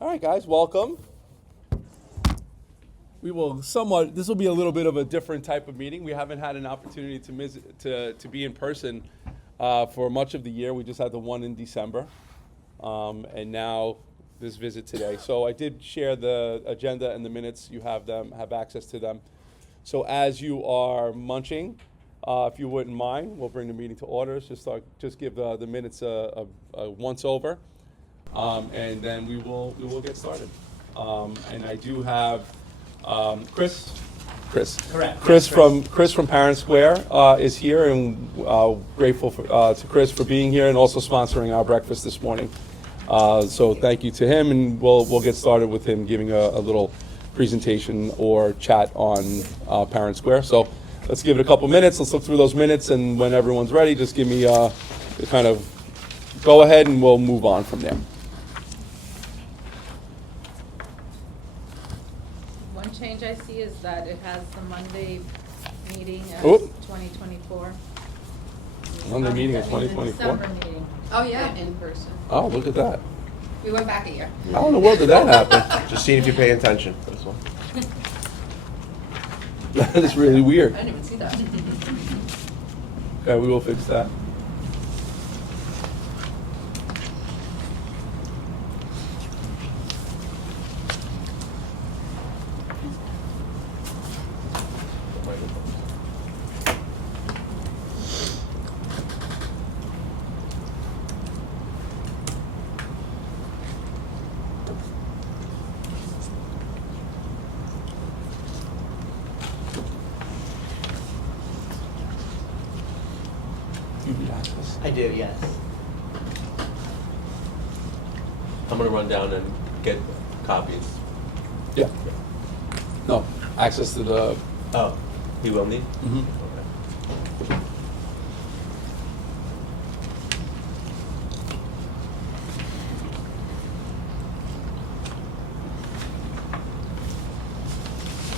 All right, guys, welcome. This will be a little bit of a different type of meeting. We haven't had an opportunity to be in person for much of the year. We just had the one in December, and now this visit today. So I did share the agenda and the minutes. You have access to them. So as you are munching, if you wouldn't mind, we'll bring the meeting to order. Just give the minutes a once over. And then we will get started. And I do have Chris. Correct. Chris from Parent Square is here, and grateful to Chris for being here and also sponsoring our breakfast this morning. So thank you to him, and we'll get started with him giving a little presentation or chat on Parent Square. So let's give it a couple minutes. Let's look through those minutes, and when everyone's ready, just give me kind of go ahead, and we'll move on from there. One change I see is that it has the Monday meeting as Oop. 2024. Monday meeting of That means the 2024? December meeting. Oh, yeah. In person. Oh, look at that. We went back a year. How in the world did that happen? Just seeing if you pay attention. That's all. That is really weird. I didn't even see that. Okay, we will fix that. I do, yes. I'm gonna run down and get copies. Yeah. No, access to the. Oh, he will need? Mhm. Okay.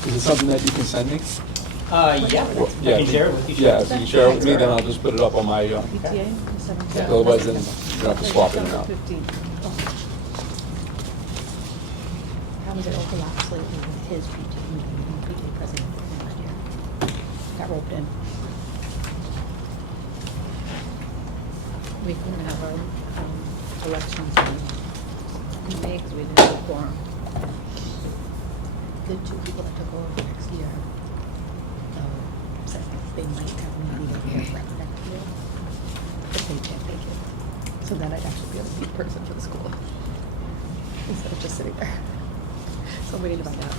Is it something that you can send me? Yeah. Yeah, I can share it with you. Yeah, if you can share it with me, then I'll just put it up on my. PTA, Yeah, otherwise, then you have to swap it out. 15. How does it overlap slightly with his PTA president from last year? Got roped in. We couldn't have our elections in May because we didn't have a quorum. The two people that took over next year said they might have me be here for next year, but they can't make it. So then I'd actually be able to be a person for the school instead of just sitting there. So we need to find out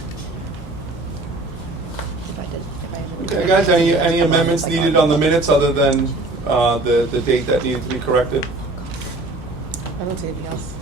if I ever did. Okay, guys, any amendments needed on the minutes other than the date that needed to be corrected? I don't see anything else.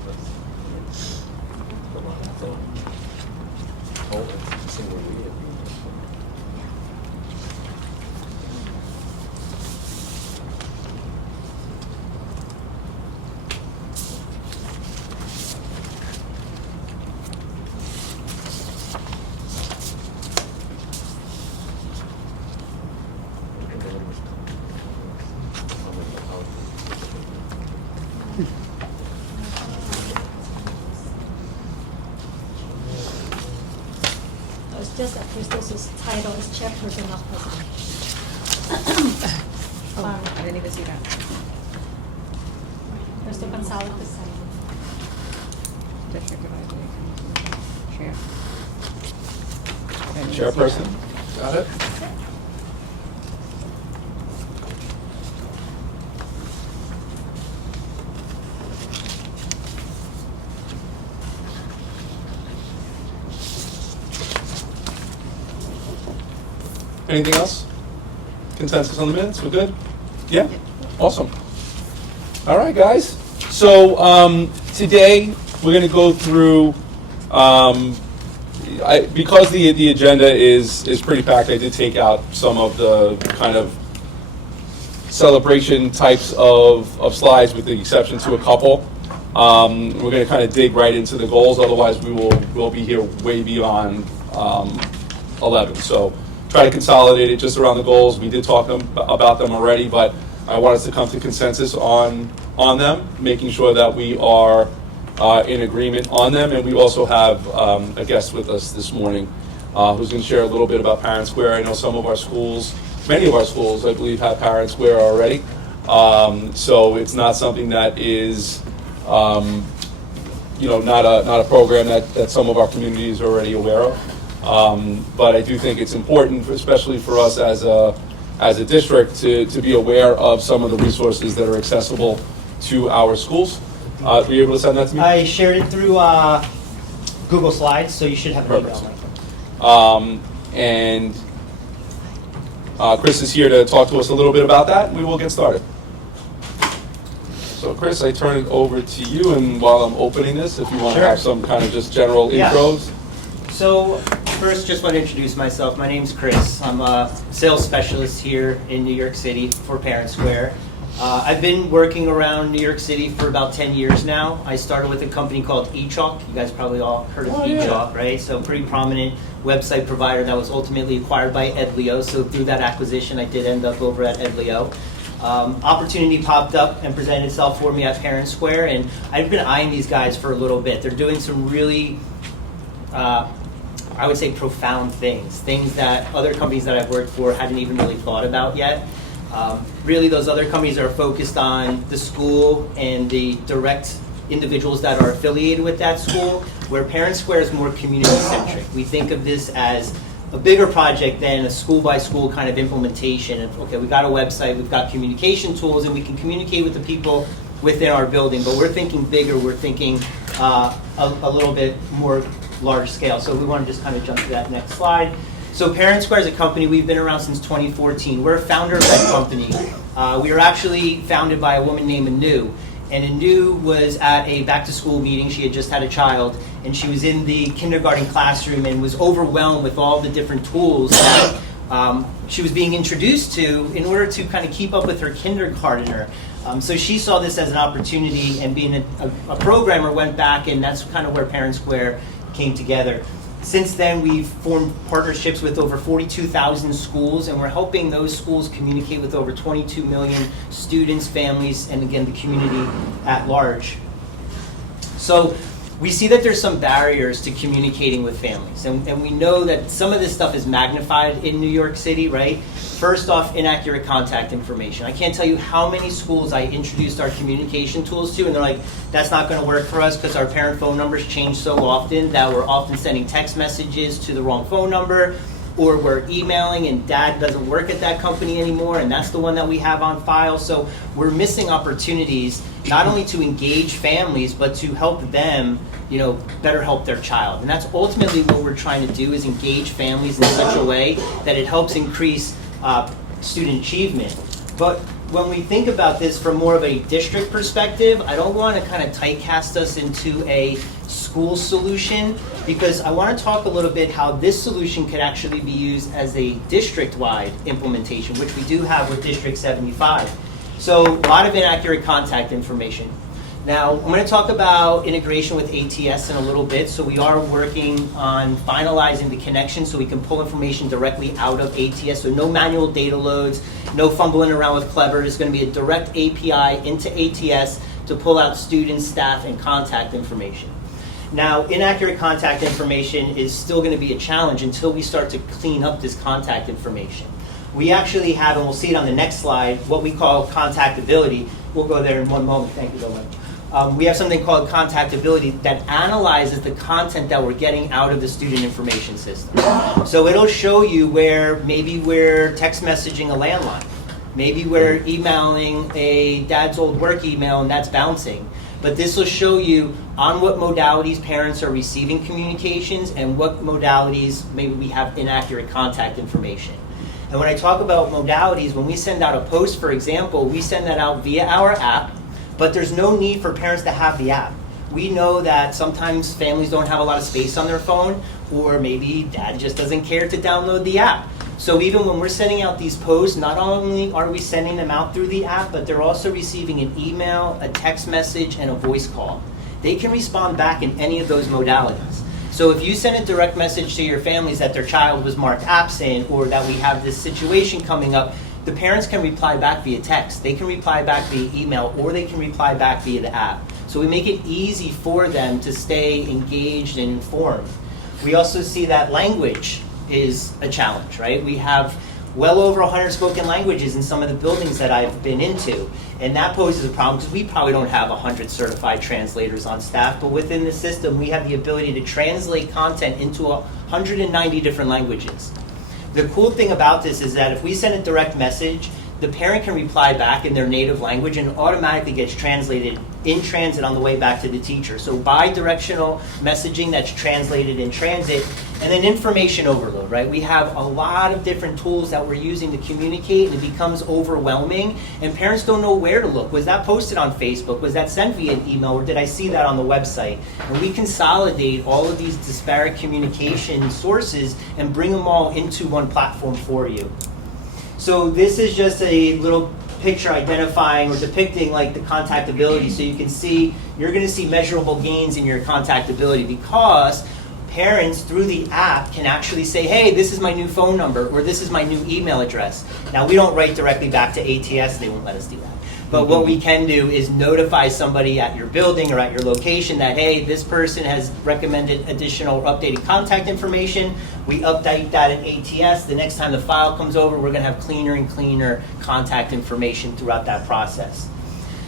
It's just that Christos's title is chairperson, not president. Oh, I didn't even see that. Cristo Gonzalez is president. District Advisory Chair. Chairperson, got it? Anything else? Consensus on the minutes, we're good? Yeah? Awesome. All right, guys. So today, we're gonna go through, because the agenda is pretty packed, I did take out some of the kind of celebration types of slides, with the exception to a couple. We're going to kind of dig right into the goals, otherwise we'll be here way beyond 11. So try to consolidate it just around the goals. We did talk about them already, but I want us to come to consensus on them, making sure that we are in agreement on them. And we also have a guest with us this morning who's going to share a little bit about Parent Square. I know some of our schools, many of our schools, I believe, have Parent Square already. So it's not something that is, not a program that some of our communities are already aware of. But I do think it's important, especially for us as a district, to be aware of some of the resources that are accessible to our schools. Were you able to send that to me? I shared it through Google Slides, so you should have an email Perfect. link. And Chris is here to talk to us a little bit about that, and we will get started. So Chris, I turn it over to you, and while I'm opening this, if you want to Sure. have some kind of just general Yeah. intros. So first, just want to introduce myself. My name's Chris. I'm a sales specialist here in New York City for Parent Square. I've been working around New York City for about 10 years now. I started with a company called eChalk. You guys probably all heard of eChalk, right? So pretty prominent website provider that was ultimately acquired by Edleo. So through that acquisition, I did end up over at Edleo. Opportunity popped up and presented itself for me at Parent Square, and I've been eyeing these guys for a little bit. They're doing some really, I would say, profound things that other companies that I've worked for hadn't even really thought about yet. Really, those other companies are focused on the school and the direct individuals that are affiliated with that school, where Parent Square is more community-centric. We think of this as a bigger project than a school-by-school kind of implementation. And, okay, we've got a website, we've got communication tools, and we can communicate with the people within our building, but we're thinking bigger, we're thinking a little bit more large scale. So we want to just kind of jump to that next slide. So Parent Square is a company, we've been around since 2014. We're a founder-led company. We were actually founded by a woman named Anu. And Anu was at a back-to-school meeting. She had just had a child, and she was in the kindergarten classroom and was overwhelmed with all the different tools that she was being introduced to in order to kind of keep up with her kindergartner. So she saw this as an opportunity, and being a programmer, went back, and that's kind of where Parent Square came together. Since then, we've formed partnerships with over 42,000 schools, and we're helping those schools communicate with over 22 million students, families, and again, the community at large. So we see that there's some barriers to communicating with families, and we know that some of this stuff is magnified in New York City, right? First off, inaccurate contact information. I can't tell you how many schools I introduced our communication tools to, and they're like, that's not going to work for us because our parent phone numbers change so often that we're often sending text messages to the wrong phone number, or we're emailing and dad doesn't work at that company anymore, and that's the one that we have on file. So we're missing opportunities not only to engage families, but to help them, better help their child. And that's ultimately what we're trying to do, is engage families in such a way that it helps increase student achievement. But when we think about this from more of a district perspective, I don't want to kind of typecast us into a school solution, because I want to talk a little bit how this solution could actually be used as a district-wide implementation, which we do have with District 75. So a lot of inaccurate contact information. Now, I'm going to talk about integration with ATS in a little bit. So we are working on finalizing the connection so we can pull information directly out of ATS. So no manual data loads, no fumbling around with Clever. It's going to be a direct API into ATS to pull out students, staff, and contact information. Now, inaccurate contact information is still going to be a challenge until we start to clean up this contact information. We actually have, and we'll see it on the next slide, what we call contactability. We'll go there in one moment. Thank you so much. We have something called contactability that analyzes the content that we're getting out of the student information system. So it'll show you where maybe we're text messaging a landline. Maybe we're emailing a dad's old work email and that's bouncing. But this will show you on what modalities parents are receiving communications and what modalities maybe we have inaccurate contact information. And when I talk about modalities, when we send out a post, for example, we send that out via our app, but there's no need for parents to have the app. We know that sometimes families don't have a lot of space on their phone, or maybe dad just doesn't care to download the app. So even when we're sending out these posts, not only are we sending them out through the app, but they're also receiving an email, a text message, and a voice call. They can respond back in any of those modalities. So if you send a direct message to your families that their child was marked absent, or that we have this situation coming up, the parents can reply back via text. They can reply back via email, or they can reply back via the app. So we make it easy for them to stay engaged and informed. We also see that language is a challenge, right? We have well over 100 spoken languages in some of the buildings that I've been into. And that poses a problem because we probably don't have 100 certified translators on staff, but within the system, we have the ability to translate content into 190 different languages. The cool thing about this is that if we send a direct message, the parent can reply back in their native language and automatically gets translated in transit on the way back to the teacher. So bi-directional messaging that's translated in transit, and then information overload, right? We have a lot of different tools that we're using to communicate, and it becomes overwhelming, and parents don't know where to look. Was that posted on Facebook? Was that sent via email, or did I see that on the website? And we consolidate all of these disparate communication sources and bring them all into one platform for you. So this is just a little picture identifying or depicting like the contactability. So you can see, you're going to see measurable gains in your contactability because parents through the app can actually say, hey, this is my new phone number or this is my new email address. Now we don't write directly back to ATS, they won't let us do that. But what we can do is notify somebody at your building or at your location that, hey, this person has recommended additional or updated contact information. We update that in ATS. The next time the file comes over, we're going to have cleaner and cleaner contact information throughout that process.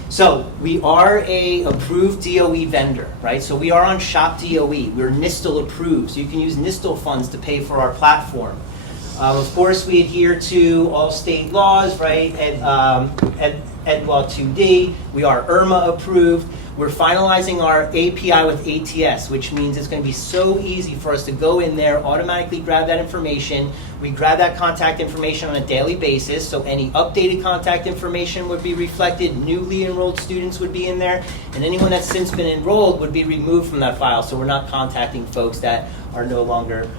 So we are a approved DOE vendor, right? So we are on Shop DOE. We're NISTL approved, so you can use NISTL funds to pay for our platform. Of course, we adhere to all state laws, right? Ed Law 2D. We are IRMA approved. We're finalizing our API with ATS, which means it's going to be so easy for us to go in there, automatically grab that information. We grab that contact information on a daily basis, so any updated contact information would be reflected, newly enrolled students would be in there, and anyone that's since been enrolled would be removed from that file, so we're not contacting folks that are no longer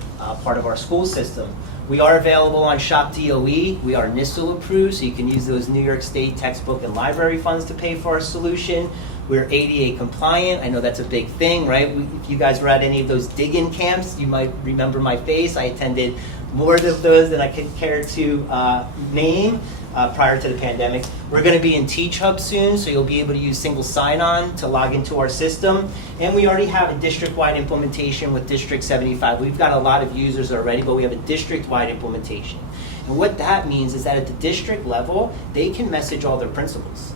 part of our school system. We are available on Shop DOE. We are NISTL approved, so you can use those New York State textbook and library funds to pay for our solution. We're ADA compliant. I know that's a big thing, right? If you guys were at any of those dig-in camps, you might remember my face. I attended more of those than I could care to name prior to the pandemic. We're going to be in Teach Hub soon, so you'll be able to use single sign-on to log into our system. And we already have a district-wide implementation with District 75. We've got a lot of users already, but we have a district-wide implementation. And what that means is that at the district level, they can message all their principals,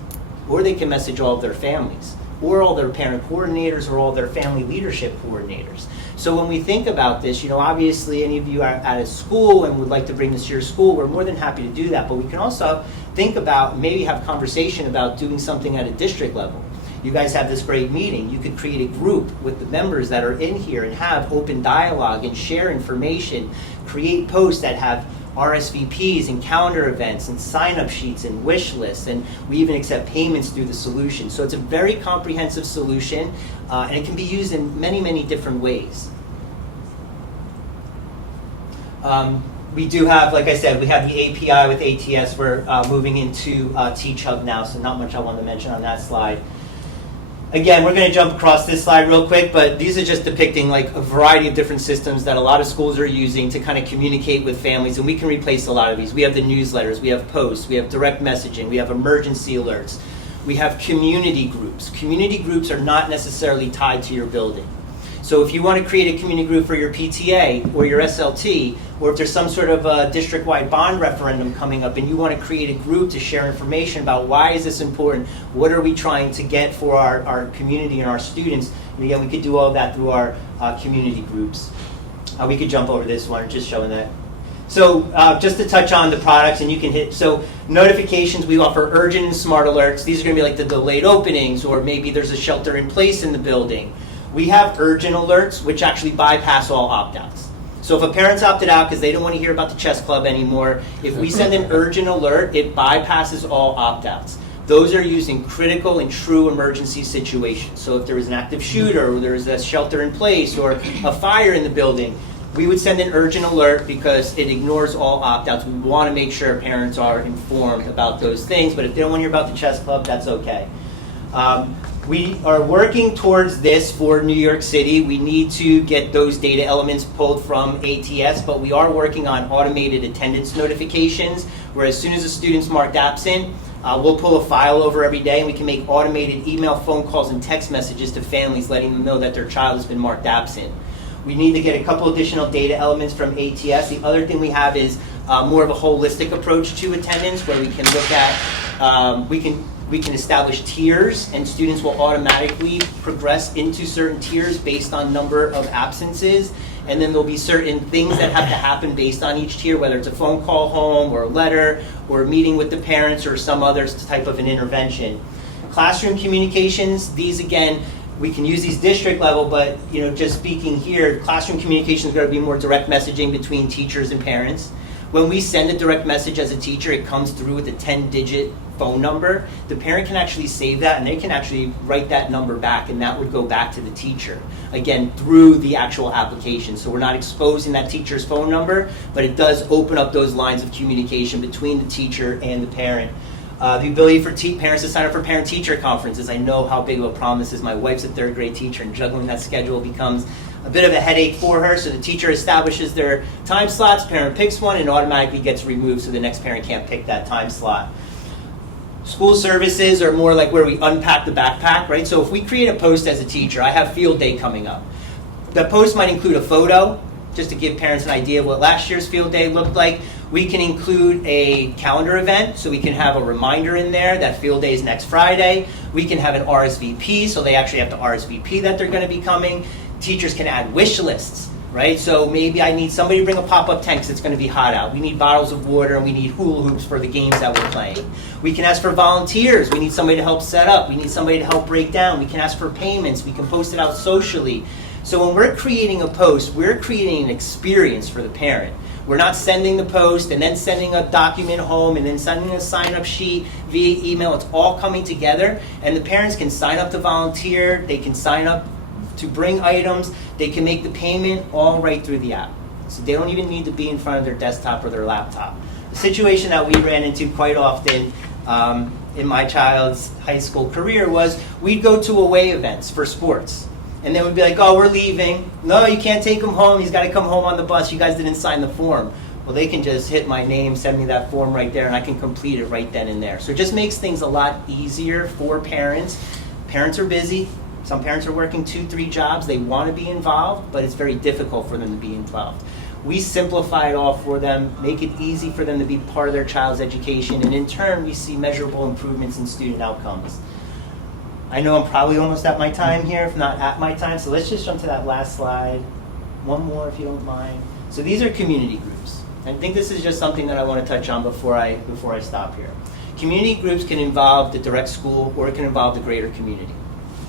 or they can message all of their families, or all their parent coordinators, or all their family leadership coordinators. So when we think about this, you know, obviously any of you are at a school and would like to bring this to your school, we're more than happy to do that. But we can also think about, maybe have conversation about doing something at a district level. You guys have this great meeting. You could create a group with the members that are in here and have open dialogue and share information, create posts that have RSVPs and calendar events and sign-up sheets and wish lists, and we even accept payments through the solution. So it's a very comprehensive solution, and it can be used in many, many different ways. We do have, like I said, we have the API with ATS. We're moving into Teach Hub now, so not much I wanted to mention on that slide. Again, we're going to jump across this slide real quick, but these are just depicting like a variety of different systems that a lot of schools are using to kind of communicate with families, and we can replace a lot of these. We have the newsletters, we have posts, we have direct messaging, we have emergency alerts, we have community groups. Community groups are not necessarily tied to your building. So if you want to create a community group for your PTA or your SLT, or if there's some sort of a district-wide bond referendum coming up and you want to create a group to share information about why is this important, what are we trying to get for our community and our students, and again, we could do all of that through our community groups. We could jump over this one, just showing that. So just to touch on the products, and you can hit, so notifications, we offer urgent and smart alerts. These are going to be like the delayed openings, or maybe there's a shelter in place in the building. We have urgent alerts, which actually bypass all opt-outs. So if a parent's opted out because they don't want to hear about the chess club anymore, if we send an urgent alert, it bypasses all opt-outs. Those are used in critical and true emergency situations. So if there is an active shooter, or there is a shelter in place, or a fire in the building, we would send an urgent alert because it ignores all opt-outs. We want to make sure parents are informed about those things, but if they don't want to hear about the chess club, that's okay. We are working towards this for New York City. We need to get those data elements pulled from ATS, but we are working on automated attendance notifications, where as soon as a student's marked absent, We'll pull a file over every day, and we can make automated email, phone calls, and text messages to families letting them know that their child has been marked absent. We need to get a couple additional data elements from ATS. The other thing we have is more of a holistic approach to attendance, where we can look at, we can establish tiers, and students will automatically progress into certain tiers based on number of absences. And then there'll be certain things that have to happen based on each tier, whether it's a phone call home or a letter or a meeting with the parents or some other type of an intervention. Classroom communications, these again, we can use these district level, but just speaking here, classroom communication is going to be more direct messaging between teachers and parents. When we send a direct message as a teacher, it comes through with a 10-digit phone number. The parent can actually save that, and they can actually write that number back, and that would go back to the teacher, again, through the actual application. So we're not exposing that teacher's phone number, but it does open up those lines of communication between the teacher and the parent. The ability for parents to sign up for parent-teacher conferences. I know how big of a problem this is. My wife's a third-grade teacher, and juggling that schedule becomes a bit of a headache for her. So the teacher establishes their time slots, parent picks one, and it automatically gets removed so the next parent can't pick that time slot. School services are more like where we unpack the backpack, right? So if we create a post as a teacher, I have field day coming up. The post might include a photo, just to give parents an idea of what last year's field day looked like. We can include a calendar event, so we can have a reminder in there that field day is next Friday. We can have an RSVP, so they actually have to RSVP that they're going to be coming. Teachers can add wish lists, right? So maybe I need somebody to bring a pop-up tent because it's going to be hot out. We need bottles of water, and we need hula hoops for the games that we're playing. We can ask for volunteers. We need somebody to help set up. We need somebody to help break down. We can ask for payments. We can post it out socially. So when we're creating a post, we're creating an experience for the parent. We're not sending the post and then sending a document home and then sending a sign-up sheet via email. It's all coming together, and the parents can sign up to volunteer. They can sign up to bring items. They can make the payment all right through the app. So they don't even need to be in front of their desktop or their laptop. The situation that we ran into quite often in my child's high school career was we'd go to away events for sports. And they would be like, oh, we're leaving. No, you can't take him home. He's got to come home on the bus. You guys didn't sign the form. Well, they can just hit my name, send me that form right there, and I can complete it right then and there. So it just makes things a lot easier for parents. Parents are busy. Some parents are working 2-3 jobs. They want to be involved, but it's very difficult for them to be involved. We simplify it all for them, make it easy for them to be part of their child's education, and in turn, we see measurable improvements in student outcomes. I know I'm probably almost at my time here, if not at my time, so let's just jump to that last slide. One more, if you don't mind. So these are community groups. I think this is just something that I want to touch on before I stop here. Community groups can involve the direct school, or it can involve the greater community,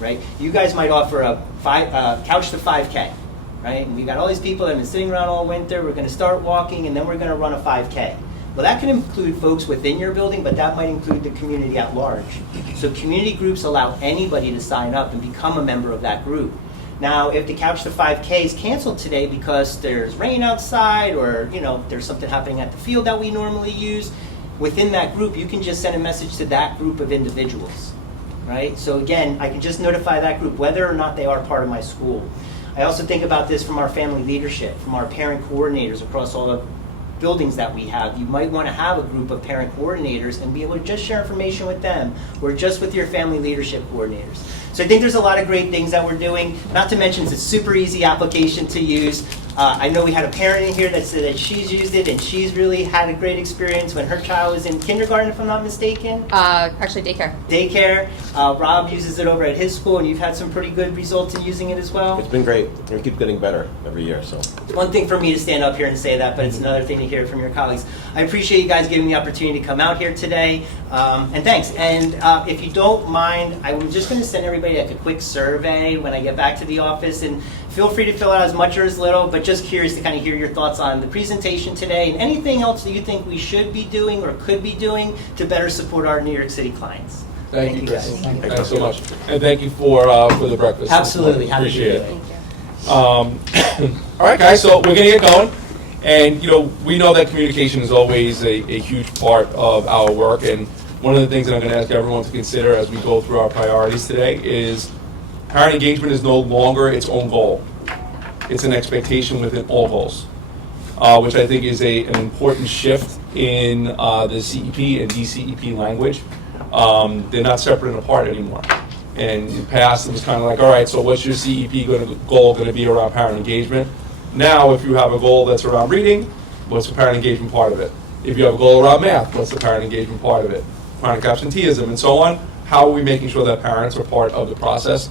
right? You guys might offer a couch to 5K, right? And we got all these people that have been sitting around all winter. We're going to start walking, and then we're going to run a 5K. Well, that can include folks within your building, but that might include the community at large. So community groups allow anybody to sign up and become a member of that group. Now, if the Couch to 5K is canceled today because there's rain outside, or there's something happening at the field that we normally use, within that group, you can just send a message to that group of individuals, right? So again, I can just notify that group whether or not they are part of my school. I also think about this from our family leadership, from our parent coordinators across all the buildings that we have. You might want to have a group of parent coordinators and be able to just share information with them, or just with your family leadership coordinators. So I think there's a lot of great things that we're doing, not to mention it's a super easy application to use. I know we had a parent in here that said that she's used it and she's really had a great experience when her child was in kindergarten, if I'm not mistaken. Actually, daycare. Daycare. Rob uses it over at his school, and you've had some pretty good results in using it as well. It's been great. We keep getting better every year. So It's one thing for me to stand up here and say that, but it's another thing to hear it from your colleagues. I appreciate you guys giving me the opportunity to come out here today, and thanks. And if you don't mind, I'm just going to send everybody like a quick survey when I get back to the office, and feel free to fill out as much or as little, but just curious to kind of hear your thoughts on the presentation today and anything else that you think we should be doing or could be doing to better support our New York City clients. Thank you, guys. Thanks so much. And thank you for the breakfast. Absolutely. Happy to Appreciate do it. it. All right, guys, so we're going to get going. And, we know that communication is always a huge part of our work. And one of the things that I'm going to ask everyone to consider as we go through our priorities today is parent engagement is no longer its own goal. It's an expectation within all goals. which I think is an important shift in the CEP and DCEP language. They're not separate and apart anymore. And in the past, it was kind of like, all right, so what's your CEP goal going to be around parent engagement? Now, if you have a goal that's around reading, what's the parent engagement part of it? If you have a goal around math, what's the parent engagement part of it? Chronic absenteeism and so on. How are we making sure that parents are part of the process?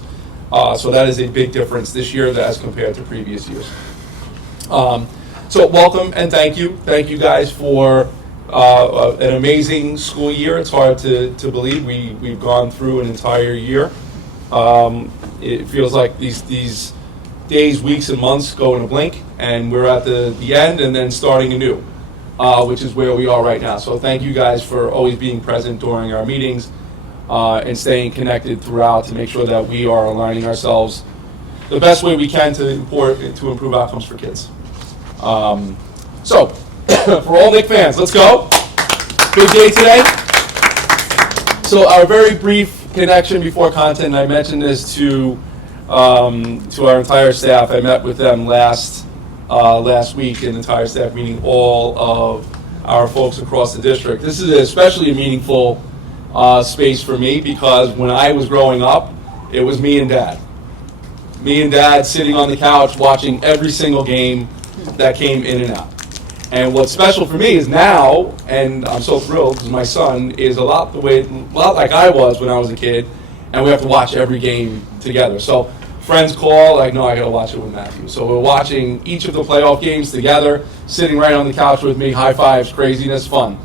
So that is a big difference this year as compared to previous years. So welcome and thank you. Thank you guys for an amazing school year. It's hard to believe we've gone through an entire year. It feels like these days, weeks, and months go in a blink, and we're at the end and then starting anew, which is where we are right now. So thank you guys for always being present during our meetings and staying connected throughout to make sure that we are aligning ourselves the best way we can to improve outcomes for kids. So, for all Nick fans, let's go. Big day today. So our very brief connection before content, and I mentioned this to our entire staff. I met with them last week, an entire staff meeting, all of our folks across the district. This is especially a meaningful space for me because when I was growing up, it was me and Dad. Me and Dad sitting on the couch watching every single game that came in and out. And what's special for me is now, and I'm so thrilled because my son is a lot like I was when I was a kid, and we have to watch every game together. So friends call, like, no, I got to watch it with Matthew. So we're watching each of the playoff games together, sitting right on the couch with me, high fives, craziness, fun.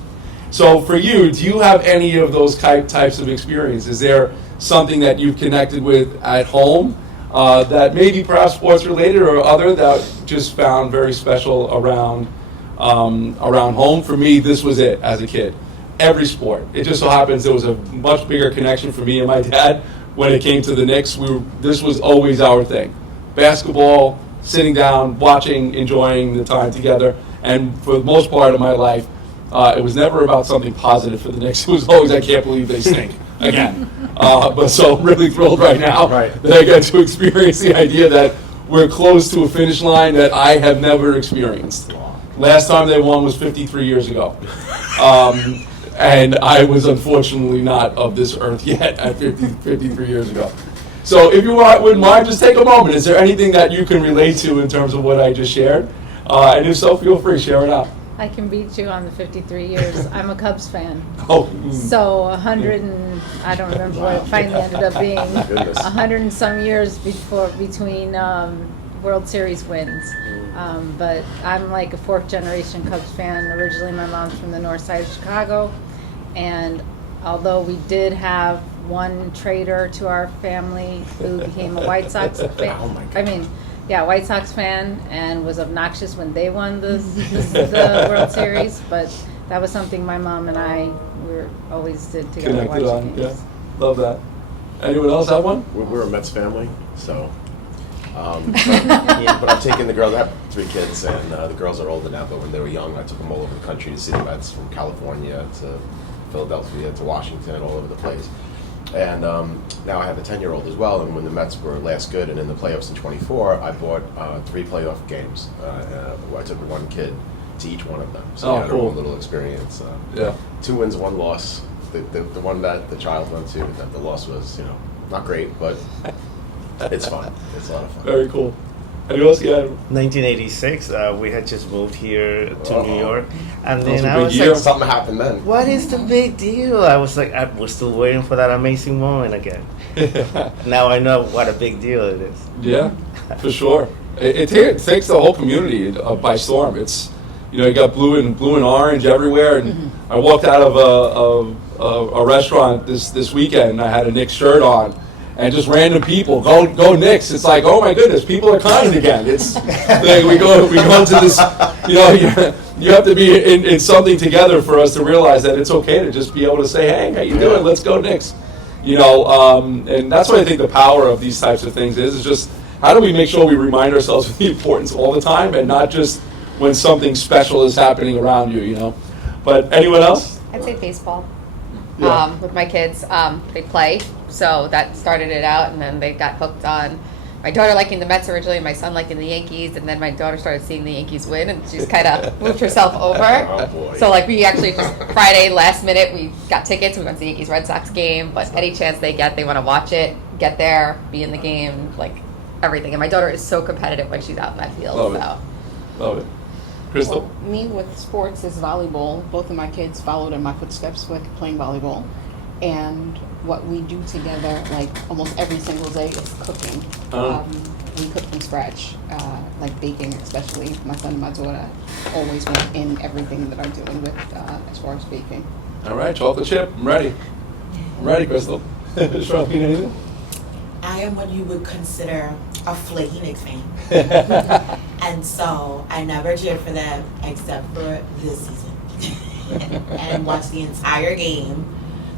So for you, do you have any of those types of experience? Is there something that you've connected with at home that maybe perhaps sports related or other that just found very special around home? For me, this was it as a kid. Every sport. It just so happens there was a much bigger connection for me and my dad when it came to the Knicks. This was always our thing. Basketball, sitting down, watching, enjoying the time together. And for the most part of my life, it was never about something positive for the Knicks. It was always, I can't believe they stink again. But so I'm really thrilled right now that I get to experience the idea that we're close to a finish line that I have never experienced. Last time they won was 53 years ago. And I was unfortunately not of this earth yet at 53 years ago. So if you wouldn't mind, just take a moment. Is there anything that you can relate to in terms of what I just shared? And if so, feel free, share it out. I can beat you on the 53 years. I'm a Cubs fan. Oh. So 100 and, I don't remember what it finally ended up being, 100 and some years between World Series wins. But I'm like a fourth generation Cubs fan. Originally my mom's from the north side of Chicago. And although we did have one trader to our family who became a White Sox fan, White Sox fan, and was obnoxious when they won the World Series. But that was something my mom and I always did together. Connected on, games. Yeah. Love that. Anyone else have one? We're a Mets family, so. But I've taken the girls. I have 3 kids, and the girls are older now. But when they were young, I took them all over the country to see the Mets, from California to Philadelphia to Washington, all over the place. And now I have a 10-year-old as well. And when the Mets were last good and in the playoffs in '24, I bought 3 playoff games. I took 1 kid to each one of them, so I had cool. a little experience. 2 wins, 1 loss. The one that the child went to, that the loss was, not great, but it's fun. It's a lot of fun. Very cool. Anyone else? Yeah. 1986, we had just moved here to New York, and That was then a I big was year. like, Something happened then. what is the big deal? I was like, I was still waiting for that amazing moment again. Now I know what a big deal it is. Yeah, for sure. It takes the whole community by storm. It's, you got blue and orange everywhere. And I walked out of a restaurant this weekend, and I had a Knicks shirt on. And just random people, go Knicks. It's like, oh my goodness, people are kind again. It's like we go into this, you have to be in something together for us to realize that it's okay to just be able to say, hey, how you doing? Let's go Knicks. And that's what I think the power of these types of things is just how do we make sure we remind ourselves of the importance all the time and not just when something special is happening around you, But anyone else? I'd say baseball. Yeah. With my kids, they play, so that started it out, and then they got hooked on my daughter liking the Mets originally, and my son liking the Yankees, and then my daughter started seeing the Yankees win, and she's kind of moved herself over. Oh, boy. So like we actually just Friday last minute we got tickets. We went to the Yankees Red Sox game, but any chance they get, they want to watch it, get there, be in the game, like everything. And my daughter is so competitive when she's out in that field. Love it. So Love it. Crystal? Well, me with sports is volleyball. Both of my kids followed in my footsteps with playing volleyball. And what we do together, like almost every single day, is cooking. Oh. We cook from scratch, like baking especially. My son and my daughter always want in everything that I'm doing with as far as baking. All right, chocolate chip. I'm ready. I'm ready, Crystal. Charlene, anything? I am what you would consider a flaky Knicks fan. And so I never cheered for them except for this season. And watched the entire game,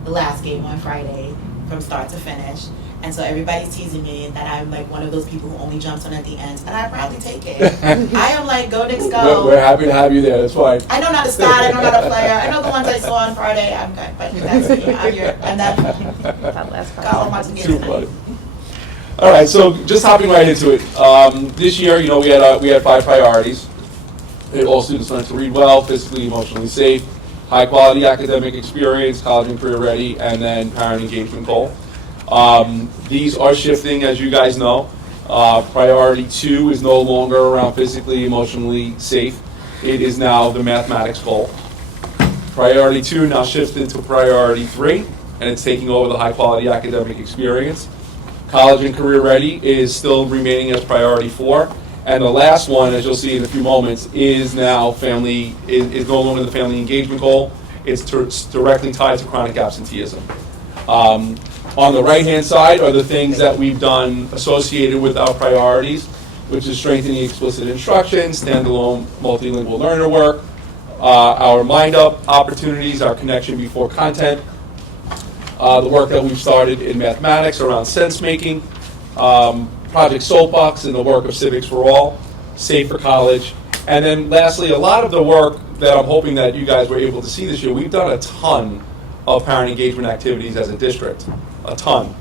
the last game on Friday, from start to finish. And so everybody's teasing me that I'm like one of those people who only jumps on at the end, and I proudly take it. I am like, go Knicks, go. We're happy to have you there. That's fine. I know not a stat, I know not a player. I know the ones I saw on Friday. I'm good, but that's me. I'm here. And then that last got all my part. Too funny. All right, so just hopping right into it. This year, you know, we had 5 priorities. All students learn to read well, physically, emotionally safe, high quality academic experience, college and career ready, and then parent engagement goal. These are shifting, as you guys know. Priority 2 is no longer around physically, emotionally safe. It is now the mathematics goal. Priority 2 now shifted to priority 3, and it's taking over the high quality academic experience. College and career ready is still remaining as priority 4. And the last one, as you'll see in a few moments, is now is no longer the family engagement goal. It's directly tied to chronic absenteeism. On the right-hand side are the things that we've done associated with our priorities, which is strengthening explicit instruction, standalone multilingual learner work, our mind-up opportunities, our connection before content, the work that we've started in mathematics around sense-making, Project Soapbox and the work of Civics for All, Safe for College, and then lastly, a lot of the work that I'm hoping that you guys were able to see this year, we've done a ton of parent engagement activities as a district, a ton.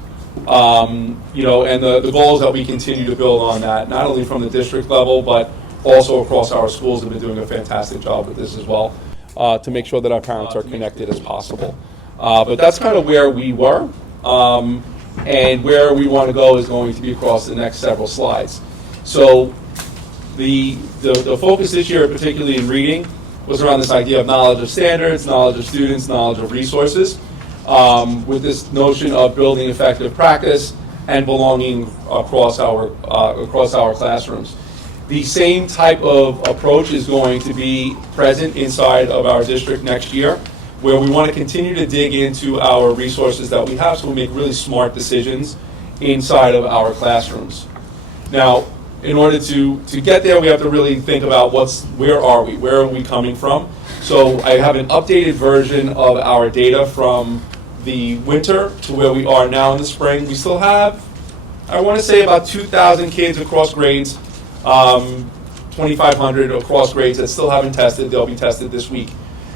You know, and the goal is that we continue to build on that, not only from the district level, but also across our schools have been doing a fantastic job with this as well, to make sure that our parents are connected as possible. But that's kind of where we were, and where we want to go is going to be across the next several slides. So the focus this year, particularly in reading, was around this idea of knowledge of standards, knowledge of students, knowledge of resources, with this notion of building effective practice and belonging across our classrooms. The same type of approach is going to be present inside of our district next year, where we want to continue to dig into our resources that we have so we make really smart decisions inside of our classrooms. Now, in order to get there, we have to really think about where are we coming from? So I have an updated version of our data from the winter to where we are now in the spring. We still have, I want to say, about 2,000 kids across grades, 2,500 across grades that still haven't tested. They'll be tested this week.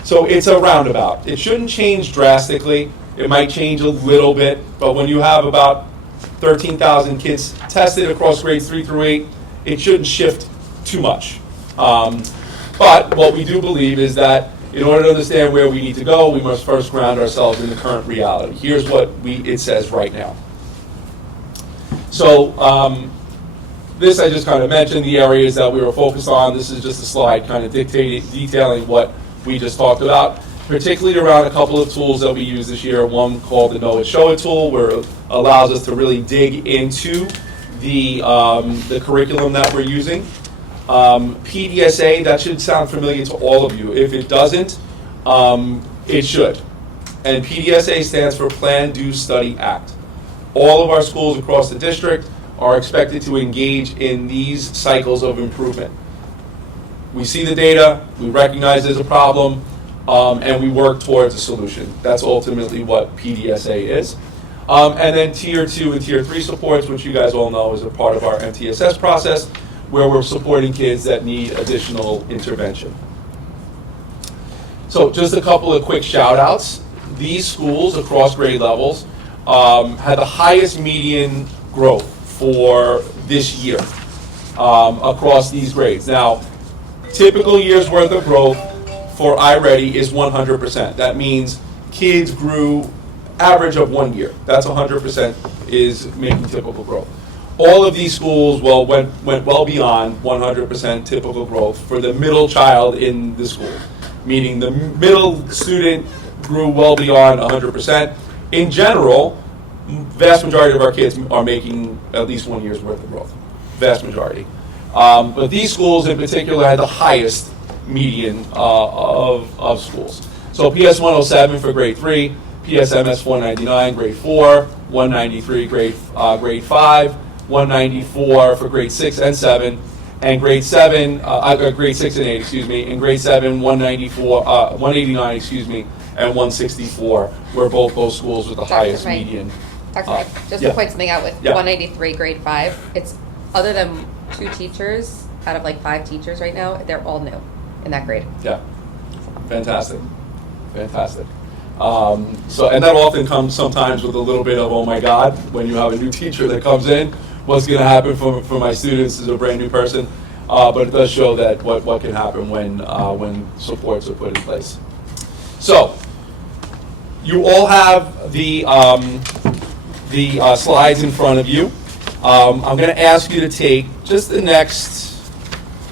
So it's a roundabout. It shouldn't change drastically. It might change a little bit, but when you have about 13,000 kids tested across grades 3 through 8, it shouldn't shift too much. But what we do believe is that in order to understand where we need to go, we must first ground ourselves in the current reality. Here's what it says right now. So this I just kind of mentioned, the areas that we were focused on. This is just a slide kind of detailing what we just talked about, particularly around a couple of tools that we use this year. One called the Know It, Show It tool, where it allows us to really dig into the curriculum that we're using. PDSA, that should sound familiar to all of you. If it doesn't, it should. And PDSA stands for Plan, Do, Study, Act. All of our schools across the district are expected to engage in these cycles of improvement. We see the data, we recognize there's a problem, and we work towards a solution. That's ultimately what PDSA is. And then Tier 2 and Tier 3 supports, which you guys all know is a part of our MTSS process, where we're supporting kids that need additional intervention. So just a couple of quick shout outs. These schools across grade levels had the highest median growth for this year across these grades. Now, typical year's worth of growth for iReady is 100%. That means kids grew average of 1 year. That's 100% is making typical growth. All of these schools went well beyond 100% typical growth for the middle child in the school, meaning the middle student grew well beyond 100%. In general, vast majority of our kids are making at least 1 year's worth of growth, vast majority. But these schools in particular had the highest median of schools. So PS 107 for grade 3, PSMS 199 grade 4, 193 grade 5, 194 for grade 6 and 7, and grade 7, grade 6 and 8, excuse me, and grade 7, 189, excuse me, and 164 were both those schools with the highest Mike. median. Dr. Mike, just yeah. to point something out with Yeah. 183 grade 5, it's other than 2 teachers out of like 5 teachers right now, they're all new in that grade. Yeah, fantastic, fantastic. And that often comes sometimes with a little bit of, oh my God, when you have a new teacher that comes in, what's going to happen for my students as a brand new person? But it does show that what can happen when supports are put in place. So, you all have the slides in front of you. I'm going to ask you to take just the next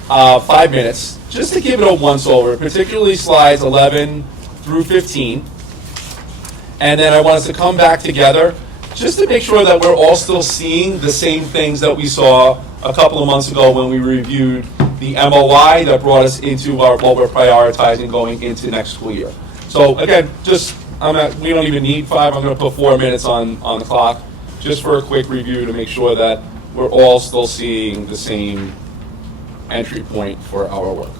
5 minutes just to give it a once-over, particularly slides 11 through 15. And then I want us to come back together just to make sure that we're all still seeing the same things that we saw a couple of months ago when we reviewed the MOI that brought us into what we're prioritizing going into next school year. So again, we don't even need 5. I'm going to put 4 minutes on the clock just for a quick review to make sure that we're all still seeing the same entry point for our work.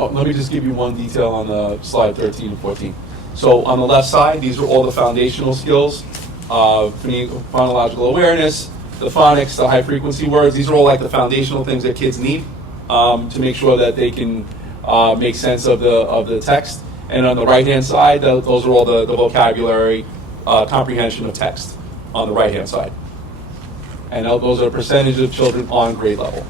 Oh, let me just give you one detail on the slide 13 and 14. So on the left side, these are all the foundational skills, phonological awareness, the phonics, the high frequency words. These are all like the foundational things that kids need to make sure that they can make sense of the text. And on the right-hand side, those are all the vocabulary comprehension of text on the right-hand side. And those are percentage of children on grade level.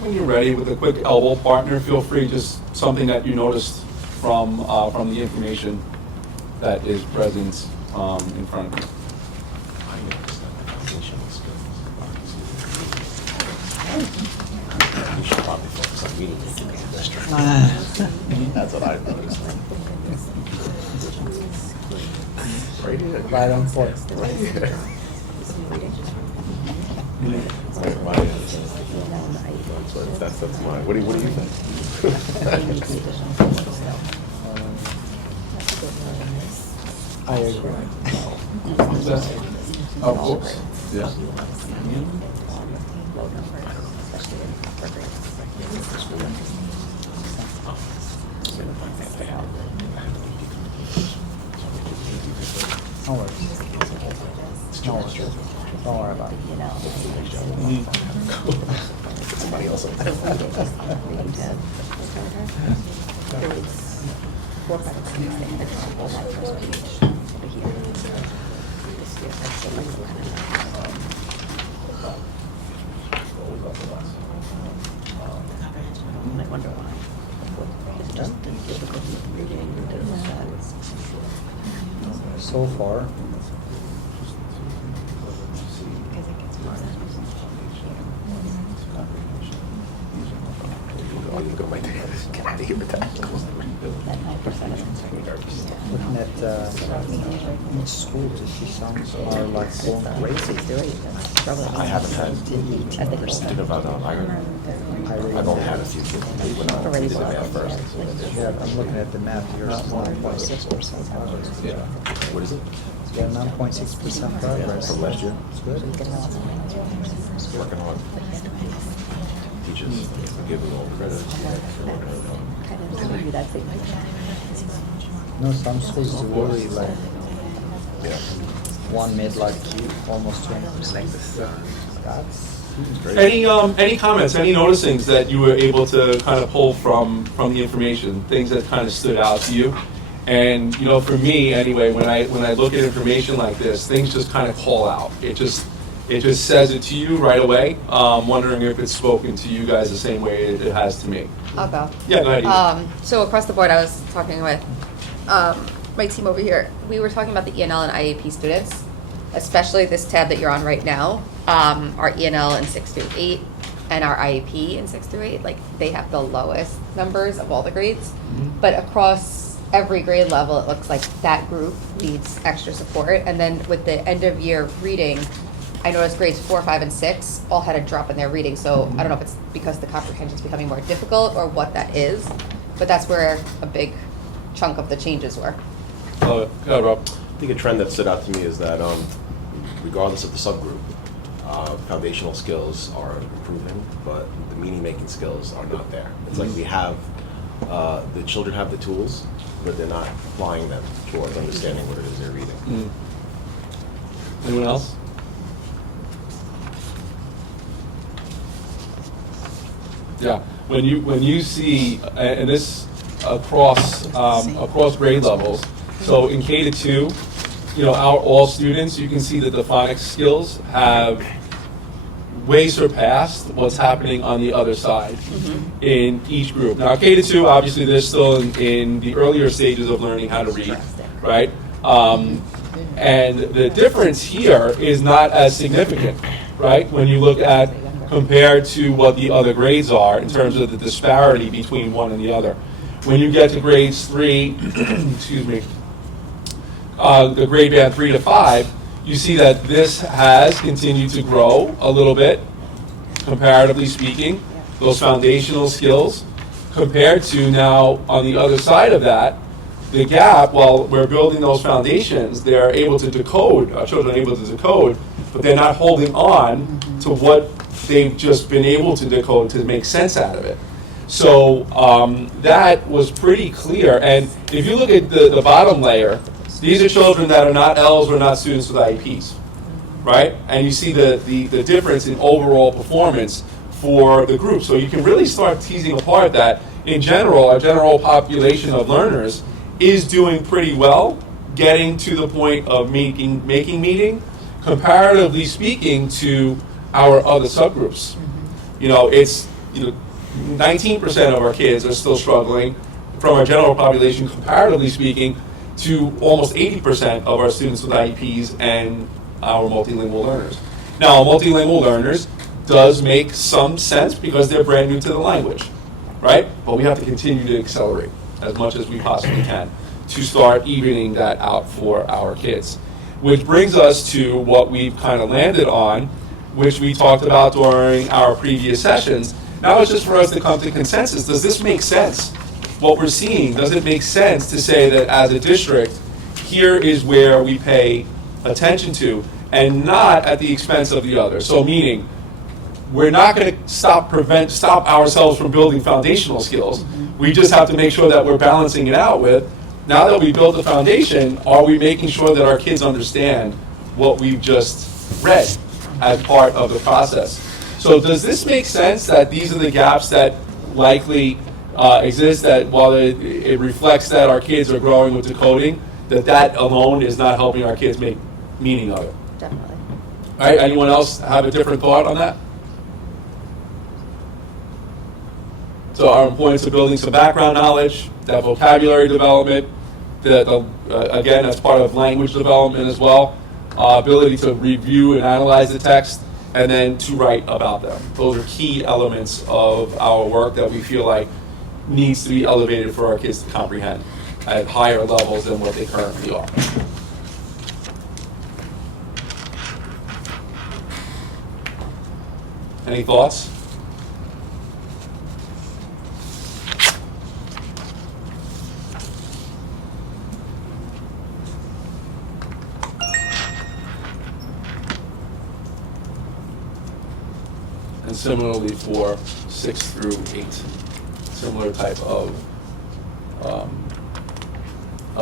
When you're ready with a quick elbow partner, feel free, just something that you noticed from the information that is present in front of you. You should probably focus on reading this in the district. That's what I've noticed. Right here. Right on point. Right here. That's mine. What do you think? I agree. Of course. Yeah. No worries. No worries. Don't worry about it. Somebody else. I wonder why. It's just the difficulty with reading and doing that. So far, Oh, you got my dad. Get out of here with that. looking at which schools does she sounds are like going crazy. I haven't had didn't about I've only had a few kids when I did the math first. Yeah, I'm looking at the math. You're 9.6% progress. Yeah. What is it? Yeah, 9.6% progress. From last year. It's good. Working hard. Teachers give them all credit for working hard. No, some schools really like Yeah. one made like almost 20%. That's Great. Any comments, any noticings that you were able to kind of pull from the information, things that kind of stood out to you? And you know, for me anyway, when I look at information like this, things just kind of call out. It just says it to you right away. Wondering if it's spoken to you guys the same way it has to me. I'll go. Yeah, go ahead. Eva. So across the board, I was talking with my team over here. We were talking about the ENL and IEP students, especially this tab that you're on right now. Our ENL in 6 through 8 and our IEP in 6 through 8, like they have the lowest numbers of all the grades. But across every grade level, it looks like that group needs extra support. And then with the end of year reading, I noticed grades 4, 5, and 6 all had a drop in their reading. So I don't know if it's because the comprehension is becoming more difficult or what that is, but that's where a big chunk of the changes were. Go ahead, Rob. I think a trend that stood out to me is that regardless of the subgroup, foundational skills are improving, but the meaning-making skills are not there. It's like we have, the children have the tools, but they're not applying them towards understanding what it is they're reading. Anyone else? Yeah, when you see, and this across grade levels, so in K to 2, you know, all students, you can see that the phonics skills have way surpassed what's happening on the other side in each group. Now, K to 2, obviously, they're still in the earlier stages of learning how to read, right? And the difference here is not as significant, right? When you look at compared to what the other grades are in terms of the disparity between one and the other. When you get to grades 3, excuse me, the grade band 3 to 5, you see that this has continued to grow a little bit, comparatively speaking, those foundational skills, compared to now on the other side of that, the gap, while we're building those foundations, they're able to decode, our children are able to decode, but they're not holding on to what they've just been able to decode to make sense out of it. So that was pretty clear. And if you look at the bottom layer, these are children that are not Ls or not students with IEPs, right? And you see the difference in overall performance for the group. So you can really start teasing apart that in general, our general population of learners is doing pretty well, getting to the point of making meaning, comparatively speaking to our other subgroups. You know, it's 19% of our kids are still struggling from our general population, comparatively speaking, to almost 80% of our students with IEPs and our multilingual learners. Now, multilingual learners does make some sense because they're brand new to the language, right? But we have to continue to accelerate as much as we possibly can to start evening that out for our kids. Which brings us to what we've kind of landed on, which we talked about during our previous sessions. Now it's just for us to come to consensus. Does this make sense? What we're seeing, does it make sense to say that as a district, here is where we pay attention to, and not at the expense of the other? So meaning, we're not going to stop ourselves from building foundational skills. We just have to make sure that we're balancing it out with, now that we built the foundation, are we making sure that our kids understand what we've just read as part of the process? So does this make sense that these are the gaps that likely exist, that while it reflects that our kids are growing with decoding, that alone is not helping our kids make meaning of it? Definitely. All right, anyone else have a different thought on that? So our importance of building some background knowledge, that vocabulary development, again, that's part of language development as well, ability to review and analyze the text, and then to write about them. Those are key elements of our work that we feel like needs to be elevated for our kids to comprehend at higher levels than what they currently are. Any thoughts? And similarly for 6 through 8, similar type of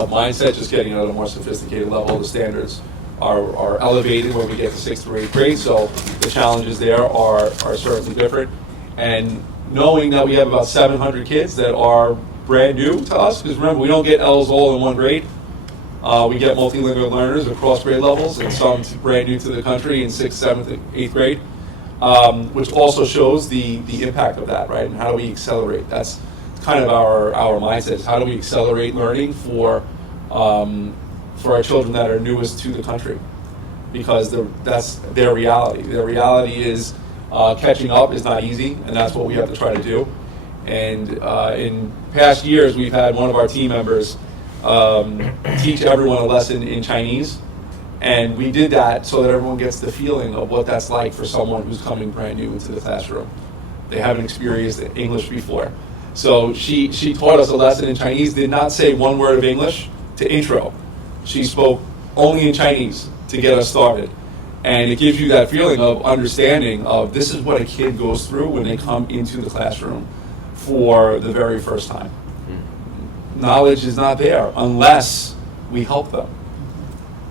mindset, just getting at a more sophisticated level. The standards are elevated when we get to 6th through 8th grade, so the challenges there are certainly different. And knowing that we have about 700 kids that are brand new to us, because remember, we don't get L's all in one grade. We get multilingual learners across grade levels, and some brand new to the country in 6th, 7th, and 8th grade. Which also shows the impact of that, right? And how do we accelerate? That's kind of our mindset. Is how do we accelerate learning for our children that are newest to the country? Because that's their reality. Their reality is catching up is not easy, and that's what we have to try to do. And in past years, we've had one of our team members teach everyone a lesson in Chinese. And we did that so that everyone gets the feeling of what that's like for someone who's coming brand new into the classroom. They haven't experienced English before. So she taught us a lesson in Chinese, did not say one word of English to intro. She spoke only in Chinese to get us started. And it gives you that feeling of understanding of this is what a kid goes through when they come into the classroom for the very first time. Knowledge is not there unless we help them.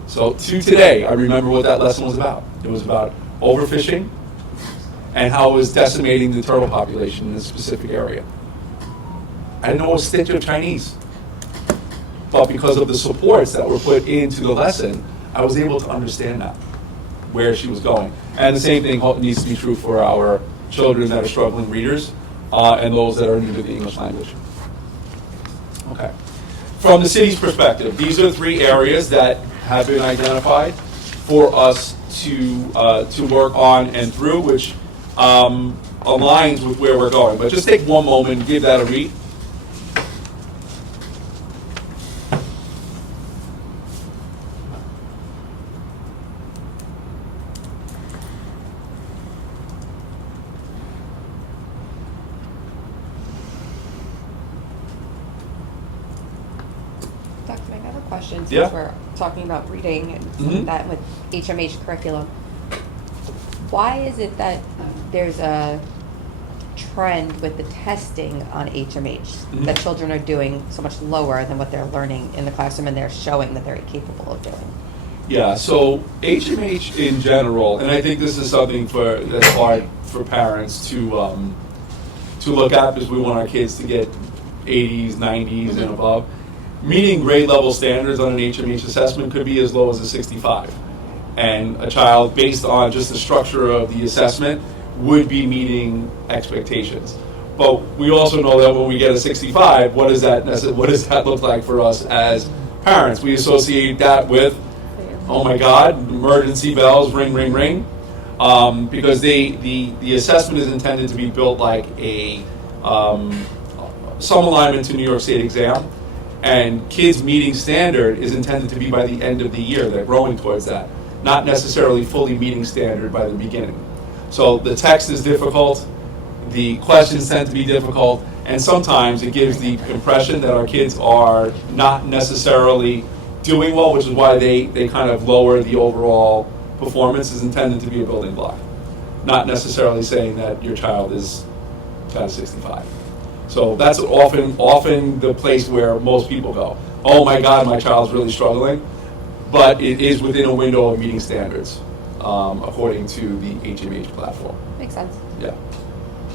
So to today, I remember what that lesson was about. It was about overfishing and how it was decimating the turtle population in a specific area. I didn't know a stitch of Chinese. But because of the supports that were put into the lesson, I was able to understand that, where she was going. And the same thing needs to be true for our children that are struggling readers and those that are new to the English language. Okay. From the city's perspective, these are 3 areas that have been identified for us to work on and through, which aligns with where we're going. But just take one moment and give that a read. Dr. Mike, I have a question since Yeah. we're talking about reading and Mhm. that with HMH curriculum. Why is it that there's a trend with the testing on HMH that children are doing so much lower than what they're learning in the classroom and they're showing that they're capable of doing? Yeah, so HMH in general, and I think this is something that's hard for parents to look at because we want our kids to get 80s, 90s, and above. Meeting grade level standards on an HMH assessment could be as low as a 65. And a child, based on just the structure of the assessment, would be meeting expectations. But we also know that when we get a 65, what does that look like for us as parents? We associate that with, oh my God, emergency bells, ring, ring, ring. Because the assessment is intended to be built like a some alignment to New York State exam. And kids meeting standard is intended to be by the end of the year. They're growing towards that. Not necessarily fully meeting standard by the beginning. So the text is difficult, the questions tend to be difficult, and sometimes it gives the impression that our kids are not necessarily doing well, which is why they kind of lower the overall performance. Is intended to be a building block. not necessarily saying that your child is past 65. So that's often the place where most people go. Oh my God, my child's really struggling, but it is within a window of meeting standards, according to the HMH platform. Makes sense. Yeah.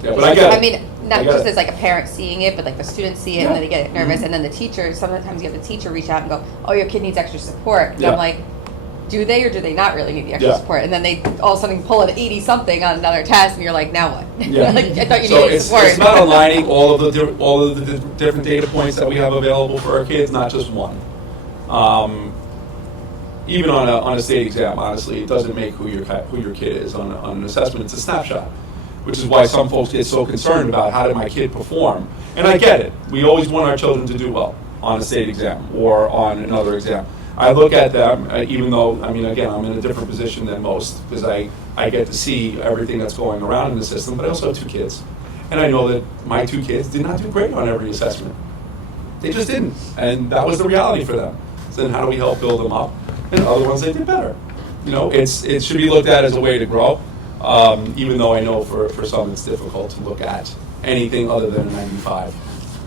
Yeah, but I get it. I mean, not I get just it. as like a parent seeing it, but like the students see it Yeah. and then they get nervous, and then the teacher, sometimes you have the teacher reach out and go, oh, your kid needs extra support. And Yeah. I'm like, do they or do they not really need the extra Yeah. support? And then they all of a sudden pull an 80 something on another test, and you're like, now what? Yeah. Like, I thought you So needed it's support. about aligning all of the different data points that we have available for our kids, not just one. Even on a state exam, honestly, it doesn't make who your kid is on an assessment. It's a snapshot, which is why some folks get so concerned about how did my kid perform. And I get it. We always want our children to do well on a state exam or on another exam. I look at them, even though, I mean, again, I'm in a different position than most because I get to see everything that's going around in the system, but I also have 2 kids. And I know that my 2 kids did not do great on every assessment. They just didn't. And that was the reality for them. So then how do we help build them up? And other ones, they did better. You know, it should be looked at as a way to grow, even though I know for some it's difficult to look at anything other than a 95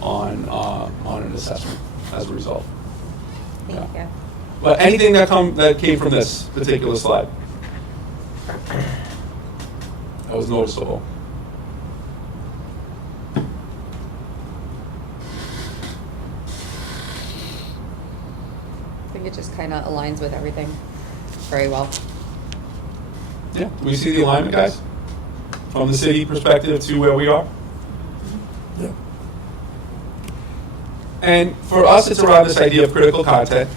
on an assessment as a result. Thank you. But anything that came from this particular slide that was noticeable. I think it just kind of aligns with everything very well. Yeah, we see the alignment, guys, from the city perspective to where we are. Yeah. And for us, it's around this idea of critical content.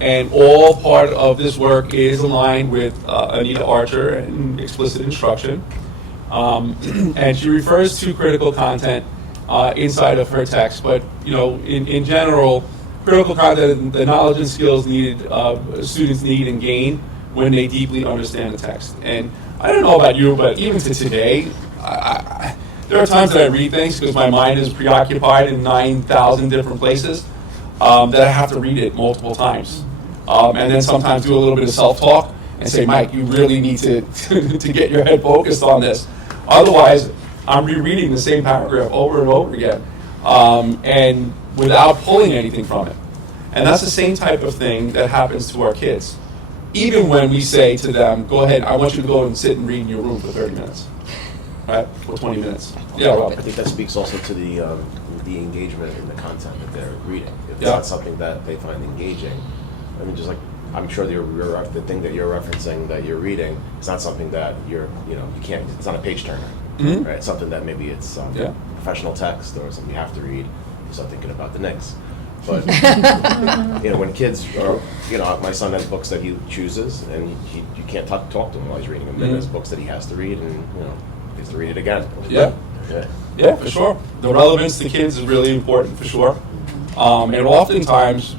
And all part of this work is aligned with Anita Archer and explicit instruction. And she refers to critical content inside of her text. But, you know, in general, critical content, the knowledge and skills needed students need and gain when they deeply understand the text. And I don't know about you, but even to today, there are times that I read things because my mind is preoccupied in 9,000 different places that I have to read it multiple times. And then sometimes do a little bit of self-talk and say, Mike, you really need to get your head focused on this. Otherwise, I'm rereading the same paragraph over and over again and without pulling anything from it. And that's the same type of thing that happens to our kids. Even when we say to them, go ahead, I want you to go and sit and read in your room for 30 minutes, right? Or 20 minutes. Yeah, I Rob. think that speaks also to the engagement in the content that they're reading. If it's Yeah. not something that they find engaging, I mean, just like, I'm sure the thing that you're referencing that you're reading is not something that you can't, it's not a page turner, Mhm. right? It's something that maybe it's Yeah. professional text or something you have to read. You start thinking about the Knicks. But, when kids are, my son has books that he chooses and you can't talk to him while he's reading them. Then there's books that he has to read and, he has to read it again. Yeah. Yeah. Yeah, for sure. The relevance to kids is really important, for sure. And oftentimes,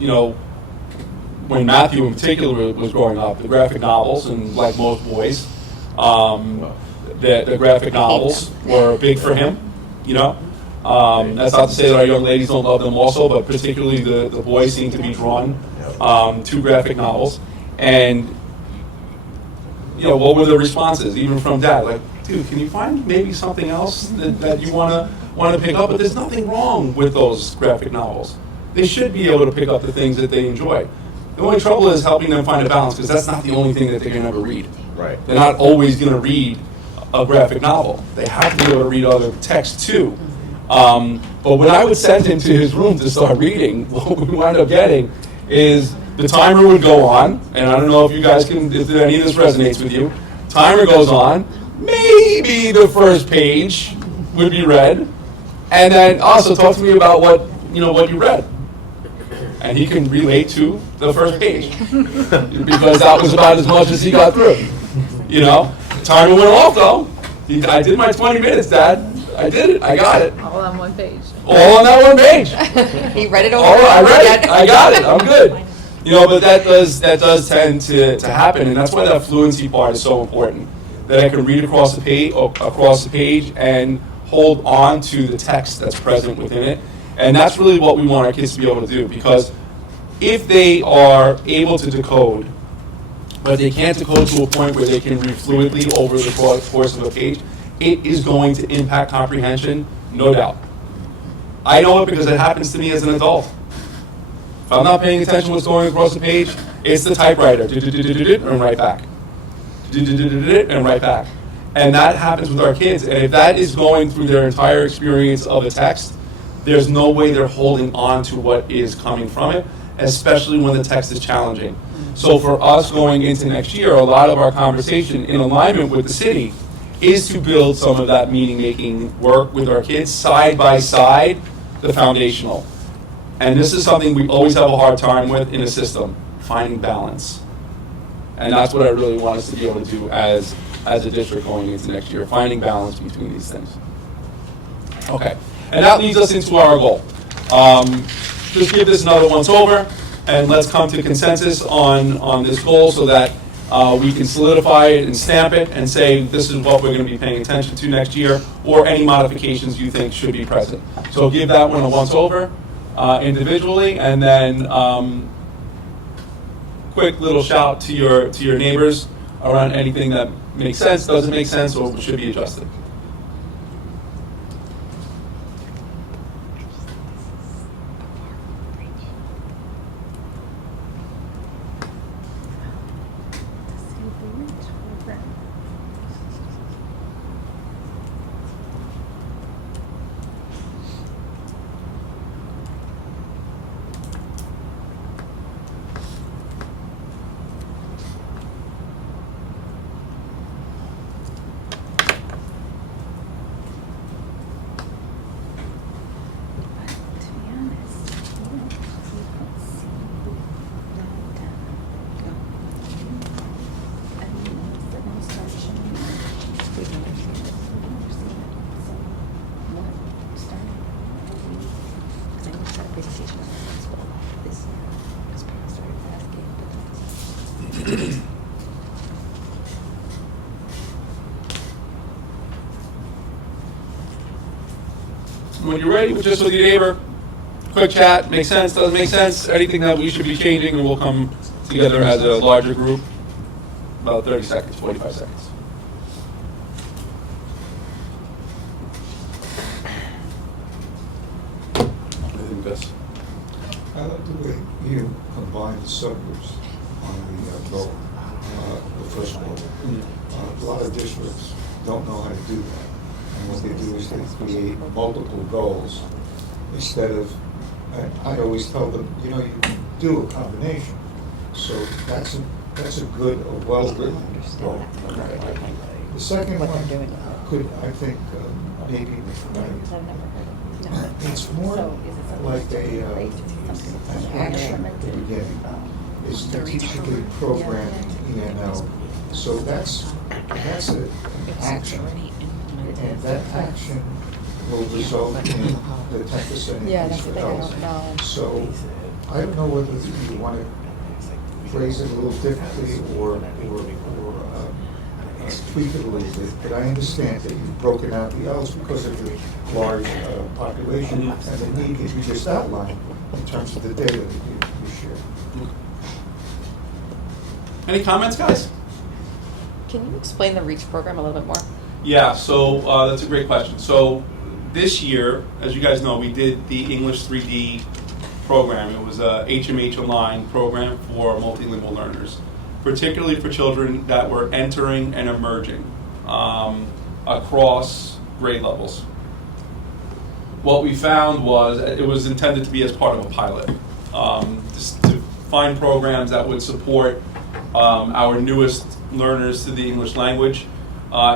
when Matthew in particular was growing up, the graphic novels, and like most boys, the graphic novels were big for him, That's not to say that our young ladies don't love them also, but particularly the boys seem to be drawn to graphic novels. And, what were the responses, even from Dad? Like, dude, can you find maybe something else that you want to pick up? But there's nothing wrong with those graphic novels. They should be able to pick up the things that they enjoy. The only trouble is helping them find a balance, because that's not the only thing that they're going to ever read. Right. They're not always going to read a graphic novel. They have to be able to read other text too. But when I would send him to his room to start reading, what we wound up getting is the timer would go on, and I don't know if you guys if any of this resonates with you. Timer goes on, maybe the first page would be read, and then also talk to me about what you read. And he can relate to the first page because that was about as much as he got through. Timer went off though. I did my 20 minutes, Dad. I did it. I got it. All on one page. All on that one page. He read it over. All right, I read it. I got it. I'm good. But that does tend to happen, and that's why that fluency part is so important. That I can read across the page and hold on to the text that's present within it. And that's really what we want our kids to be able to do, because if they are able to decode but they can't decode to a point where they can read fluidly over the course of a page, it is going to impact comprehension, no doubt. I know it because it happens to me as an adult. If I'm not paying attention to what's going across the page, it's the typewriter, and right back. And right back. And that happens with our kids. And if that is going through their entire experience of a text, there's no way they're holding on to what is coming from it, especially when the text is challenging. So for us going into next year, a lot of our conversation in alignment with the city is to build some of that meaning-making work with our kids side by side, the foundational. And this is something we always have a hard time with in a system, finding balance. And that's what I really want us to be able to do as a district going into next year, finding balance between these things. Okay, and that leads us into our goal. Just give this another once over, and let's come to consensus on this goal so that we can solidify it and stamp it and say this is what we're going to be paying attention to next year, or any modifications you think should be present. So give that one a once over individually, and then quick little shout to your neighbors around anything that makes sense, doesn't make sense, or should be adjusted. When you're ready, just with your neighbor, quick chat, makes sense, doesn't make sense, anything that we should be changing, and we'll come together as a larger group. About 30 seconds, 45 seconds. I think this. I like the way you combine the subgroups on the goal, the first goal. A lot of districts don't know how to do that. And what they do is they create multiple goals instead of, and I always tell them, you know, you can do a combination. So that's a good, a well-written goal. The second one could, I think, maybe, it's more like an action at the beginning. Is strategically programming ENL. So that's an action. And that action will result in the 10% increase for health. So I don't know whether you want to phrase it a little differently or tweak it a little bit, but I understand that you've broken out the L's because of the large population and the need that you just outlined in terms of the data that you shared. Any comments, guys? Can you explain the REACH program a little bit more? Yeah, so that's a great question. So this year, as you guys know, we did the English 3D program. It was a HMH Align program for multilingual learners, particularly for children that were entering and emerging across grade levels. What we found was it was intended to be as part of a pilot, just to find programs that would support our newest learners to the English language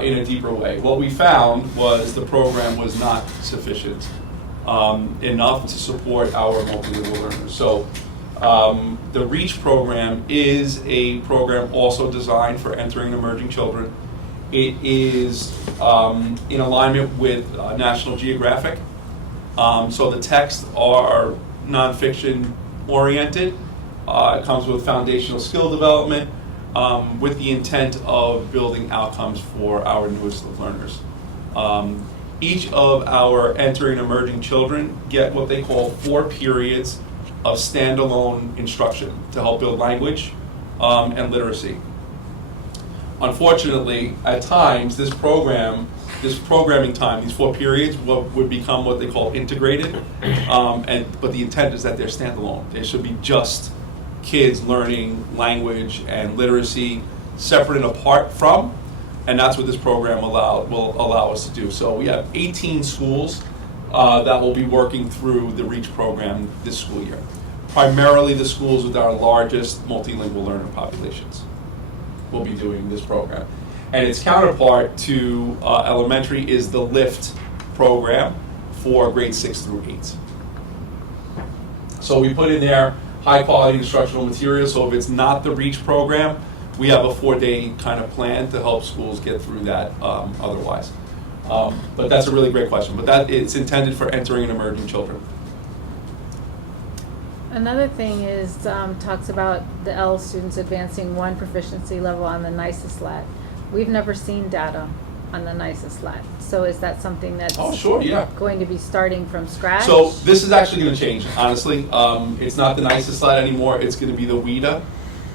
in a deeper way. What we found was the program was not sufficient enough to support our multilingual learners. So the REACH program is a program also designed for entering and emerging children. It is in alignment with National Geographic. So the texts are nonfiction oriented. It comes with foundational skill development with the intent of building outcomes for our newest of learners. Each of our entering and emerging children get what they call 4 periods of standalone instruction to help build language and literacy. unfortunately, at times, this programming time, these 4 periods, would become what they call integrated. But the intent is that they're standalone. There should be just kids learning language and literacy separate and apart from, and that's what this program will allow us to do. So we have 18 schools that will be working through the REACH program this school year. Primarily the schools with our largest multilingual learner populations will be doing this program. And its counterpart to elementary is the LIFT program for grades 6 through 8. So we put in there high quality instructional materials. So if it's not the REACH program, we have a 4-day kind of plan to help schools get through that otherwise. But that's a really great question. But it's intended for entering and emerging children. Another thing is, talks about the L students advancing 1 proficiency level on the NICESLAT. We've never seen data on the NICESLAT. So is that something that's going to be starting from scratch? So this is actually going to change, honestly. It's not the NICESLAT anymore. It's going to be the WIDA.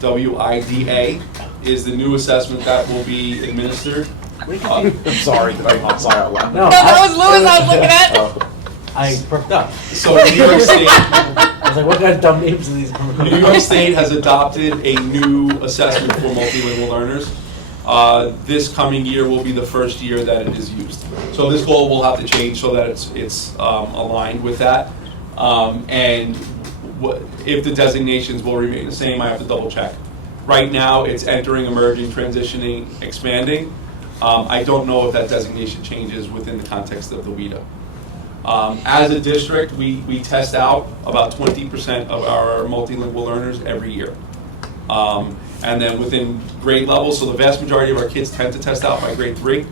WIDA is the new assessment that will be administered. I'm sorry, did I say out loud? No, that was Louis I was looking at. I perked up. So New York State, I was like, what kind of dumb names are these? New York State has adopted a new assessment for multilingual learners. This coming year will be the first year that it is used. So this goal will have to change so that it's aligned with that. And if the designations will remain the same, I have to double check. Right now, it's entering, emerging, transitioning, expanding. I don't know if that designation changes within the context of the WIDA. As a district, we test out about 20% of our multilingual learners every year. And then within grade levels, so the vast majority of our kids tend to test out by grade 3.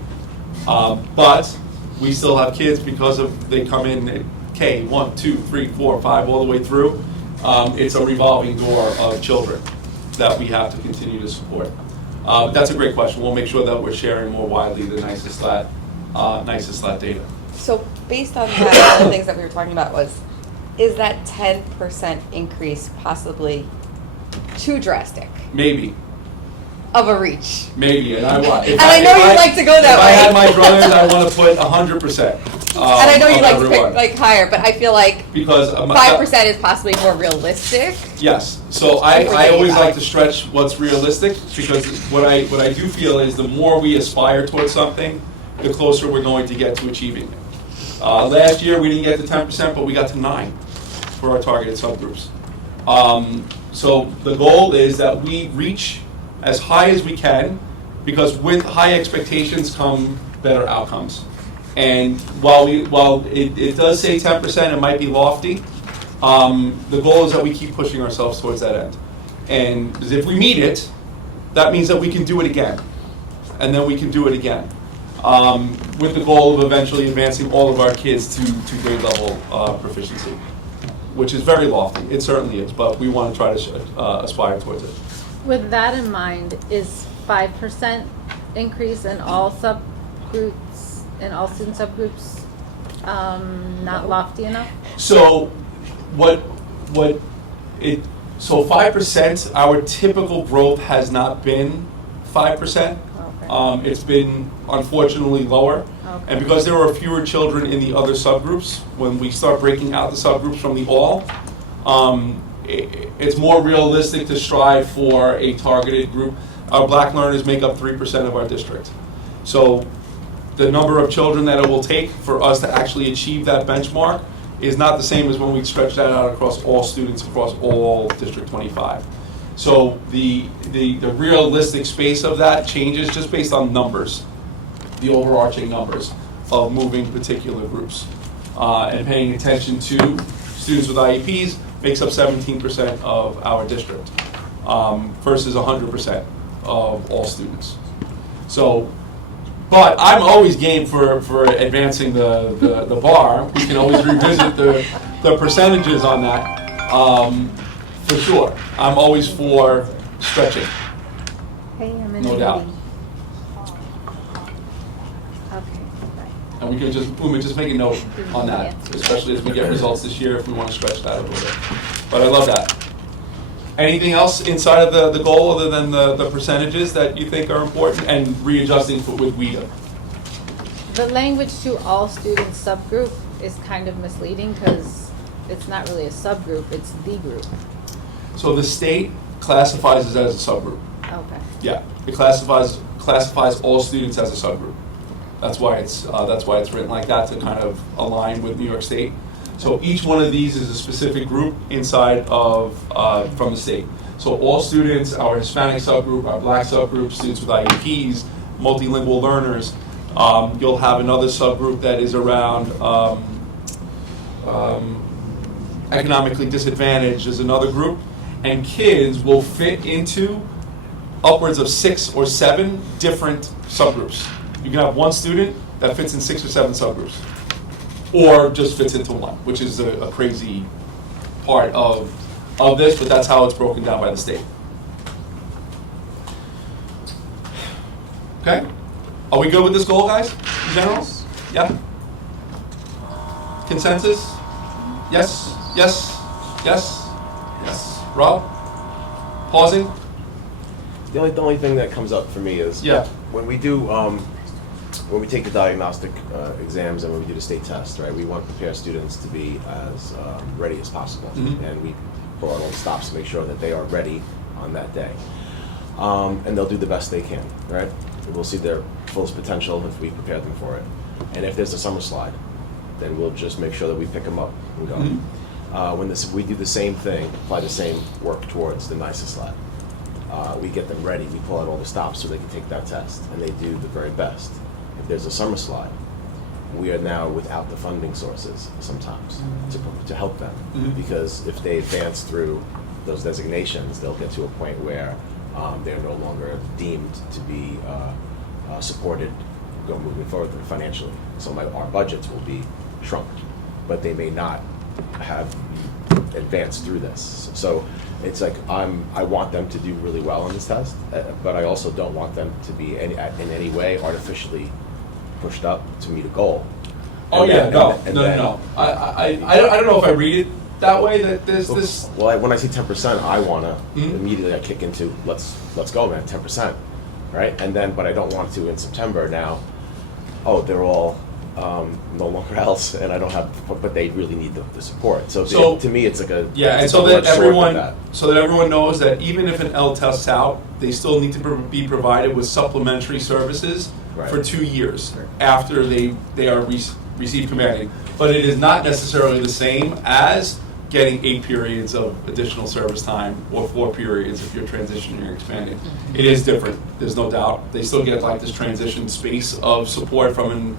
But we still have kids because they come in at K, 1, 2, 3, 4, 5, all the way through. It's a revolving door of children that we have to continue to support. That's a great question. We'll make sure that we're sharing more widely the NICESLAT data. So based on that, one of the things that we were talking about is that 10% increase possibly too drastic Maybe. of a reach? Maybe. And I know you'd like to go that If I way. had my brothers, I want to put 100%. And I know you'd like to everyone. pick higher, but I feel like Because 5% is possibly more realistic. Yes. So I always like to stretch what's realistic, because what I do feel is the more we aspire towards something, the closer we're going to get to achieving it. Last year we didn't get to 10%, but we got to 9 for our targeted subgroups. So the goal is that we reach as high as we can, because with high expectations come better outcomes. And while it does say 10%, it might be lofty. The goal is that we keep pushing ourselves towards that end. And if we meet it, that means that we can do it again. And then we can do it again. With the goal of eventually advancing all of our kids to grade level proficiency, which is very lofty. It certainly is, but we want to try to aspire towards it. With that in mind, is 5% increase in all subgroups, in all student subgroups, not lofty enough? So, so 5%, our typical growth has not been 5%. Okay. It's been unfortunately lower. Okay. And because there are fewer children in the other subgroups, when we start breaking out the subgroups from the all, it's more realistic to strive for a targeted group. Our black learners make up 3% of our district. So the number of children that it will take for us to actually achieve that benchmark is not the same as when we stretch that out across all students across all District 25. So the realistic space of that changes just based on numbers, the overarching numbers of moving particular groups. And paying attention to students with IEPs makes up 17% of our district versus 100% of all students. So, but I'm always game for advancing the bar. We can always revisit the percentages on that, for sure. I'm always for stretching, Hey, I'm in no a doubt. meeting. Okay, bye. And we can just make a note on that, especially as we get results this year, if we want to stretch that a little bit. But I love that. Anything else inside of the goal other than the percentages that you think are important and readjusting with WIDA? The language to all students subgroup is kind of misleading because it's not really a subgroup, it's the group. So the state classifies it as a subgroup. Okay. Yeah, it classifies all students as a subgroup. That's why it's written like that, to kind of align with New York State. So each one of these is a specific group inside of from the state. So all students, our Hispanic subgroup, our Black subgroup, students with IEPs, multilingual learners. You'll have another subgroup that is around economically disadvantaged is another group, and kids will fit into upwards of 6 or 7 different subgroups. You can have one student that fits in 6 or 7 subgroups, or just fits into one, which is a crazy part of this, but that's how it's broken down by the state. Okay? Are we good with this goal, guys, in general? Yeah? Consensus? Yes? Yes? Yes? Yes? Rob? Pausing? The only thing that comes up for me is Yeah. when we do when we take the diagnostic exams and when we do the state test, right? We want to prepare students to be as ready as possible, and we put all the stops to make sure that they are ready on that day, and they'll do the best they can, right? We'll see their fullest potential if we prepare them for it, and if there's a summer slide, then we'll just make sure that we pick them up and go. When we do the same thing, apply the same work towards the NYSA slide. We get them ready, we pull out all the stops so they can take that test, and they do the very best. If there's a summer slide, we are now without the funding sources sometimes to help them, because if they advance through those designations, they'll get to a point where they're no longer deemed to be supported moving forward financially. So our budgets will be shrunk, but they may not have advanced through this. So it's like I want them to do really well on this test, but I also don't want them to be in any way artificially pushed up to meet a goal. Oh yeah, no. I don't know if I read it that way. That there's this. Well, when I see 10%, I wanna immediately I kick into let's go, man, 10%, right? And then, but I don't want to in September now. Oh, they're all no longer else, and I don't have, but they really need the support. So to me, it's like a and so that everyone knows that even if an L tests out, they still need to be provided with supplementary services for 2 years after they are receive commanding. But it is not necessarily the same as getting 8 periods of additional service time or 4 periods if you're transitioning or expanding. It is different. There's no doubt. They still get like this transition space of support from an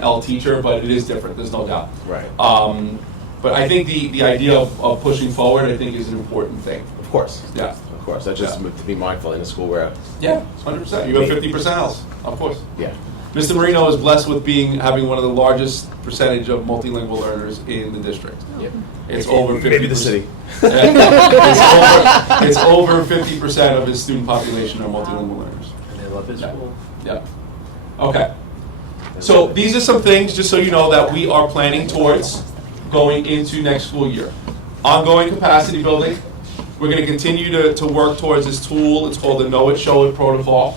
L teacher, but it is different. There's no doubt. Right. But I think the idea of pushing forward, I think, is an important thing. Of course. Yeah. Of course. That's just to be mindful in a school where. Yeah, 100%. You have 50% else, of course. Yeah. Mr. Marino is blessed with having one of the largest percentage of multilingual learners in the district. Yep. It's over 50%. Maybe the city. It's over 50% of his student population are multilingual learners. And they love his school. Yeah. Okay. So these are some things, just so you know, that we are planning towards going into next school year. Ongoing capacity building. We're going to continue to work towards this tool. It's called the Know It, Show It protocol,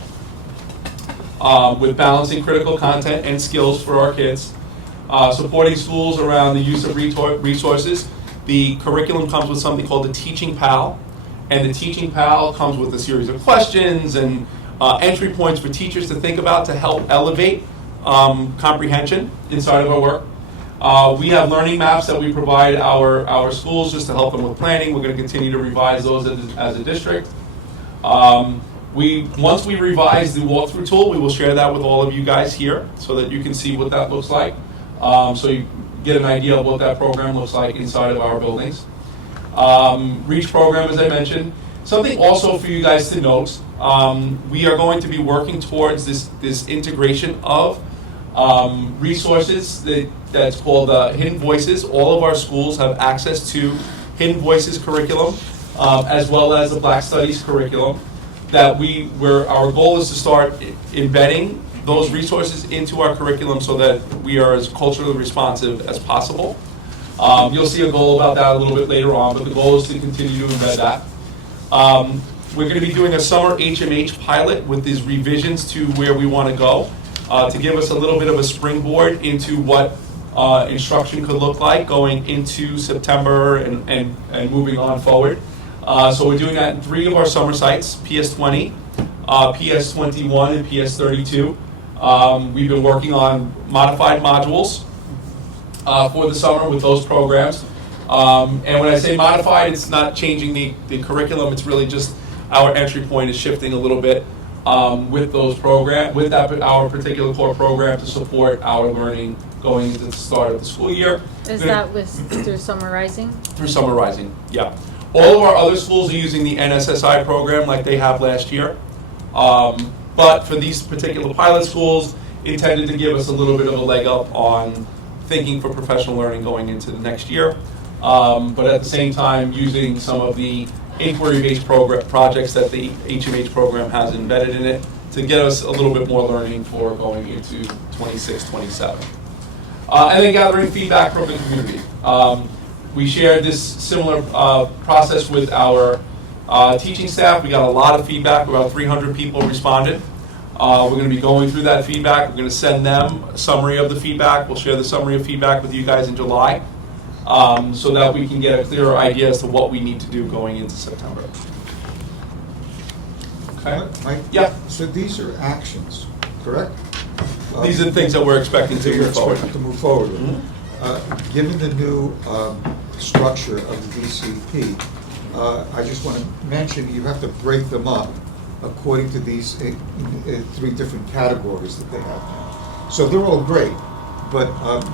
with balancing critical content and skills for our kids. Supporting schools around the use of resources. The curriculum comes with something called the Teaching Pal, and the Teaching Pal comes with a series of questions and entry points for teachers to think about to help elevate comprehension inside of our work. We have learning maps that we provide our schools just to help them with planning. We're going to continue to revise those as a district. Once we revise the walkthrough tool, we will share that with all of you guys here so that you can see what that looks like. So you get an idea of what that program looks like inside of our buildings. REACH program, as I mentioned. Something also for you guys to note, we are going to be working towards this integration of resources that's called Hidden Voices. All of our schools have access to Hidden Voices curriculum, as well as the Black Studies curriculum. Our goal is to start embedding those resources into our curriculum so that we are as culturally responsive as possible. You'll see a goal about that a little bit later on, but the goal is to continue to embed that. We're going to be doing a summer HMH pilot with these revisions to where we want to go, to give us a little bit of a springboard into what instruction could look like going into September and moving on forward. So we're doing that in 3 of our summer sites, PS20, PS21, and PS32. We've been working on modified modules for the summer with those programs. And when I say modified, it's not changing the curriculum, it's really just our entry point is shifting a little bit with those our particular core program to support our learning going into the start of the school year. Is that through Summer Rising? Through Summer Rising, yeah. All of our other schools are using the NSSI program like they have last year. But for these particular pilot schools, intended to give us a little bit of a leg up on thinking for professional learning going into the next year. But at the same time, using some of the inquiry-based projects that the HMH program has embedded in it to get us a little bit more learning for going into 26, 27. And then gathering feedback from the community. We shared this similar process with our teaching staff. We got a lot of feedback. About 300 people responded. We're going to be going through that feedback. We're going to send them a summary of the feedback. We'll share the summary of feedback with you guys in July. So that we can get a clearer idea as to what we need to do going into September. Okay? Mike? Yeah. So these are actions, correct? These are the things that we're expecting to move forward. To move forward with. Given the new structure of the DCP, I just want to mention you have to break them up according to these 3 different categories that they have now. So they're all great. But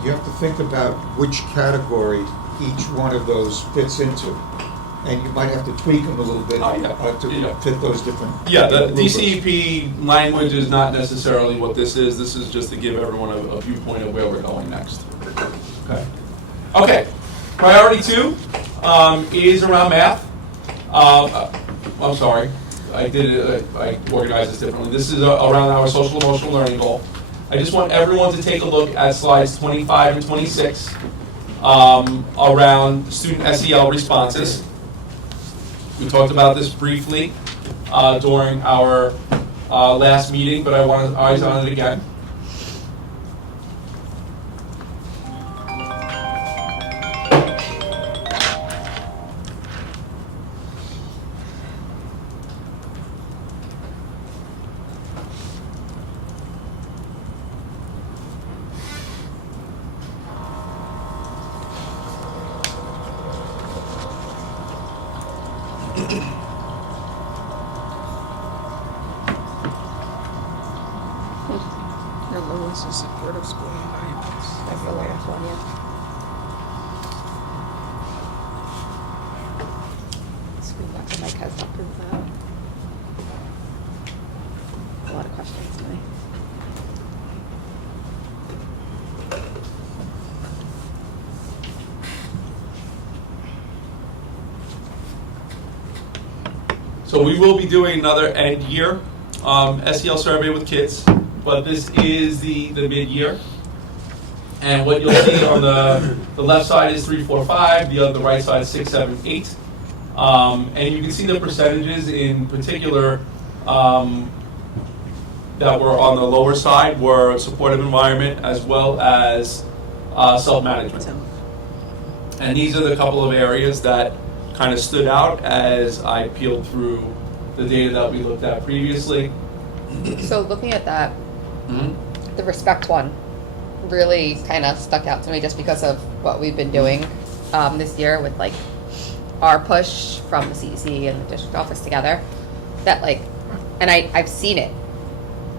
you have to think about which category each one of those fits into. And you might have to tweak them a little bit to fit those different... Yeah, the rubrics. DCEP language is not necessarily what this is. This is just to give everyone a viewpoint of where we're going next. Okay. Priority 2 is around math. I'm sorry. I organized this differently. This is around our social emotional learning goal. I just want everyone to take a look at slides 25 and 26 around student SEL responses. We talked about this briefly during our last meeting, but I want eyes on it again. Your lowest is supportive school environments. That's the lowest one, yeah. School Dr. Mike has not proved that. A lot of questions tonight. So we will be doing another end year SEL survey with kids, but this is the mid-year. And what you'll see on the left side is 3, 4, 5, the right side is 6, 7, 8. And you can see the percentages in particular that were on the lower side were supportive environment as well as self-management. And these are the couple of areas that kind of stood out as I peeled through the data that we looked at previously. So looking at that, the respect one really kind of stuck out to me just because of what we've been doing this year with like our push from the CEC and the district office together. That like, and I've seen it,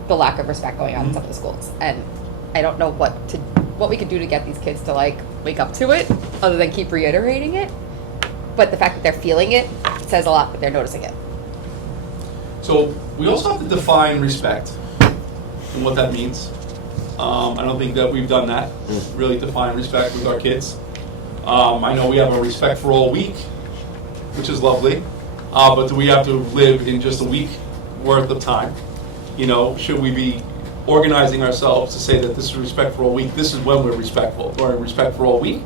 the lack of respect going on in some of the schools, and I don't know what we could do to get these kids to like wake up to it, other than keep reiterating it. But the fact that they're feeling it says a lot that they're noticing it. So we also have to define respect and what that means. I don't think that we've done that, really define respect with our kids. I know we have a respect for all week, which is lovely, but do we have to live in just a week worth of time? You know, should we be organizing ourselves to say that this is respect for all week, this is when we're respectful, or respect for all week?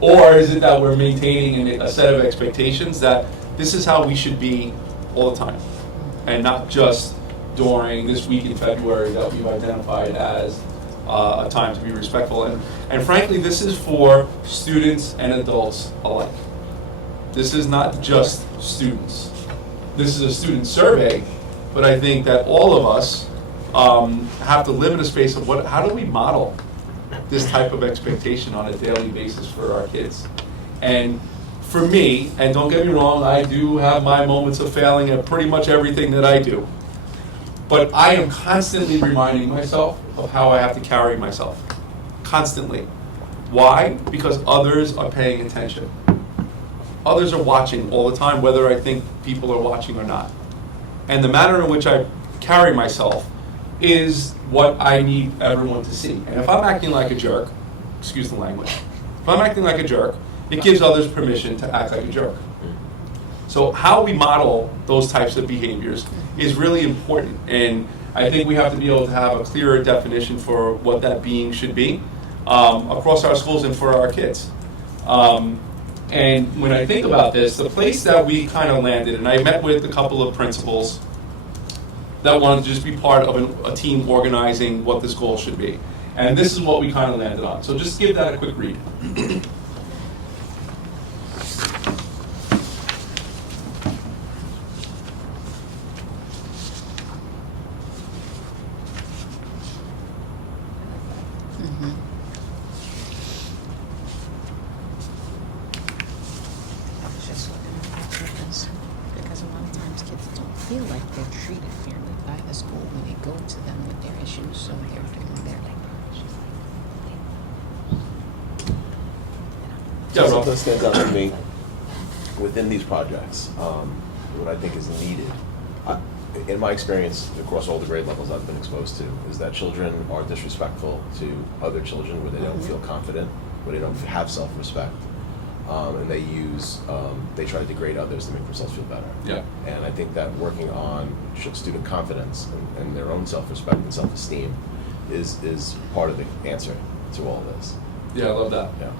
Or is it that we're maintaining a set of expectations that this is how we should be all the time, and not just during this week in February that we've identified as a time to be respectful. And frankly, this is for students and adults alike. This is not just students. This is a student survey, but I think that all of us have to live in a space of how do we model this type of expectation on a daily basis for our kids. And for me, and don't get me wrong, I do have my moments of failing at pretty much everything that I do. But I am constantly reminding myself of how I have to carry myself. Constantly. Why? Because others are paying attention. Others are watching all the time, whether I think people are watching or not. And the manner in which I carry myself is what I need everyone to see. And if I'm acting like a jerk, excuse the language, if I'm acting like a jerk, it gives others permission to act like a jerk. So how we model those types of behaviors is really important. And I think we have to be able to have a clearer definition for what that being should be across our schools and for our kids. And when I think about this, the place that we kind of landed, and I met with a couple of principals that wanted to just be part of a team organizing what this goal should be. And this is what we kind of landed on. So just give that a quick read. Because a lot of times kids don't feel like they're treated fairly by the school when they go to them with their issues, so they're doing their Yeah, Rob. Something stands out to me within these projects, what I think is needed. In my experience, across all the grade levels I've been exposed to, is that children are disrespectful to other children where they don't feel confident, where they don't have self-respect. And they try to degrade others to make themselves feel better. Yeah. And I think that working on student confidence and their own self-respect and self-esteem is part of the answer to all this. Yeah, I love that. Yeah.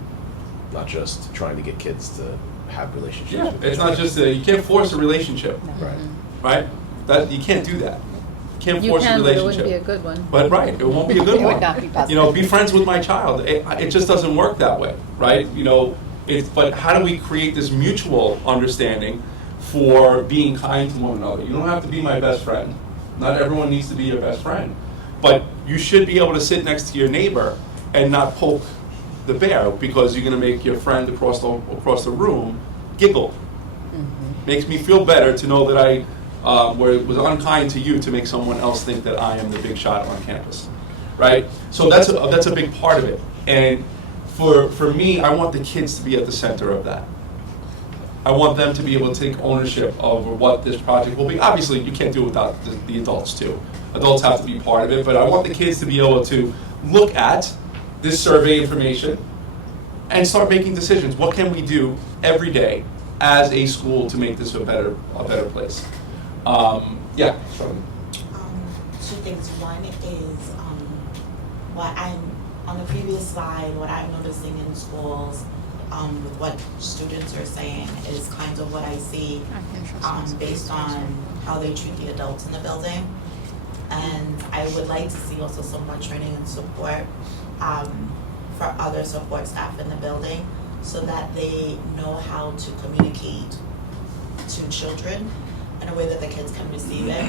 Not just trying to get kids to have relationships. Yeah, with it's each not other. just you can't force a relationship, Right. right? That you can't do that. You can't You force a can, but it relationship. wouldn't be a good one. But right, it won't be a good It one. would not be positive. You know, be friends with my child. It just doesn't work that way, right? You know, but how do we create this mutual understanding for being kind to one another? You don't have to be my best friend. Not everyone needs to be your best friend. But you should be able to sit next to your neighbor and not poke the bear because you're going to make your friend across the room giggle. Makes me feel better to know that I was unkind to you to make someone else think that I am the big shot on campus, right? So that's a big part of it. And for me, I want the kids to be at the center of that. I want them to be able to take ownership over what this project will be. Obviously, you can't do it without the adults too. Adults have to be part of it, but I want the kids to be able to look at this survey information and start making decisions. What can we do every day as a school to make this a better place? Yeah. Two things. One is what I'm on the previous slide. What I'm noticing in schools, with what students are saying, is kind of what I see based on how they treat the adults in the building. And I would like to see also some more training and support for other support staff in the building, so that they know how to communicate to children in a way that the kids can receive it.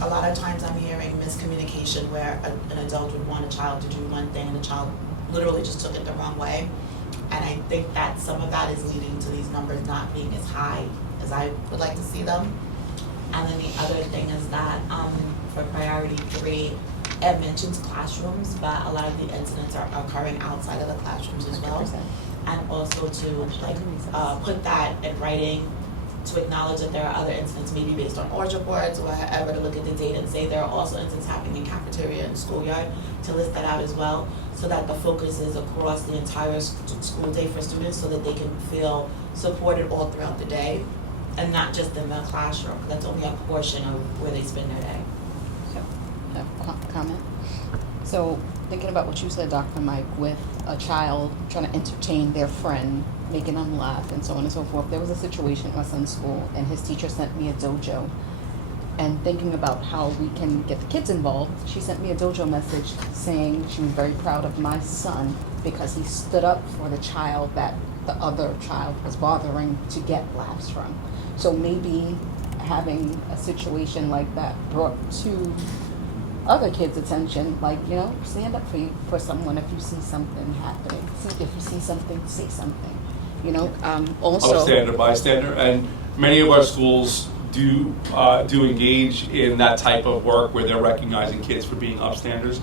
A lot of times I'm hearing miscommunication where an adult would want a child to do one thing and the child literally just took it the wrong way. And I think that some of that is leading to these numbers not being as high as I would like to see them. And then the other thing is that for priority 3, it mentions classrooms, but a lot of the incidents are occurring outside of the classrooms as well. 100%. And also to put that in writing, to acknowledge that there are other incidents, maybe based on ORS reports or however, to look at the data and say there are also incidents happening in cafeteria and schoolyard, to list that out as well, so that the focus is across the entire school day for students, so that they can feel supported all throughout the day and not just in the classroom. That's only a portion of where they spend their day. Comment. So thinking about what you said, Dr. Mike, with a child trying to entertain their friend making them laugh and so on and so forth. There was a situation at my son's school, and his teacher sent me a dojo. And thinking about how we can get the kids involved, she sent me a dojo message saying she was very proud of my son because he stood up for the child that the other child was bothering to get laughs from. So maybe having a situation like that brought to other kids' attention, like, you know, stand up for someone if you see something happening. If you see something, say something. You know, also Upstander, bystander, and many of our schools do engage in that type of work where they're recognizing kids for being upstanders,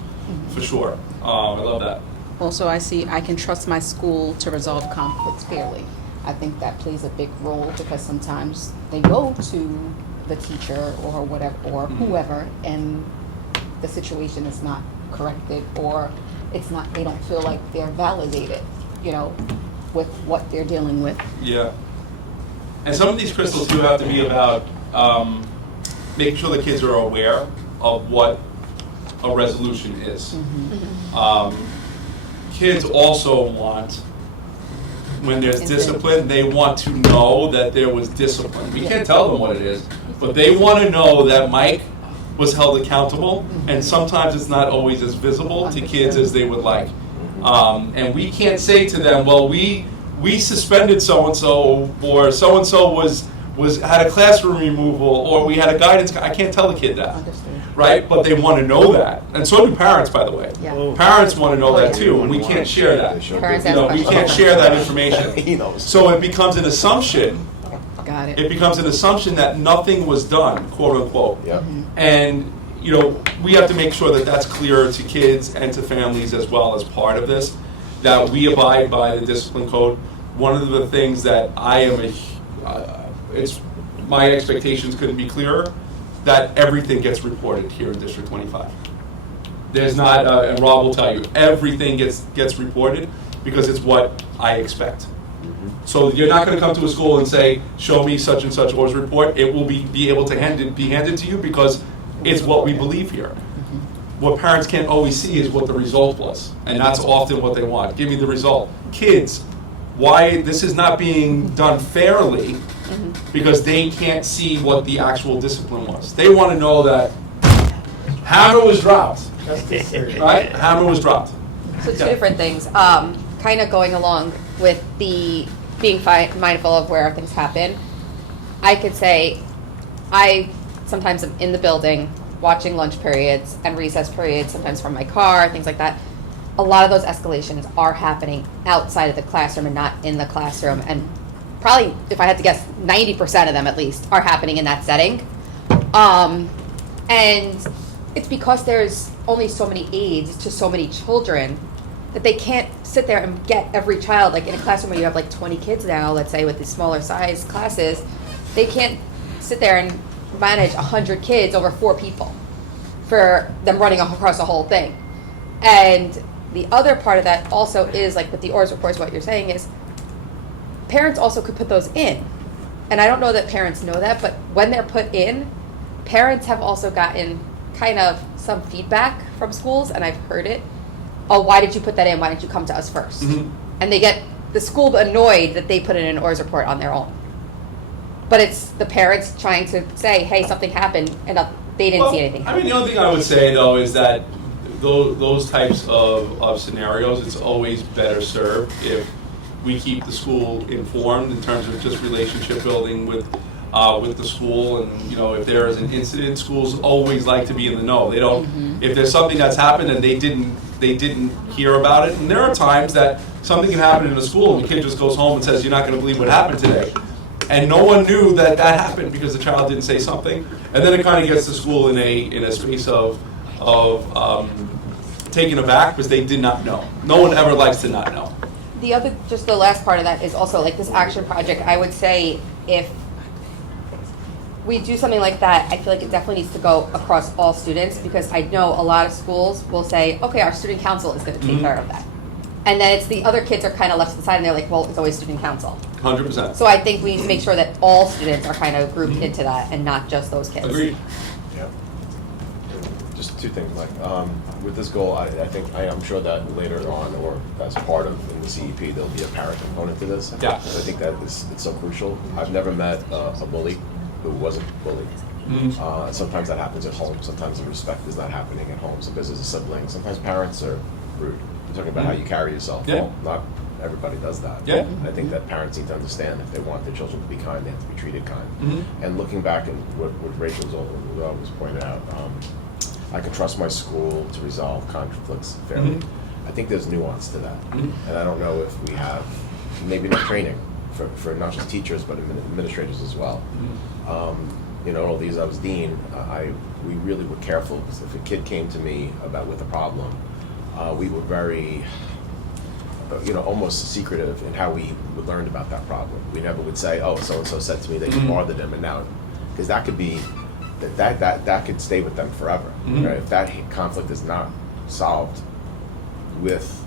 for sure. I love that. Also, I can trust my school to resolve conflicts fairly. I think that plays a big role because sometimes they go to the teacher or whatever, or whoever, and the situation is not corrected, or they don't feel like they're validated, you know, with what they're dealing with. Yeah. And some of these crystals do have to be about making sure the kids are aware of what a resolution is. Kids also want, when there's discipline, they want to know that there was discipline. We can't tell them what it is, but they want to know that Mike was held accountable, and sometimes it's not always as visible to kids as they would like. And we can't say to them, well, we suspended so-and-so, or so-and-so had a classroom removal, or we had a guidance. I can't tell the kid that, right? But they want to know that. And so do parents, by the way. Yeah. Parents want to know that too, and we can't share that. Parents We can't share that information. So it becomes an assumption. Got it. It becomes an assumption that nothing was done, quote unquote. Yeah. And we have to make sure that that's clear to kids and to families as well as part of this, that we abide by the discipline code. One of the things that I am my expectations couldn't be clearer, that everything gets reported here in District 25. There's not, and Rob will tell you, everything gets reported because it's what I expect. So you're not going to come to a school and say, show me such and such ORS report. It will be able to be handed to you because it's what we believe here. What parents can't always see is what the result was, and that's often what they want. Give me the result. Kids, why this is not being done fairly, because they can't see what the actual discipline was. They want to know that hammer was dropped, right? Hammer was dropped. So two different things. Kind of going along with the being mindful of where things happen. I could say I sometimes am in the building watching lunch periods and recess periods, sometimes from my car, things like that. A lot of those escalations are happening outside of the classroom and not in the classroom. And probably, if I had to guess, 90% of them at least are happening in that setting. And it's because there's only so many aides to so many children that they can't sit there and get every child, like in a classroom where you have like 20 kids now, let's say with these smaller size classes, they can't sit there and manage 100 kids over 4 people for them running across the whole thing. And the other part of that also is, like with the ORS reports, what you're saying is parents also could put those in. And I don't know that parents know that, but when they're put in, parents have also gotten kind of some feedback from schools, and I've heard it. Oh, why did you put that in? Why didn't you come to us first? And they get the school annoyed that they put in an ORS report on their own. But it's the parents trying to say, hey, something happened, and they didn't see anything happen. I mean, the only thing I would say, though, is that those types of scenarios, it's always better served if we keep the school informed in terms of just relationship building with the school. And if there is an incident, schools always like to be in the know. They don't. If there's something that's happened and they didn't hear about it, and there are times that something can happen in a school and the kid just goes home and says, "You're not going to believe what happened today," and no one knew that happened because the child didn't say something, and then it kind of gets the school in a space of taken aback because they did not know. No one ever likes to not know. The last part of that is also like this action project. I would say if we do something like that, I feel like it definitely needs to go across all students, because I know a lot of schools will say, okay, our student council is going to take care of that. And then it's the other kids are kind of left to the side and they're like, well, it's always student council. 100%. So I think we need to make sure that all students are kind of grouped into that and not just those kids. Agreed. Just two things, Mike. With this goal, I think, I'm sure that later on, or as part of in the CEP, there'll be a parent component to this. Yeah. I think that it's so crucial. I've never met a bully who wasn't bullied. Sometimes that happens at home. Sometimes the respect is not happening at home. Sometimes there's a sibling. Sometimes parents are rude. You're talking about how you carry yourself. Yeah. Well, not everybody does that. Yeah. And I think that parents need to understand if they want their children to be kind, they have to be treated kind. And looking back at what Rachel's always pointed out, I can trust my school to resolve conflicts fairly. I think there's nuance to that. And I don't know if we have maybe enough training for not just teachers, but administrators as well. All these, I was dean, we really were careful, because if a kid came to me with a problem, we were very, almost secretive in how we learned about that problem. We never would say, oh, so-and-so said to me that you bothered them, and now, because that could be, that could stay with them forever, right? If that conflict is not solved with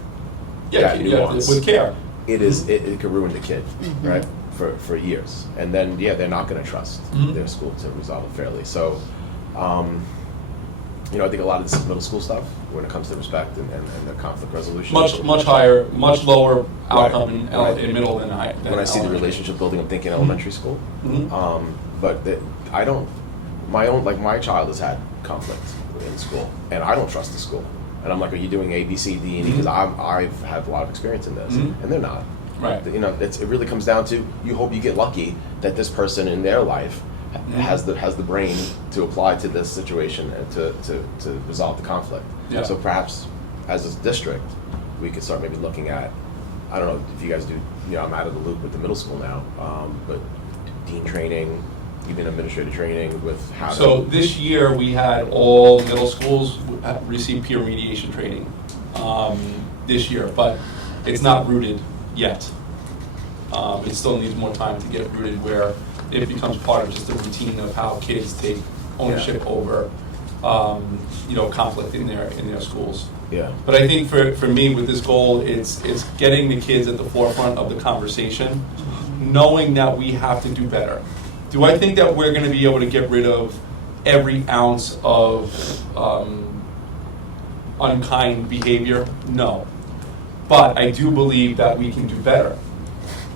that nuance, with care, it could ruin the kid, right? For years, and then they're not going to trust their school to resolve it fairly. So, I think a lot of this is middle school stuff when it comes to respect and the conflict resolution. much higher, much lower outcome in middle than high. When I see the relationship building, I'm thinking elementary school. But my child has had conflict in school, and I don't trust the school. And I'm like, are you doing A, B, C, D, and E? Because I've had a lot of experience in this, and they're not. Right. It really comes down to, you hope you get lucky that this person in their life has the brain to apply to this situation and to resolve the conflict. Yeah. So perhaps as a district, we could start maybe looking at, I don't know if you guys do, I'm out of the loop with the middle school now, but dean training, even administrative training with how So this year, we had all middle schools receive peer mediation training this year, but it's not rooted yet. It still needs more time to get rooted, where it becomes part of just the routine of how kids take ownership over, conflict in their schools. Yeah. But I think for me, with this goal, it's getting the kids at the forefront of the conversation, knowing that we have to do better. Do I think that we're going to be able to get rid of every ounce of unkind behavior? No. But I do believe that we can do better.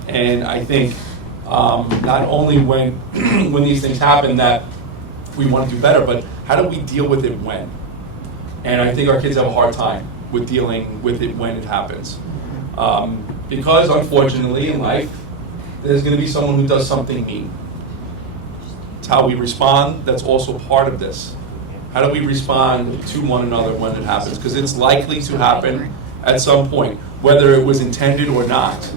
And I think not only when these things happen that we want to do better, but how do we deal with it when? And I think our kids have a hard time with dealing with it when it happens. Because unfortunately in life, there's going to be someone who does something mean. It's how we respond that's also part of this. How do we respond to one another when it happens? Because it's likely to happen at some point, whether it was intended or not.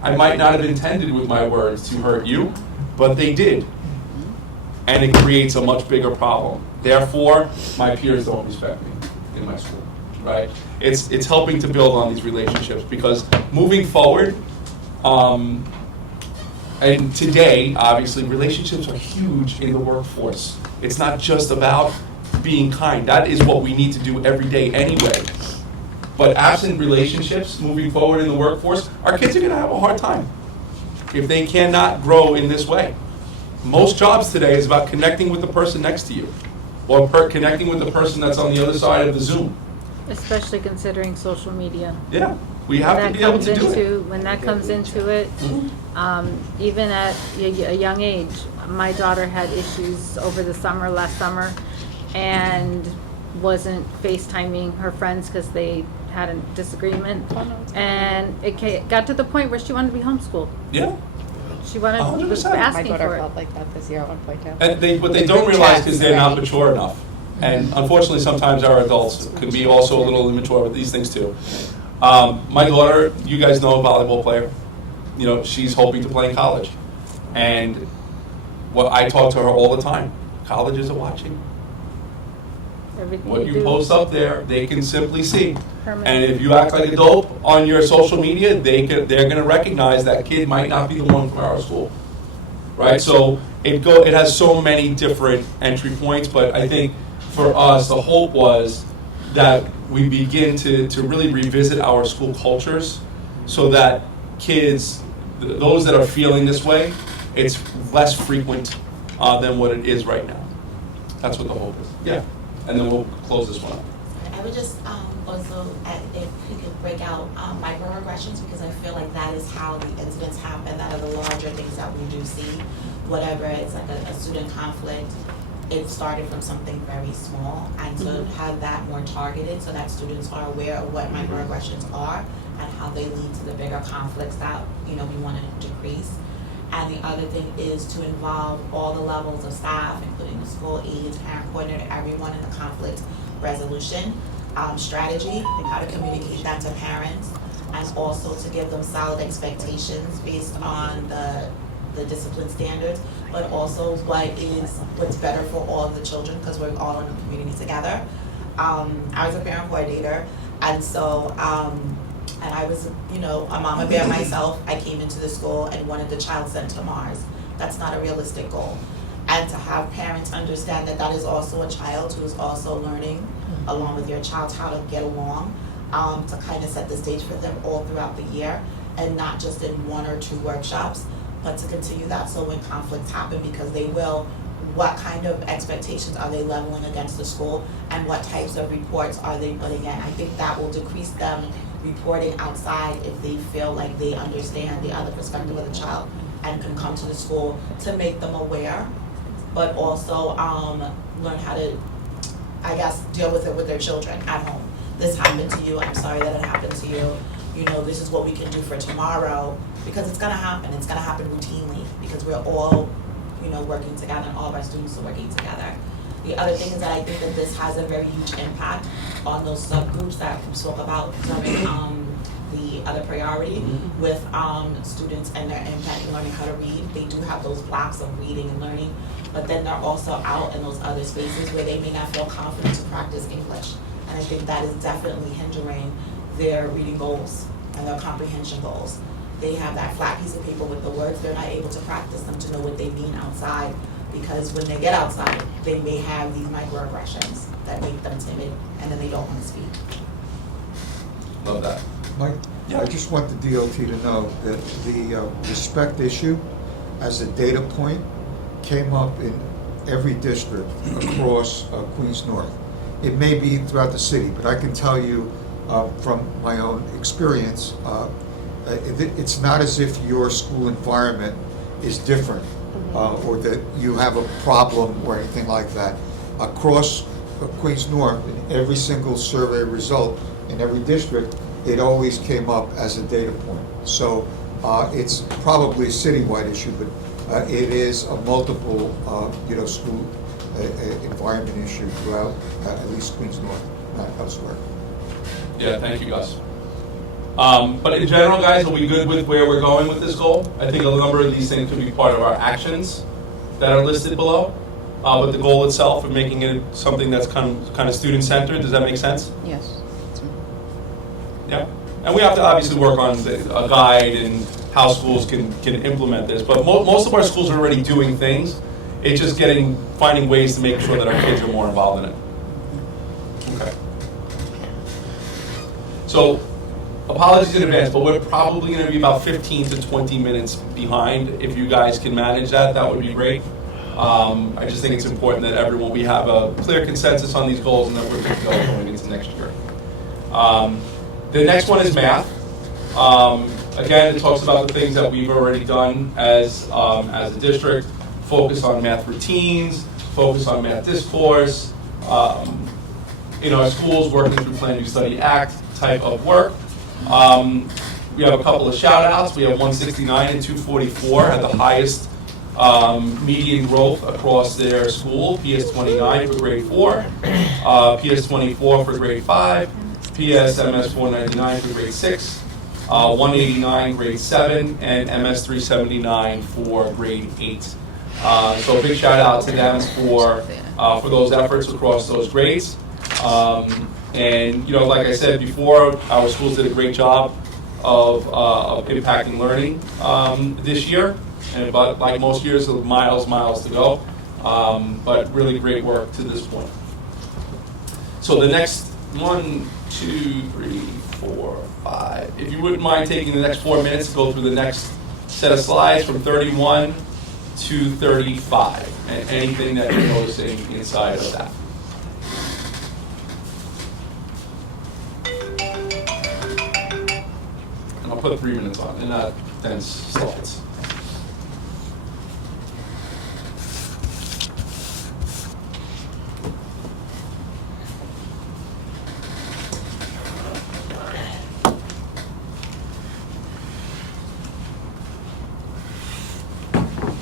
I might not have intended with my words to hurt you, but they did. And it creates a much bigger problem. Therefore, my peers don't respect me in my school, right? It's helping to build on these relationships, because moving forward, and today, obviously, relationships are huge in the workforce. It's not just about being kind. That is what we need to do every day anyway. But absent relationships moving forward in the workforce, our kids are going to have a hard time if they cannot grow in this way. Most jobs today is about connecting with the person next to you, or connecting with the person that's on the other side of the Zoom. Especially considering social media. Yeah, we have to be able to do it. When that comes into it, even at a young age, my daughter had issues over the summer, last summer, and wasn't FaceTiming her friends because they had a disagreement. And it got to the point where she wanted to be homeschooled. Yeah. She was 100%. My asking daughter for it. felt like that this year at one point, too. And what they don't realize is they're not mature enough. And unfortunately, sometimes our adults can be also a little immature with these things too. My daughter, you guys know, a volleyball player. She's hoping to play in college. And I talk to her all the time. Colleges are watching. Everything What you do. post up there, they can simply see. Permanent. And if you act like a dope on your social media, they're going to recognize that kid might not be the one from our school, right? So it has so many different entry points, but I think for us, the hope was that we begin to really revisit our school cultures, so that kids, those that are feeling this way, it's less frequent than what it is right now. That's what the hope is. Yeah. and then we'll close this one up. I would just also, if we could break out microaggressions, because I feel like that is how the incidents happen, that are the larger things that we do see. Whatever, it's like a student conflict, it started from something very small, and to have that more targeted so that students are aware of what microaggressions are and how they lead to the bigger conflicts that, you know, we want to decrease. And the other thing is to involve all the levels of staff, including the school aides, parent coordinator, everyone in the conflict resolution strategy, and how to communicate that to parents, and also to give them solid expectations based on the discipline standards, but also what's better for all of the children, because we're all in the community together. I was a parent coordinator, and so and I was, you know, a mama bear myself. I came into the school and wanted the child sent to Mars. That's not a realistic goal. And to have parents understand that that is also a child who is also learning along with your child how to get along, to kind of set the stage for them all throughout the year, and not just in 1 or 2 workshops, but to continue that so when conflicts happen, because they will, what kind of expectations are they leveling against the school, and what types of reports are they putting in? I think that will decrease them reporting outside if they feel like they understand the other perspective of the child and can come to the school to make them aware, but also learn how to, I guess, deal with it with their children at home. This happened to you, I'm sorry that it happened to you. You know, this is what we can do for tomorrow, because it's gonna happen. It's gonna happen routinely, because we're all, you know, working together, and all of our students are working together. The other thing is that I think that this has a very huge impact on those subgroups that we spoke about during the other priority with students and their impact in learning how to read. They do have those blocks of reading and learning, but then they're also out in those other spaces where they may not feel confident to practice English. And I think that is definitely hindering their reading goals and their comprehension goals. They have that flat piece of paper with the words, they're not able to practice them to know what they mean outside, because when they get outside, they may have these microaggressions that make them timid, and then they don't want to speak. Love that. Mike, Yeah. I just want the DLT to know that the respect issue as a data point came up in every district across Queens North. It may be throughout the city, but I can tell you from my own experience, it's not as if your school environment is different or that you have a problem or anything like that. Across Queens North, in every single survey result in every district, it always came up as a data point. So it's probably a citywide issue, but it is a multiple, school environment issue throughout at least Queens North, not elsewhere. Yeah, thank you, Gus. But in general, guys, are we good with where we're going with this goal? I think a number of these things could be part of our actions that are listed below. But the goal itself of making it something that's kind of student-centered, does that make sense? Yes. Yeah. And we have to obviously work on a guide and how schools can implement this. But most of our schools are already doing things. It's just finding ways to make sure that our kids are more involved in it. Okay. So, apologies in advance, but we're probably going to be about 15 to 20 minutes behind. If you guys can manage that, that would be great. I just think it's important that we have a clear consensus on these goals and that we're good to go going into next year. The next one is math. Again, it talks about the things that we've already done as a district. Focus on math routines, focus on math discourse. In our schools, working through Plan, Do, Study, Act type of work. We have a couple of shout outs. We have 169 and 244 had the highest median growth across their school. PS 29 for grade 4, PS 24 for grade 5, PS MS 499 for grade 6, 189 grade 7, and MS 379 for grade 8. So a big shout out to them for those efforts across those grades. And like I said before, our schools did a great job of impacting learning this year. But like most years, miles to go. But really great work to this point. So the next 1, 2, 3, 4, 5. If you wouldn't mind taking the next 4 minutes to go through the next set of slides from 31 to 35, and anything that you're noticing inside of that. put 3 minutes on, and not dense slides.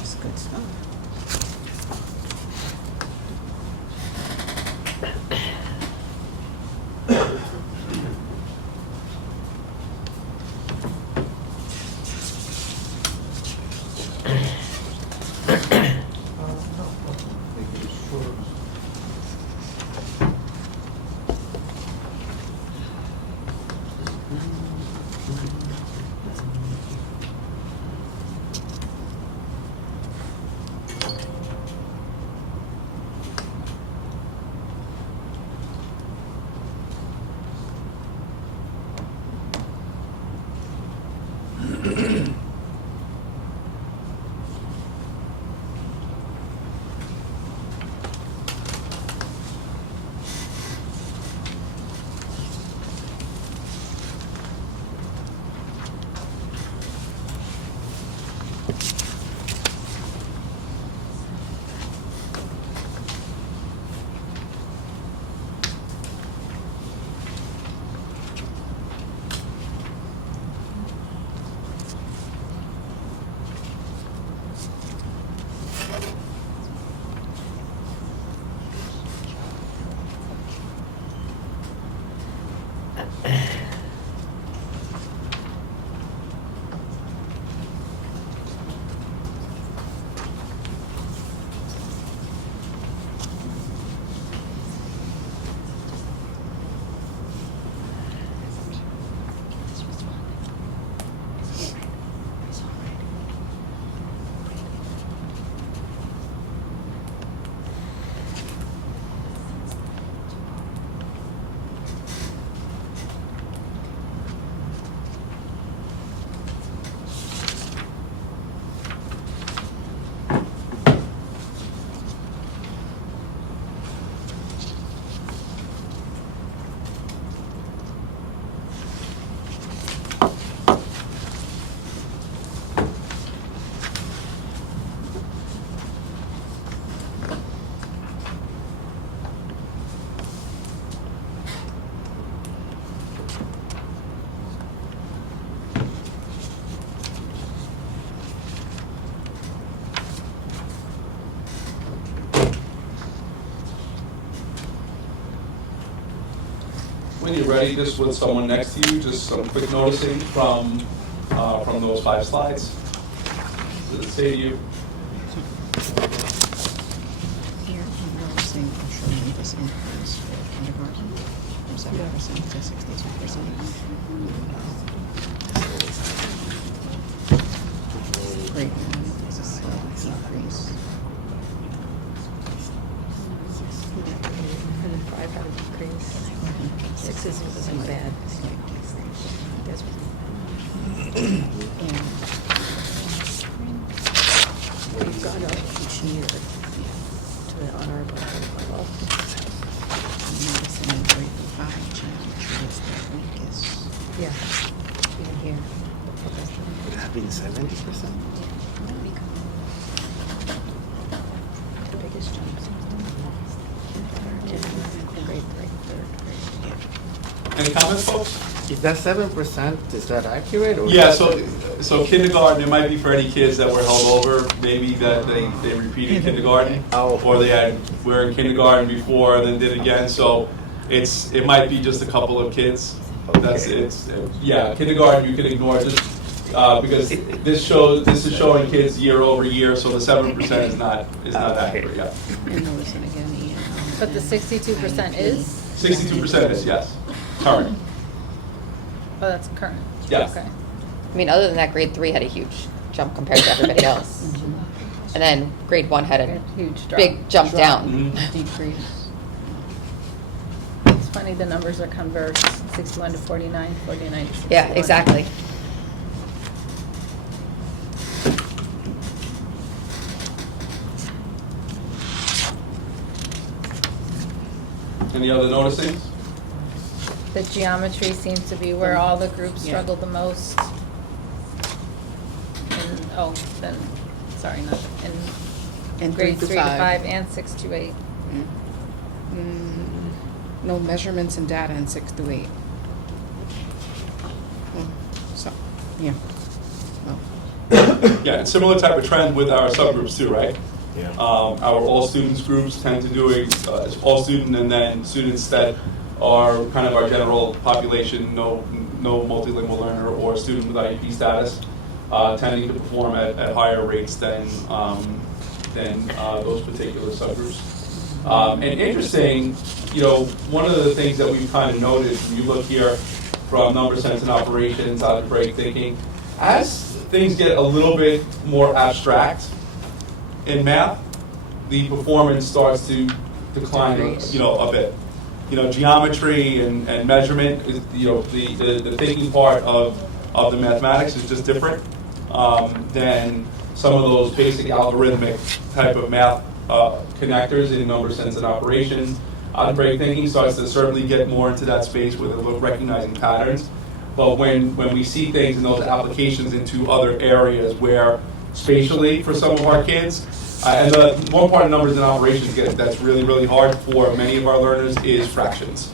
It's good stuff. When you're ready, just with someone next to you, just some quick noticing from those 5 slides. Does it say to you? Here, I'm noticing a tremendous increase for kindergarten, from 7% to 62%. Grade 1 is a slight increase. And then 5 had an increase. 6 isn't bad. That's We've gone up each year to the honorable level. I'm noticing in grade 5, geometry is the weakest. yeah. Even here. Would that be the 70%? The biggest jumps. Grade 3, third grade. Any comments, folks? Is that 7%, is that accurate? Or Yeah, so kindergarten, it might be for any kids that were held over, maybe that they repeated kindergarten. Oh. Or were in kindergarten before and then did again, so it might be just a couple of kids. That's it. Yeah, kindergarten you can ignore just because this is showing kids year over year, so the 7% is not accurate yet. And noticing again, But the 62% is? 62% is yes, current. Oh, that's current. Yes. Okay. I mean, other than that, grade 3 had a huge jump compared to everybody else. And then grade 1 had a Huge drop. big jump down. Mhm. decrease. It's funny, the numbers are converged, 61 to 49, 49 to 61. Yeah, exactly. Any other noticings? The geometry seems to be where all the groups Yeah. struggle the most. oh, then, sorry, not, in And grades 3 to 5 5. and 6 to 8. No measurements and data in 6 to 8. So, yeah. No. Yeah, and similar type of trend with our subgroups too, right? Yeah. Our all students groups tend to do all student, and then students that are kind of our general population, no multilingual learner or student with IEP status, tending to perform at higher rates than those particular subgroups. And interesting, one of the things that we've kind of noted when you look here from number sense and operations, algebraic thinking, as things get a little bit more abstract in math, the performance starts to decline, a bit. Geometry and measurement is, the thinking part of the mathematics is just different than some of those basic algorithmic type of math connectors in number sense and operations. Algebraic thinking starts to certainly get more into that space where they're recognizing patterns. But when we see things in those applications into other areas where spatially for some of our kids, and the one part of numbers and operations that's really, really hard for many of our learners is fractions.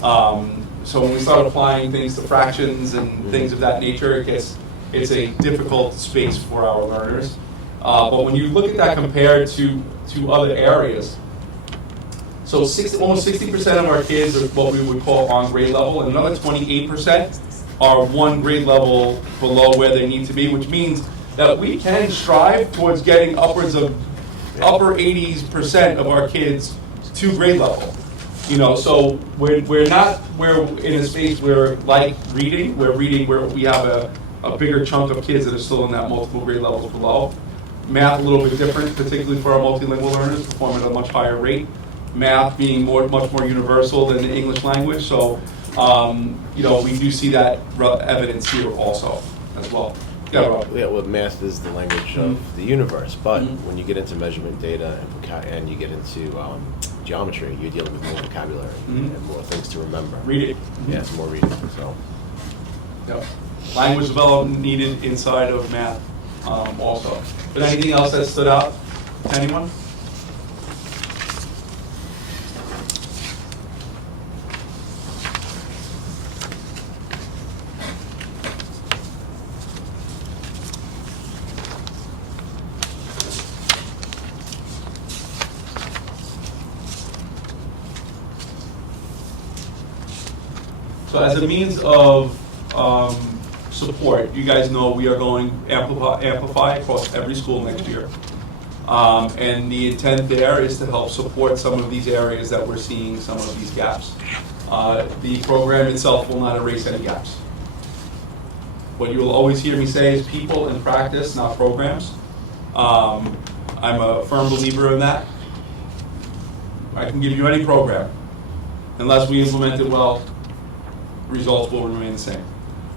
So when we start applying things to fractions and things of that nature, it's a difficult space for our learners. But when you look at that compared to other areas, so almost 60% of our kids are what we would call on grade level, and another 28% are one grade level below where they need to be, which means that we can strive towards getting upwards of upper 80% of our kids to grade level. So we're in a space where, like reading, where we have a bigger chunk of kids that are still in that multiple grade levels below. Math a little bit different, particularly for our multilingual learners, perform at a much higher rate. Math being much more universal than the English language, so we do see that evidence here also as well. Yeah, well, math is the language of the universe, but when you get into measurement data and you get into geometry, you're dealing with more vocabulary and more things to remember. Reading. Yeah, it's more reading. So. Yep. Language development needed inside of math also. But anything else that stood out to anyone? So as a means of support, you guys know we are going amplify across every school next year. And the intent there is to help support some of these areas that we're seeing some of these gaps. The program itself will not erase any gaps. What you will always hear me say is people and practice, not programs. I'm a firm believer in that. I can give you any program. Unless we implement it well, results will remain the same.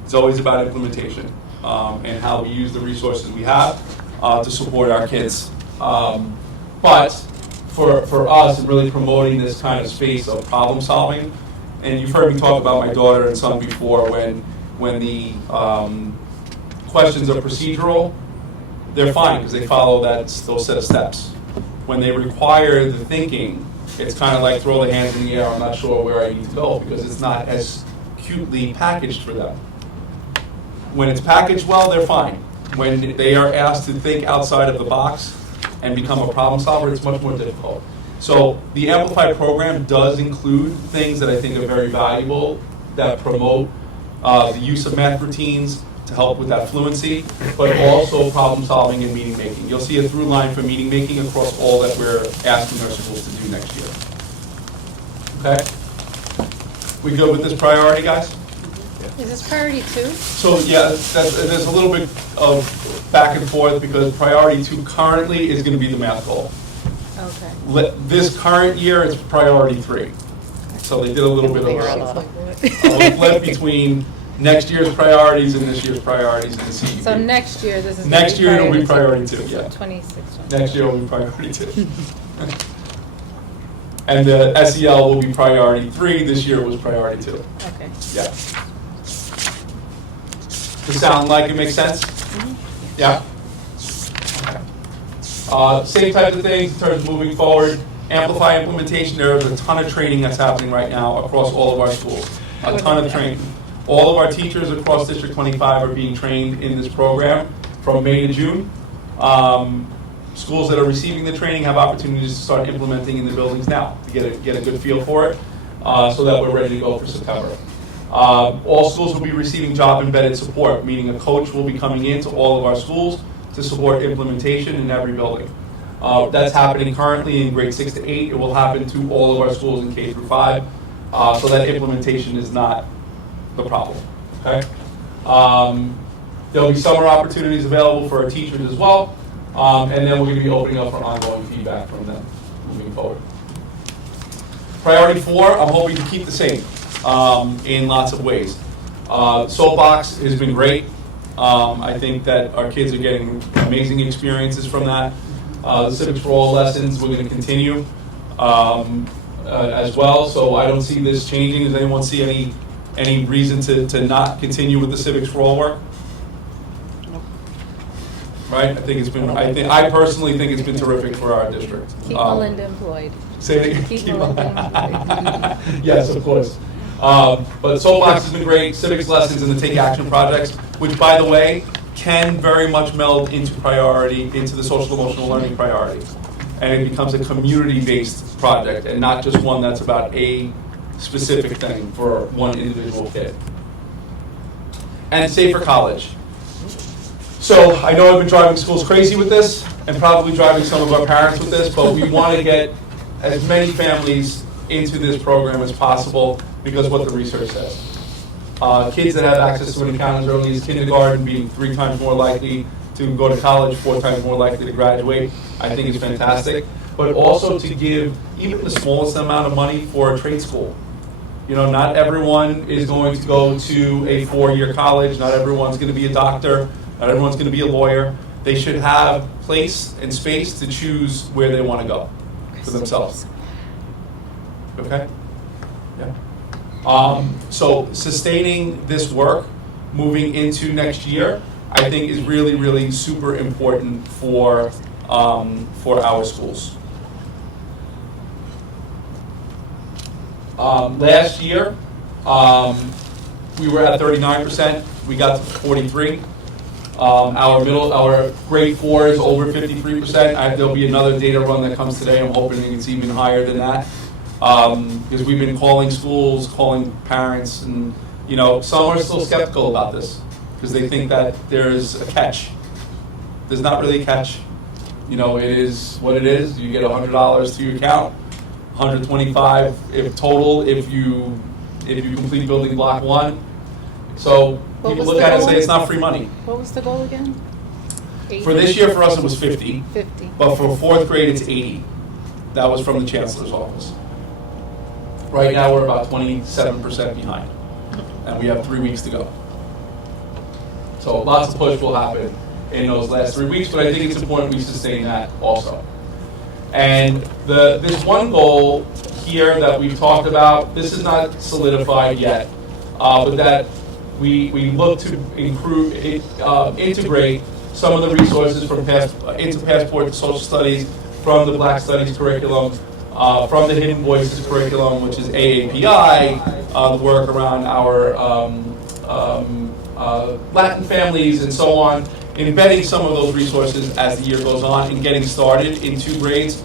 It's always about implementation and how we use the resources we have to support our kids. But for us, really promoting this kind of space of problem solving, and you've heard me talk about my daughter and son before, when the questions are procedural, they're fine because they follow those set of steps. When they require the thinking, it's kind of like throw the hands in the air, I'm not sure where I need to go, because it's not as cutely packaged for them. When it's packaged well, they're fine. When they are asked to think outside of the box and become a problem solver, it's much more difficult. So the Amplify program does include things that I think are very valuable that promote the use of math routines to help with that fluency, but also problem solving and meaning making. You'll see a through line for meaning making across all that we're asking our schools to do next year. Okay? We good with this priority, guys? Is this priority 2? So yeah, there's a little bit of back and forth because priority 2 currently is going to be the math goal. Okay. This current year, it's priority 3. So they did a little bit of flip between next year's priorities and this year's priorities in the CEP. So next year, this is next year it'll be priority 2. Yeah. 26. Next year will be priority 2. And the SEL will be priority 3. This year was priority 2. Okay. Yeah. Does it sound like it makes sense? Yeah? Okay. Same type of things in terms of moving forward. Amplify implementation, there is a ton of training that's happening right now across all of our schools. A ton of training. All of our teachers across District 25 are being trained in this program from May to June. Schools that are receiving the training have opportunities to start implementing in the buildings now to get a good feel for it, so that we're ready to go for September. All schools will be receiving job embedded support, meaning a coach will be coming into all of our schools to support implementation in every building. That's happening currently in grade 6 to 8. It will happen to all of our schools in K through 5, so that implementation is not the problem. Okay. There'll be summer opportunities available for our teachers as well, and then we're going to be opening up for ongoing feedback from them moving forward. Priority 4, I'm hoping to keep the same in lots of ways. Soapbox has been great. I think that our kids are getting amazing experiences from that. The Civics for All lessons, we're going to continue as well, so I don't see this changing. Does anyone see any reason to not continue with the Civics for All work? Right? I think it's been. I personally think it's been terrific for our district. Keep Melinda employed. Say it again. Keep Melinda employed. Yes, of course. But Soapbox has been great. Civics lessons and the Take Action projects, which, by the way, can very much meld into the social emotional learning priority, and it becomes a community-based project and not just one that's about a specific thing for one individual kid. And Safer College. So I know I've been driving schools crazy with this and probably driving some of our parents with this, but we want to get as many families into this program as possible because of what the research says. Kids that have access to an account as early as kindergarten being 3 times more likely to go to college, 4 times more likely to graduate, I think is fantastic. But also to give even the smallest amount of money for a trade school. You know, not everyone is going to go to a 4-year college. Not everyone's going to be a doctor. Not everyone's going to be a lawyer. They should have place and space to choose where they want to go for themselves. Okay? Yeah. So sustaining this work, moving into next year, I think is really, really super important for our schools. Last year, we were at 39%. We got to 43. Our grade 4 is over 53%. There'll be another data run that comes today. I'm hoping it's even higher than that. Because we've been calling schools, calling parents, and some are still skeptical about this because they think that there's a catch. There's not really a catch. It is what it is. You get $100 to your account, $125 if you complete building block 1. So people look at it and say it's not free money. What was the goal again? For this year, for us, it was 50. 50. But for 4th grade, it's 80. That was from the Chancellor's office. Right now, we're about 27% behind, and we have 3 weeks to go. So lots of push will happen in those last 3 weeks, but I think it's important we sustain that also. And this one goal here that we've talked about, this is not solidified yet, but that we look to integrate some of the resources from into Passport Social Studies, from the Black Studies curriculum, from the Hidden Voices curriculum, which is AAPI, the work around our Latin families and so on, embedding some of those resources as the year goes on and getting started in 2 grades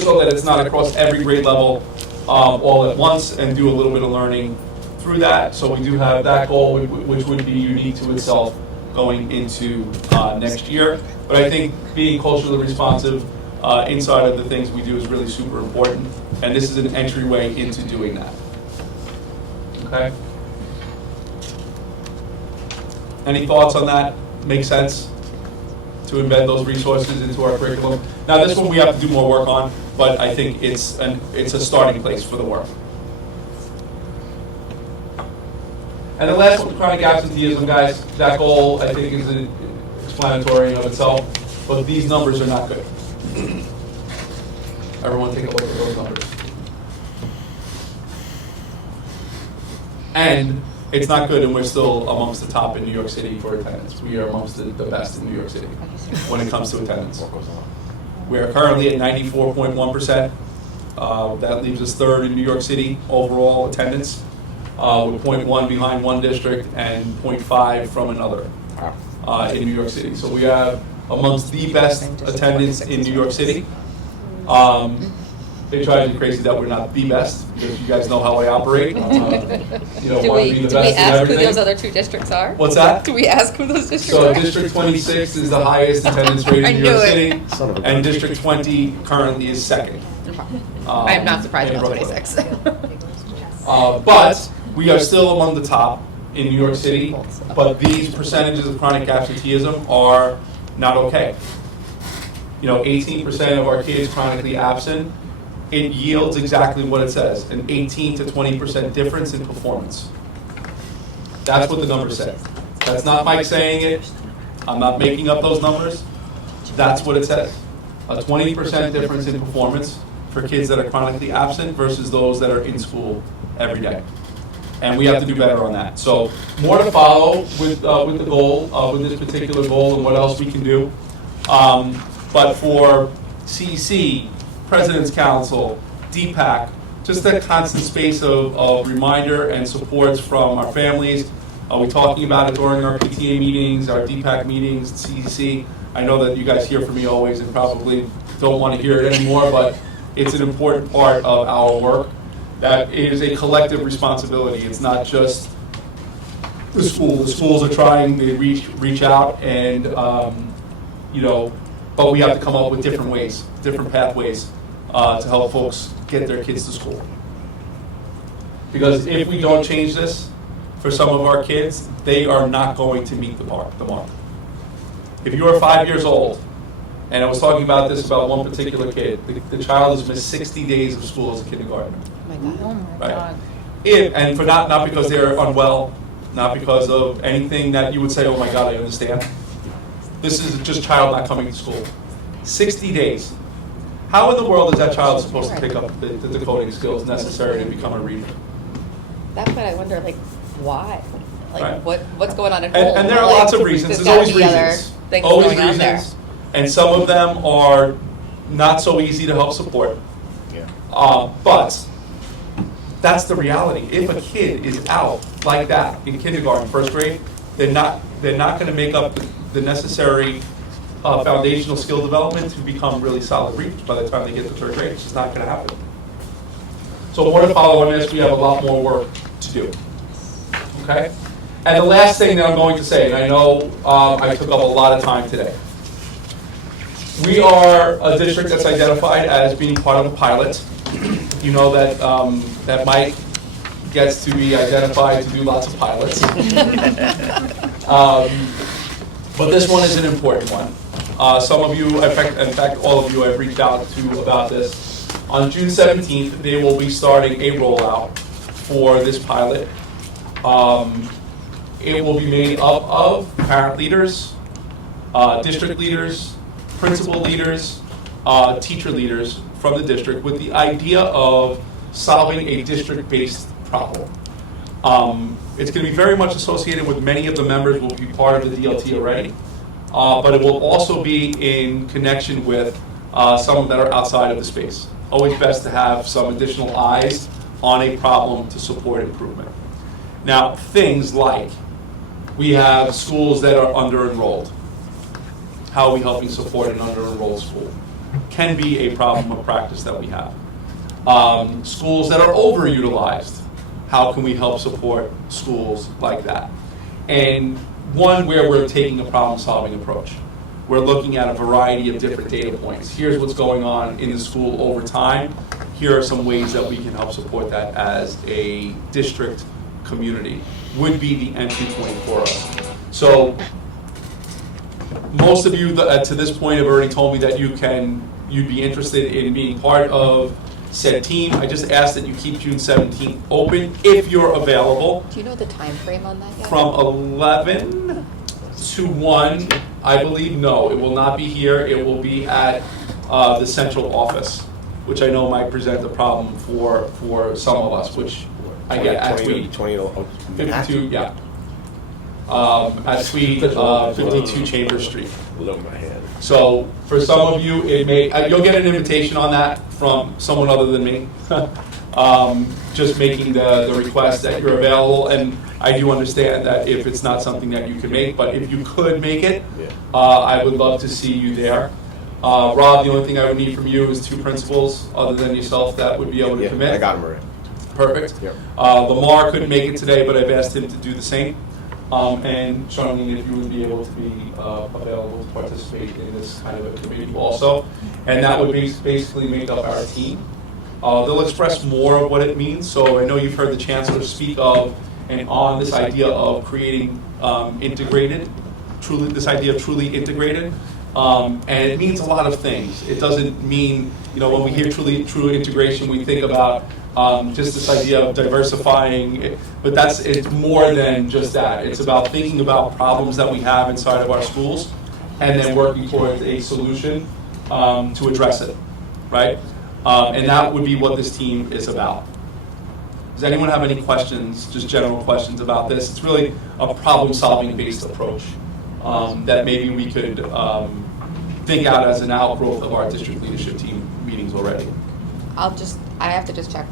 so that it's not across every grade level all at once, and do a little bit of learning through that. So we do have that goal, which would be unique to itself going into next year. But I think being culturally responsive inside of the things we do is really super important, and this is an entryway into doing that. Okay? Any thoughts on that? Make sense to embed those resources into our curriculum? Now, this one we have to do more work on, but I think it's a starting place for the work. And the last one, chronic absenteeism, guys. That goal, I think, is explanatory in of itself, but these numbers are not good. Everyone take a look at those numbers. And it's not good, and we're still amongst the top in New York City for attendance. We are amongst the best in New York City when it comes to attendance. We are currently at 94.1%. That leaves us third in New York City overall attendance, with 0.1 behind one district and 0.5 from another in New York City. So we have amongst the best attendance in New York City. It drives me crazy that we're not the best, because you guys know how I operate. Do Want to be the we best in ask who everything. those other two districts are? What's that? Do we ask who those districts So are? District 26 is the highest attendance rate I in New York knew City, it. Son of a and gun. District 20 currently is second. I am not surprised in about Brooklyn. 26. But we are still among the top in New York City, but these percentages of chronic absenteeism are not okay. 18% of our kids chronically absent, it yields exactly what it says, an 18 to 20% difference in performance. That's what the number says. That's not Mike saying it. I'm not making up those numbers. That's what it says. A 20% difference in performance for kids that are chronically absent versus those that are in school every day. And we have to do better on that. So more to follow with the goal, with this particular goal, and what else we can do. But for CEC, President's Council, DPAC, just that constant space of reminder and supports from our families. We're talking about it during our PTA meetings, our DPAC meetings, CEC. I know that you guys hear from me always and probably don't want to hear it anymore, but it's an important part of our work. That it is a collective responsibility. It's not just the school. The schools are trying to reach out, and but we have to come up with different ways, different pathways to help folks get their kids to school. Because if we don't change this for some of our kids, they are not going to meet the mark. If you are 5 years old, and I was talking about this about one particular kid, the child has missed 60 days of school as a kindergartner. Oh my God. And for not because they're unwell, not because of anything that you would say, oh my God, I understand. This is just child not coming to school. 60 days. How in the world is that child supposed to pick up the decoding skills necessary to become a reader? That's what I wonder, why? Right. What's going on at home? And there are lots of reasons. There's always reasons. Always going on there. reasons. And some of them are not so easy to help support. But that's the reality. If a kid is out like that in kindergarten, first grade, they're not going to make up the necessary foundational skill development to become really solid readers by the time they get to third grade. It's just not going to happen. So more to follow on this. We have a lot more work to do. Okay? And the last thing that I'm going to say, and I know I took up a lot of time today. We are a district that's identified as being part of a pilot. You know that that Mike gets to be identified to do lots of pilots. But this one is an important one. Some of you, in fact, all of you I've reached out to about this. On June 17th, they will be starting a rollout for this pilot. It will be made up of parent leaders, district leaders, principal leaders, teacher leaders from the district with the idea of solving a district-based problem. It's going to be very much associated with many of the members will be part of the DLT already, but it will also be in connection with some that are outside of the space. Always best to have some additional eyes on a problem to support improvement. Now, things like we have schools that are under-enrolled. How are we helping support an under-enrolled school? Can be a problem of practice that we have. Schools that are overutilized. How can we help support schools like that? And one where we're taking a problem-solving approach. We're looking at a variety of different data points. Here's what's going on in the school over time. Here are some ways that we can help support that as a district community. Would be the entry point for us. So most of you to this point have already told me that you'd be interested in being part of said team. I just ask that you keep June 17th open if you're available. Do you know the time frame on that yet? From 11 to 1, I believe, no, it will not be here. It will be at the central office, which I know might present a problem for some of us, which I get at Tweed. 52, yeah. At Tweed, 52 Chambers Street. Below my head. So for some of you, it may, you'll get an invitation on that from someone other than me. Just making the request that you're available, and I do understand that if it's not something that you can make, but if you could make it, I would love to see you there. Rob, the only thing I would need from you is 2 principals other than yourself that would be able to commit. I got him already. Perfect. Yep. Lamar couldn't make it today, but I've asked him to do the same. And Charlene, if you would be able to be available to participate in this kind of a committee also. And that would basically make up our team. They'll express more of what it means. So I know you've heard the chancellor speak of and on this idea of creating integrated, this idea of truly integrated. And it means a lot of things. It doesn't mean, when we hear true integration, we think about just this idea of diversifying, but it's more than just that. It's about thinking about problems that we have inside of our schools and then working towards a solution to address it, right? And that would be what this team is about. Does anyone have any questions, just general questions about this? It's really a problem-solving based approach that maybe we could think out as an outgrowth of our district leadership team meetings already. I have to just check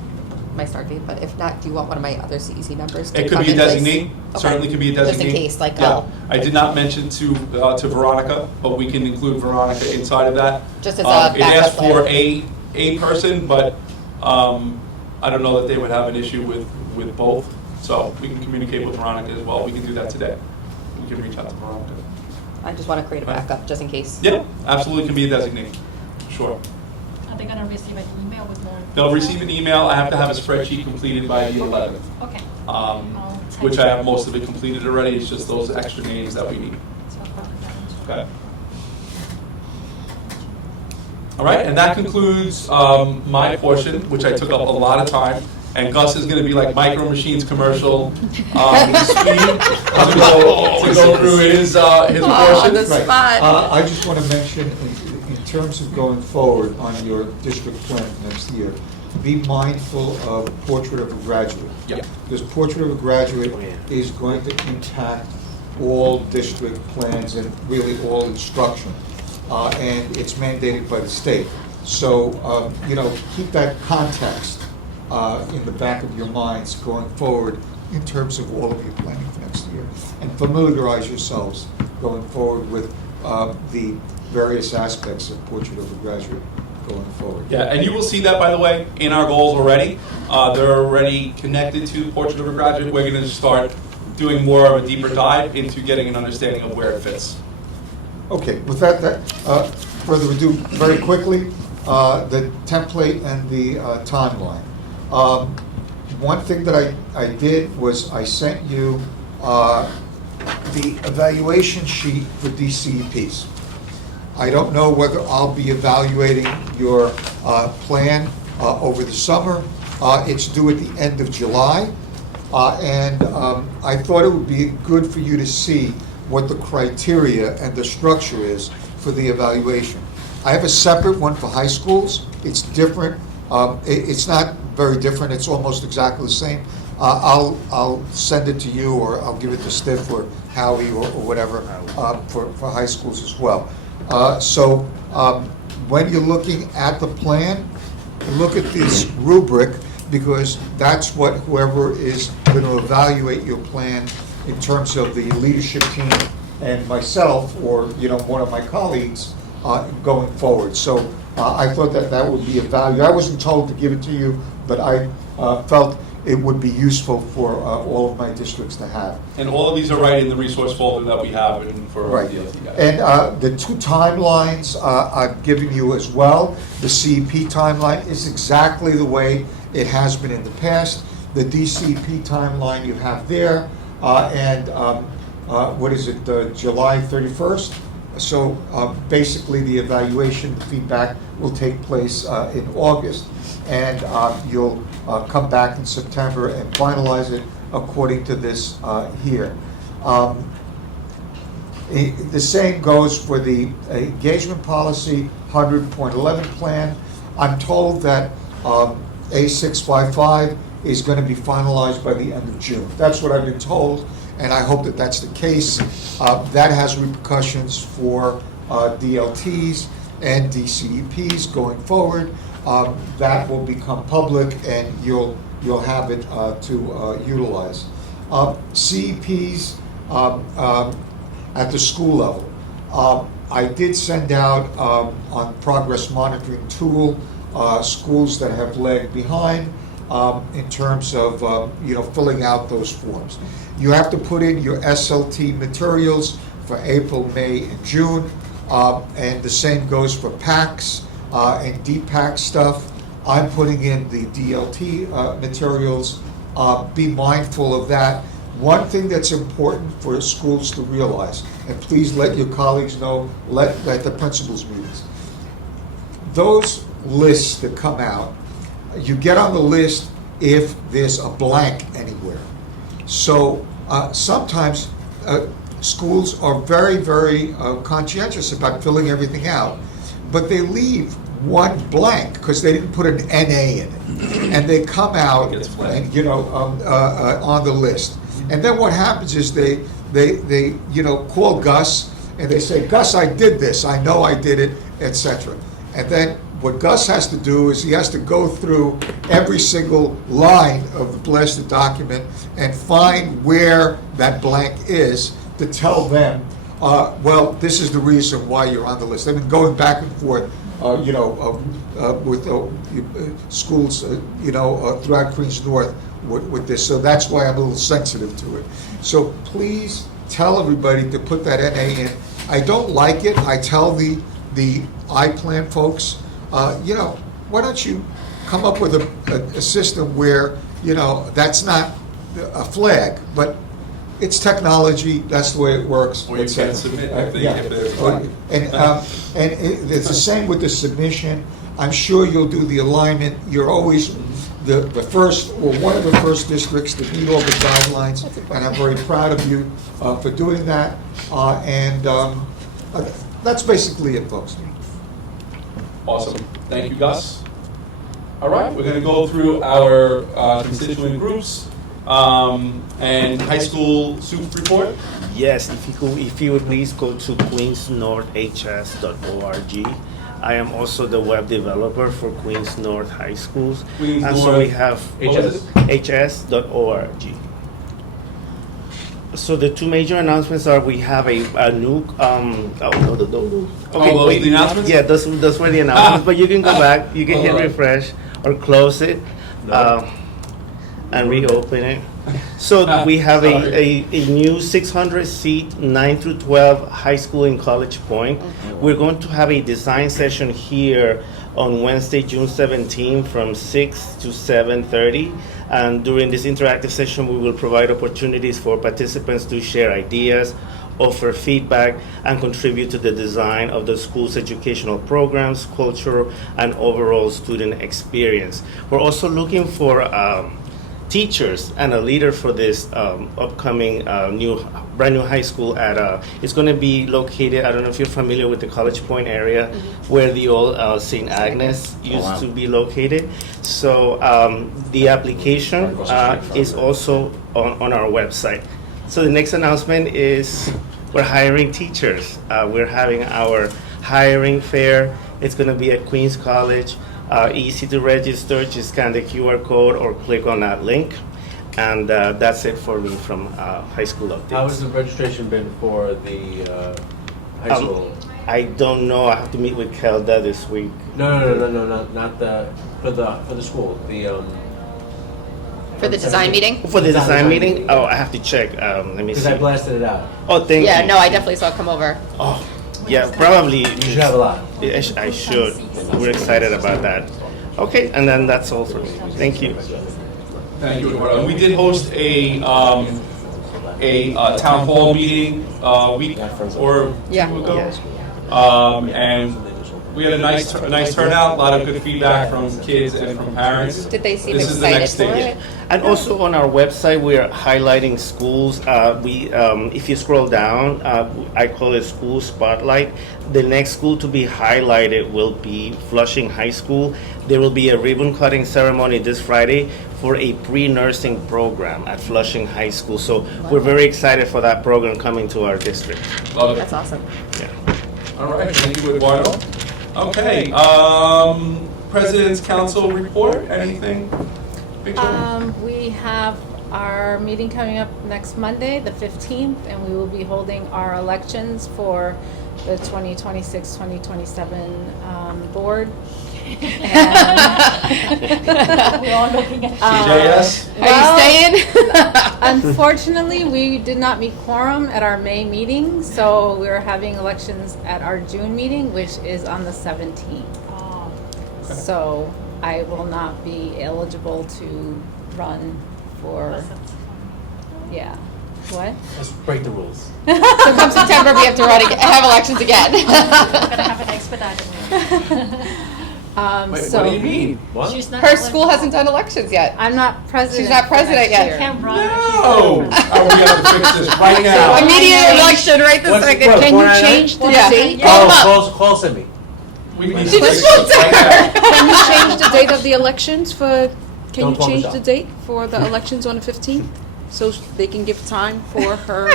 my start date, but if not, do you want one of my other CEC members to It could come be a in place? designee, certainly could be a designee. Just in case, Yeah. I did not mention to Veronica, but we can include Veronica inside of that. Just as a It asked backup for plan. a person, but I don't know that they would have an issue with both. So we can communicate with Veronica as well. We can do that today. We can reach out to Veronica. I just want to create a backup, just in case. Yeah, absolutely can be a designee, sure. Are they gonna receive an email with more? They'll receive an email. I have to have a spreadsheet completed by the 11th. Okay. Which I have most of it completed already. It's just those extra names that we need. Okay. All right, and that concludes my portion, which I took up a lot of time. And Gus is going to be like Micro Machines commercial speed to go through his portion. On the spot. I just want to mention, in terms of going forward on your district plan next year, be mindful of Portrait of a Graduate. Yeah. Because Portrait of a Graduate is going to impact all district plans and really all instruction. And it's mandated by the state. So, keep that context in the back of your minds going forward in terms of all of your planning for next year. And familiarize yourselves going forward with the various aspects of Portrait of a Graduate going forward. Yeah, and you will see that, by the way, in our goals already. They're already connected to Portrait of a Graduate. We're going to start doing more of a deeper dive into getting an understanding of where it fits. Okay, with that further ado, very quickly, the template and the timeline. One thing that I did was I sent you the evaluation sheet for DCEPs. I don't know whether I'll be evaluating your plan over the summer. It's due at the end of July. And I thought it would be good for you to see what the criteria and the structure is for the evaluation. I have a separate one for high schools. It's different. It's not very different. It's almost exactly the same. I'll send it to you, or I'll give it to Stiff or Howie or whatever for high schools as well. So when you're looking at the plan, look at this rubric, because that's what whoever is going to evaluate your plan in terms of the leadership team and myself, or one of my colleagues going forward. So I thought that would be a value. I wasn't told to give it to you, but I felt it would be useful for all of my districts to have. And all of these are right in the resource folder that we have for Right. DLT guys. And the two timelines I've given you as well. The CEP timeline is exactly the way it has been in the past. The DCP timeline you have there, and what is it, July 31st? So basically the evaluation, the feedback will take place in August. And you'll come back in September and finalize it according to this here. The same goes for the engagement policy 100.11 plan. I'm told that A655 is going to be finalized by the end of June. That's what I've been told, and I hope that that's the case. That has repercussions for DLTs and DCEPs going forward. That will become public, and you'll have it to utilize. CEPs at the school level. I did send out on progress monitoring tool schools that have lagged behind in terms of filling out those forms. You have to put in your SLT materials for April, May, and June, and the same goes for PACs and DPAC stuff. I'm putting in the DLT materials. Be mindful of that. One thing that's important for schools to realize, and please let your colleagues know, let the principals meetings. Those lists that come out, you get on the list if there's a blank anywhere. So sometimes schools are very, very conscientious about filling everything out, but they leave one blank because they didn't put an NA in it, and they come out and, on the list. And then what happens is they call Gus and they say, Gus, I did this, I know I did it, etc. And then what Gus has to do is he has to go through every single line of the blasted document and find where that blank is to tell them, well, this is the reason why you're on the list. They've been going back and forth, with schools, throughout Queens North with this. So that's why I'm a little sensitive to it. So please tell everybody to put that NA in. I don't like it. I tell the iPlan folks, why don't you come up with a system where, that's not a flag, but it's technology, that's the way it works. Or you can submit if there's And it's the same with the submission. I'm sure you'll do the alignment. You're always the first, or one of the first districts to meet all the guidelines, and I'm very proud of you for doing that. That's basically it, folks. Awesome. Thank you, Gus. All right, we're going to go through our constituent groups and high school soup report. Yes, if you would please go to queensnorthhs.org. I am also the web developer for Queens North High Schools. Queens and North so we have hs.org. So the two major announcements are we have a new the announcements? Yeah, those were the announcements. But you can go back, you can hit refresh or close it and reopen it. So we have a new 600 seat 9 through 12 high school in College Point. We're going to have a design session here on Wednesday, June 17 from 6 to 7:30. And during this interactive session, we will provide opportunities for participants to share ideas, offer feedback, and contribute to the design of the school's educational programs, culture, and overall student experience. We're also looking for teachers and a leader for this upcoming brand new high school it's going to be located, I don't know if you're familiar with the College Point area, where the old St. Agnes used to be located. So the application is also on our website. So the next announcement is we're hiring teachers. We're having our hiring fair. It's going to be at Queens College. Easy to register, just scan the QR code or click on that link. And that's it for me from high school updates. How has the registration been for the high school? I don't know. I have to meet with Kelda this week. No, not for the school. For the design meeting? For the design meeting? Oh, I have to check. Let me see. Because I blasted it out. Oh, thank you. Yeah, no, I definitely saw it come over. Oh, yeah, probably. You should have a lot. I should. We're excited about that. Okay, and then that's all for me. Thank you. Thank you, Eduardo. We did host a town hall meeting a week or two ago. Yes. And We had a nice turnout, a lot of good feedback from kids and from parents. Did they seem This is the next excited for stage. it? And also on our website, we are highlighting schools. If you scroll down, I call it School Spotlight. The next school to be highlighted will be Flushing High School. There will be a ribbon cutting ceremony this Friday for a pre-nursing program at Flushing High School. So we're very excited for that program coming to our district. Love it. That's awesome. Yeah. All right, thank you, Eduardo. Okay, President's Council report, anything? Victoria? We have our meeting coming up next Monday, the 15th, and we will be holding our elections for the 2026-2027 board. We're all looking at JS? Are you staying? Unfortunately, we did not meet quorum at our May meeting, so we're having elections at our June meeting, which is on the 17th. Oh, So I will not be eligible to run for, yeah. What? Let's break the rules. So come September, we have to run again, have elections again. we're gonna have an expedited one. Wait, So what do you mean? What? She's not Her school eligible. hasn't done elections yet. I'm not president. She's not president for next yet. year. Can't run. No! Oh, we have to fix this right now. Immediate election right this second. Can you change the Yeah. date? Call them up. Call Cindy. We need She to just fix spoke this to right her. now. Can you change the date of the elections for, can Don't you call change Michelle. the date for the elections on the 15th? So they can give time for her.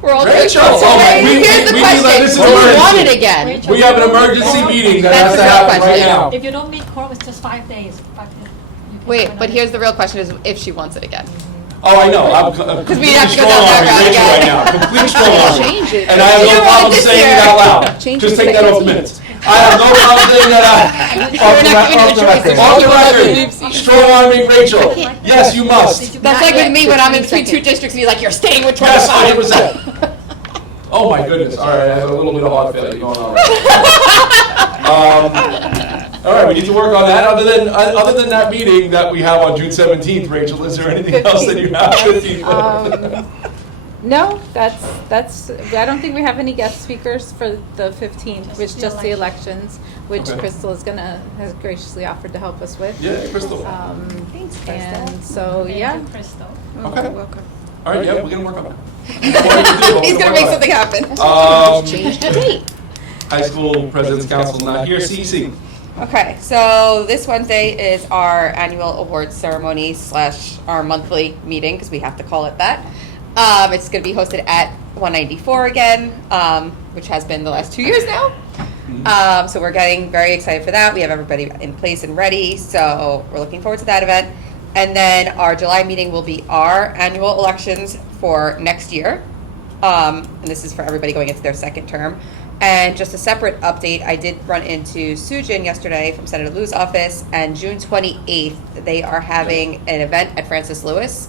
We're all Rachel, grateful. oh my- Here's the we need like- this is question. Do you want emergency. it again? Rachel, We have an emergency meeting that That's has to the real happen right question. now. If you don't meet quorum, it's just 5 days. But you can Wait, have but another- here's the real question: is if she wants it again. Oh, I know. I'm Because we completely have to go strong down that arming route Rachel right again. now. Complete strong arming. Change it. And I have You no don't want problem it this saying it year. out loud. Change Just it take to that off 15th. minutes. I have no problem saying that out. We're not giving you a choice. Off the record. Strong arming Rachel. Yes, you must. That's like with me when I'm in between two districts and you're like, you're staying with Yes, 25. 100%. Oh my goodness. All right, I have a little bit of heart failure going on. All right, we need to work on that. Other than that meeting that we have on June 17th, Rachel, is there anything else that you have? 15th? No, that's, I don't think we have any guest speakers for the 15th, which just the elections, which Okay. Crystal has graciously offered to help us with. Yeah, Crystal. Thanks, Crystal. And so, Thank yeah. you, Crystal. Okay. Welcome. All right, yeah, we're gonna work on that. He's gonna make something happen. Change the date. High School President's Council not here. CC. Okay, so this Wednesday is our annual awards ceremony / our monthly meeting, because we have to call it that. It's going to be hosted at 194 again, which has been the last 2 years now. So we're getting very excited for that. We have everybody in place and ready, so we're looking forward to that event. And then our July meeting will be our annual elections for next year. And this is for everybody going into their second term. And just a separate update, I did run into Sujin yesterday from Senator Liu's office, and June 28th, they are having an event at Francis Lewis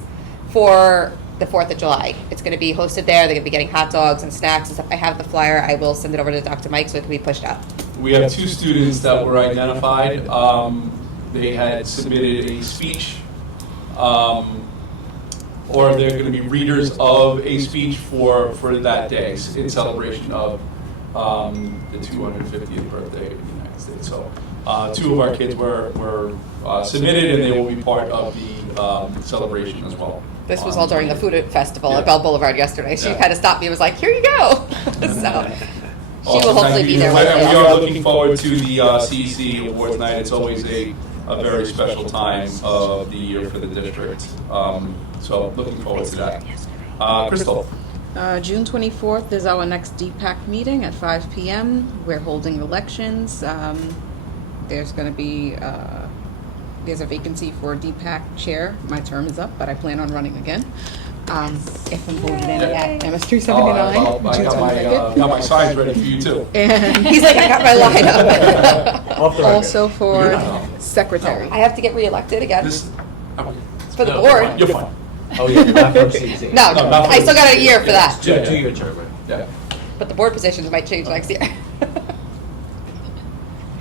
for the 4th of July. It's going to be hosted there. They're going to be getting hot dogs and snacks and stuff. I have the flyer. I will send it over to Dr. Mike so it can be pushed out. We have 2 students that were identified. They had submitted a speech, or they're going to be readers of a speech for that day in celebration of the 250th birthday of the United States. So 2 of our kids were submitted, and they will be part of the celebration as well. This was all during the food festival Yeah. at Bell Boulevard yesterday. She Yeah. kind of stopped me and was like, here you go. So she will Awesome. hopefully Thank be you. there And Wednesday. we are looking forward to the CEC Awards Night. It's always a very special time of the year for the district. So looking forward to that. Crystal. June 24th is our next DPAC meeting at 5 p.m. We're holding elections. There's going to be, there's a vacancy for DPAC chair. My term is up, but I plan on running again. If I'm voted in at MS379. Well, I got my signs ready for you too. And He's like, I got my lineup. Off the record. also for You're not. secretary. I have to get reelected again. This, For the no, board. You're fine. Oh, yeah, you're not from CC. No, No, not I still got a year for Yeah. that. Two-year term, right? Yeah. But the board positions might change next year.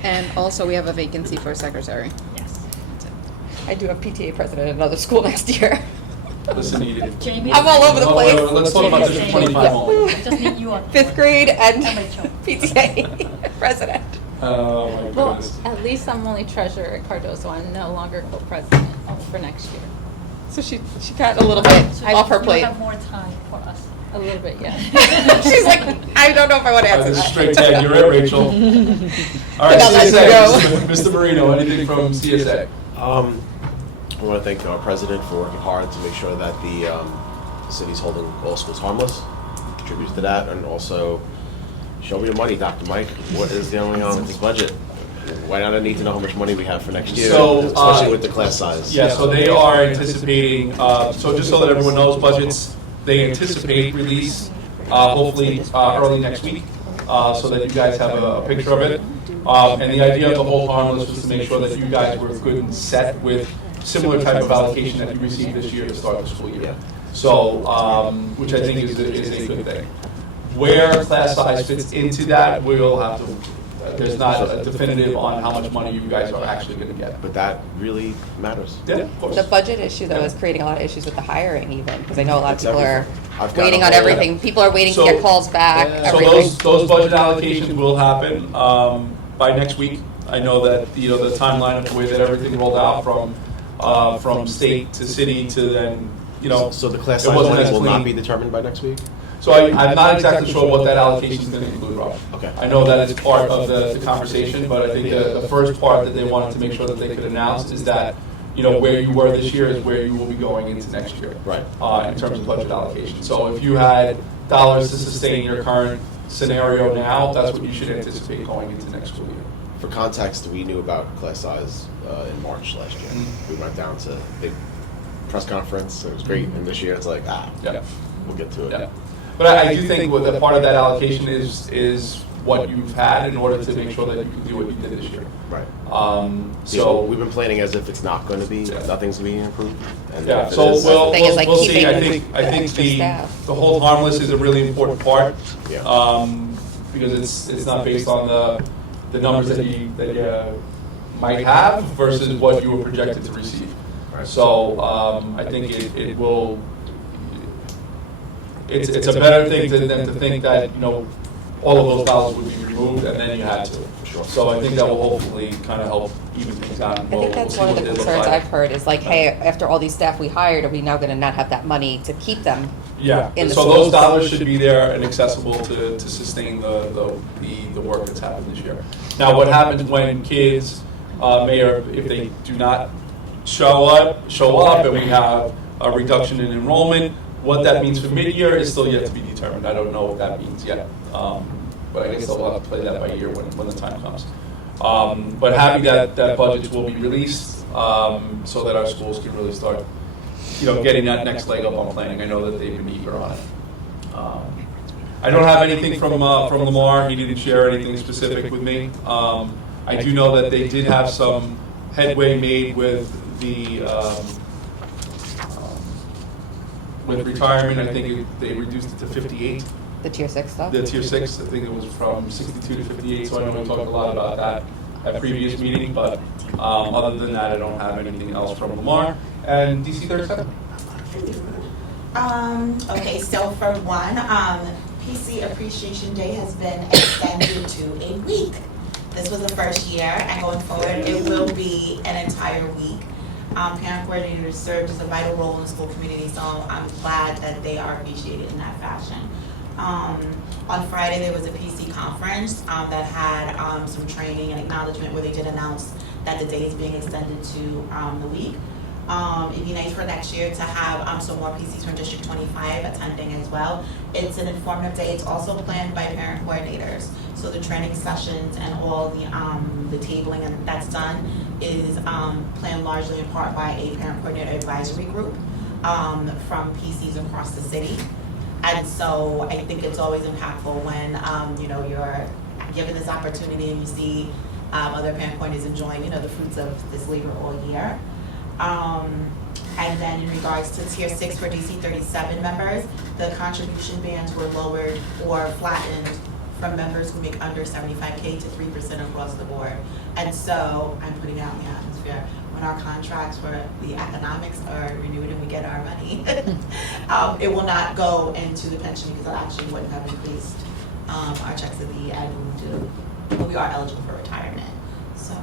And also we have a vacancy for secretary. Yes. I do have PTA president at another school next year. Listen, Edith. Jamie. I'm all over the place. Let's talk about District 25 only. I just need you on. 5th grade and And Rachel. PTA co-president. Oh, my Well, goodness. at least I'm only treasurer at Cardozo. I'm no longer co-president for next year. So she got a little bit So off her you plate. have more time for us. A little bit, yeah. She's like, I don't know if I want to answer This is that. straight tag. You're it, Rachel. All right, I'll let you CSA, Mr. Marino, anything from CSA? I want to thank our president for working hard to make sure that the city's holding all schools harmless. Contributes to that, and also show me the money, Dr. Mike. What is going on with the budget? Why not? I need to know how much money we have for next year, So, especially with the class size. Yeah, so they are anticipating, so just so that everyone knows, budgets, they anticipate release, hopefully early next week, so that you guys have a picture of it. And the idea of the whole harmless was to make sure that you guys were good and set with similar type of allocation that you received this year to start the school year. So, which I think is a good thing. Where class size fits into that, we'll have to, there's not a definitive on how much money you guys are actually going to get. But that really matters. Yeah, of course. The budget issue, though, is creating a lot of issues with the hiring even, because I know a lot of It's people are everything. I've got waiting a on whole- everything. People are waiting to So- get calls back, So everything. those budget allocations will happen by next week. I know that, the timeline of the way that everything rolled out from state to city to then, So the class it size wasn't money as will not clean. be determined by next week? So I'm not exactly sure what that allocation is going to include, Rob. Okay. I know that it's part of the conversation, but I think the first part that they wanted to make sure that they could announce is that, where you were this year is where you will be going into next year. Right. In terms of budget allocation. So if you had dollars to sustain your current scenario now, that's what you should anticipate going into next school year. For context, we knew about class size in March last year. We went down to big press conference. It was great. And this year it's like, Yeah. we'll get to it. Yeah. But I do think what the part of that allocation is what you've had in order to make sure that you can do what you did this year. Right. So we've been planning as if it's not going to be, nothing's being improved. And yeah, if it so is- we'll thing is, like, see. keeping I think extra the staff. whole harmless is a really important part. Yeah. Because it's not based on the numbers that you might have versus what you were projected to receive. Right. So I think it will. It's a better thing than to think that all of those dollars would be removed and then you had to. Sure. So I think that will hopefully kind of help even things out. I think that's one of the concerns I've heard is like, hey, after all these staff we hired, are we now going to not have that money to keep them? Yeah, in the so schools? those dollars should be there and accessible to sustain the work that's happened this year. Now, what happens when kids if they do not show up and we have a reduction in enrollment, what that means for mid-year is still yet to be determined. I don't know what that means yet. But I guess they'll have to play that by ear when the time comes. But happy that budgets will be released so that our schools can really start getting that next leg up on planning. I know that they've been eager on it. I don't have anything from Lamar. He didn't share anything specific with me. I do know that they did have some headway made with the with retirement. I think they reduced it to 58. The tier 6 stuff? The tier 6, I think it was from 62 to 58, so I know we talked a lot about that at previous meeting, but other than that, I don't have anything else from Lamar. And DC 37? Okay, so for one, PC Appreciation Day has been extended to a week. This was the first year, and going forward, it will be an entire week. Parent coordinators served as a vital role in the school community, so I'm glad that they are appreciated in that fashion. On Friday, there was a PC conference that had some training and acknowledgement where they did announce that the day is being extended to the week. It'd be nice for next year to have some more PCs from District 25 attending as well. It's an informative day. It's also planned by parent coordinators. So the training sessions and all the tabling and that's done is planned largely in part by a parent coordinator advisory group from PCs across the city. And so I think it's always impactful when you're given this opportunity and you see other parent coordinators enjoying the fruits of this labor all year. And then in regards to tier 6 for DC 37 members, the contribution bands were lowered or flattened from members who make under 75K to 3% across the board. And so I'm putting out in the atmosphere, when our contracts for the economics are renewed and we get our money, it will not go into the pension because it actually wouldn't have increased our checks at the annual due. but we are eligible for retirement. So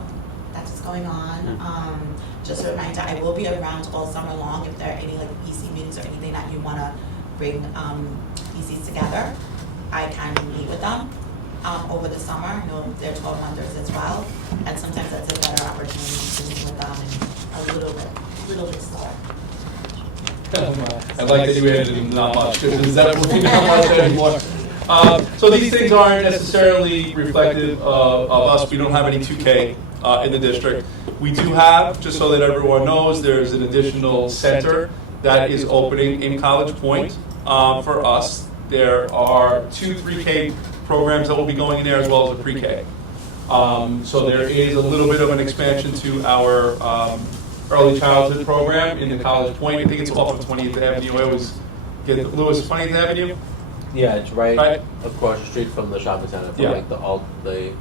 that's what's going on. Just a reminder, I will be around all summer long if there are any like EC meetings or anything that you want to bring ECs together. I can meet with them over the summer. I know they're 12-monthers as well, and sometimes that's a better opportunity to meet with them and a little bit slower. I'd like to do it in not much, because it's definitely not much anymore. So these things aren't necessarily reflective of us. We don't have any 2K in the district. We do have, just so that everyone knows, there's an additional center that is opening in College Point for us. There are 2 3K programs that will be going in there as well as a pre-K. So there is a little bit of an expansion to our early childhood program in the College Point. I think it's off of 20th Avenue. I always get Lewis, 20th Avenue? Yeah, it's right, Right. across the street from the shopping center. For Yeah. like the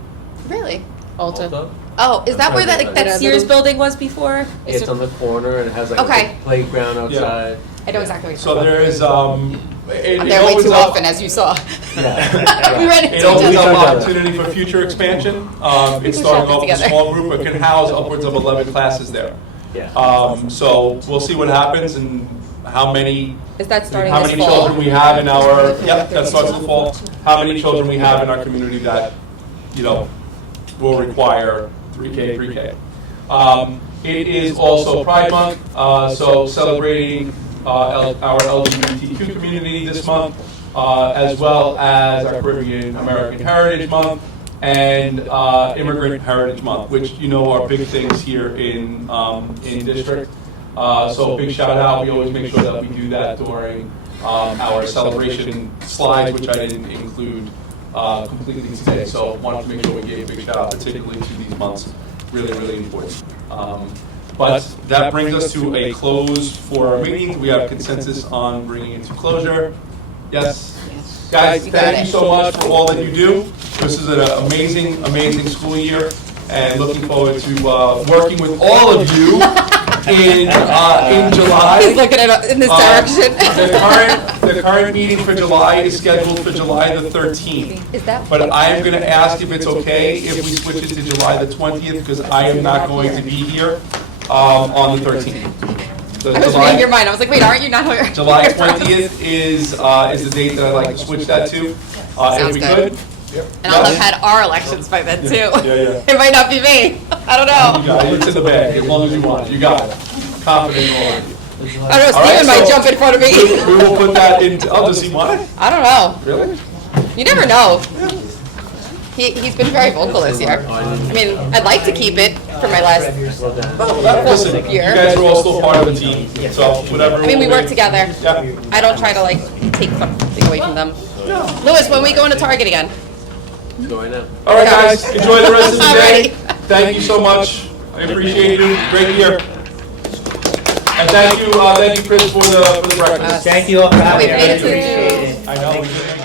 Really? Ulta. Oh, is that where that, Alta. that Sears building was before? Is It's it- on the corner and it has like Okay. a playground outside. I know exactly what So you're there is, I'm it there way opens too up- often, as you saw. Yeah. We ran into It each opens other. up opportunity for future expansion. It's go starting shopping off with a together. small group, but can house upwards of 11 classes there. Yeah. So we'll see what happens and how many Is that starting how this many fall? children we have in our, yep, that starts in the fall. How many children we have in our community that, you know, will require 3K, pre-K. It is also Pride Month, so celebrating our LGBTQ community this month, as well as our Caribbean American Heritage Month and Immigrant Heritage Month, which you know are big things here in district. So big shout out. We always make sure that we do that during our celebration slides, which I didn't include completely today. So wanted to make sure we gave a big shout out, particularly to these months. Really, really important. But that brings us to a close for our meeting. We have consensus on bringing it to closure. Yes? Guys, You got thank it. you so much for all that you do. This is an amazing, amazing school year, and looking forward to working with all of you in July. He's looking at in this direction. The current meeting for July is scheduled for July the 13th. Is that? But I am going to ask if it's okay if we switch it to July the 20th, because I am not going to be here on the 13th. So I was reading your mind. I was like, wait, aren't you not here? July 20th is the date that I'd like to switch that to. Sounds if we good. could. And I'll have had our elections by then too. Yeah. It might not be me. I don't You know. got it. It's in the bag, as long as you want it. You got it. Confident in all of you. I don't know. All right, Steven might so jump in front of me. We will put that into, oh, does he want it? I don't know. Really? You never know. He's been very vocal this year. I mean, I'd like to keep it for my last. Listen, you Year. guys are all still part of the team, so whatever. I mean, we will work be. together. Yeah. I don't try to like take something away from them. Lewis, when we go into Target again? Going now. All right, guys, enjoy the rest of the day. Alrighty. Thank you so much. I appreciate you. Great year. And thank you, Chris, for the breakfast. Thank you all for having me. We've I made it really to- appreciate it. I know.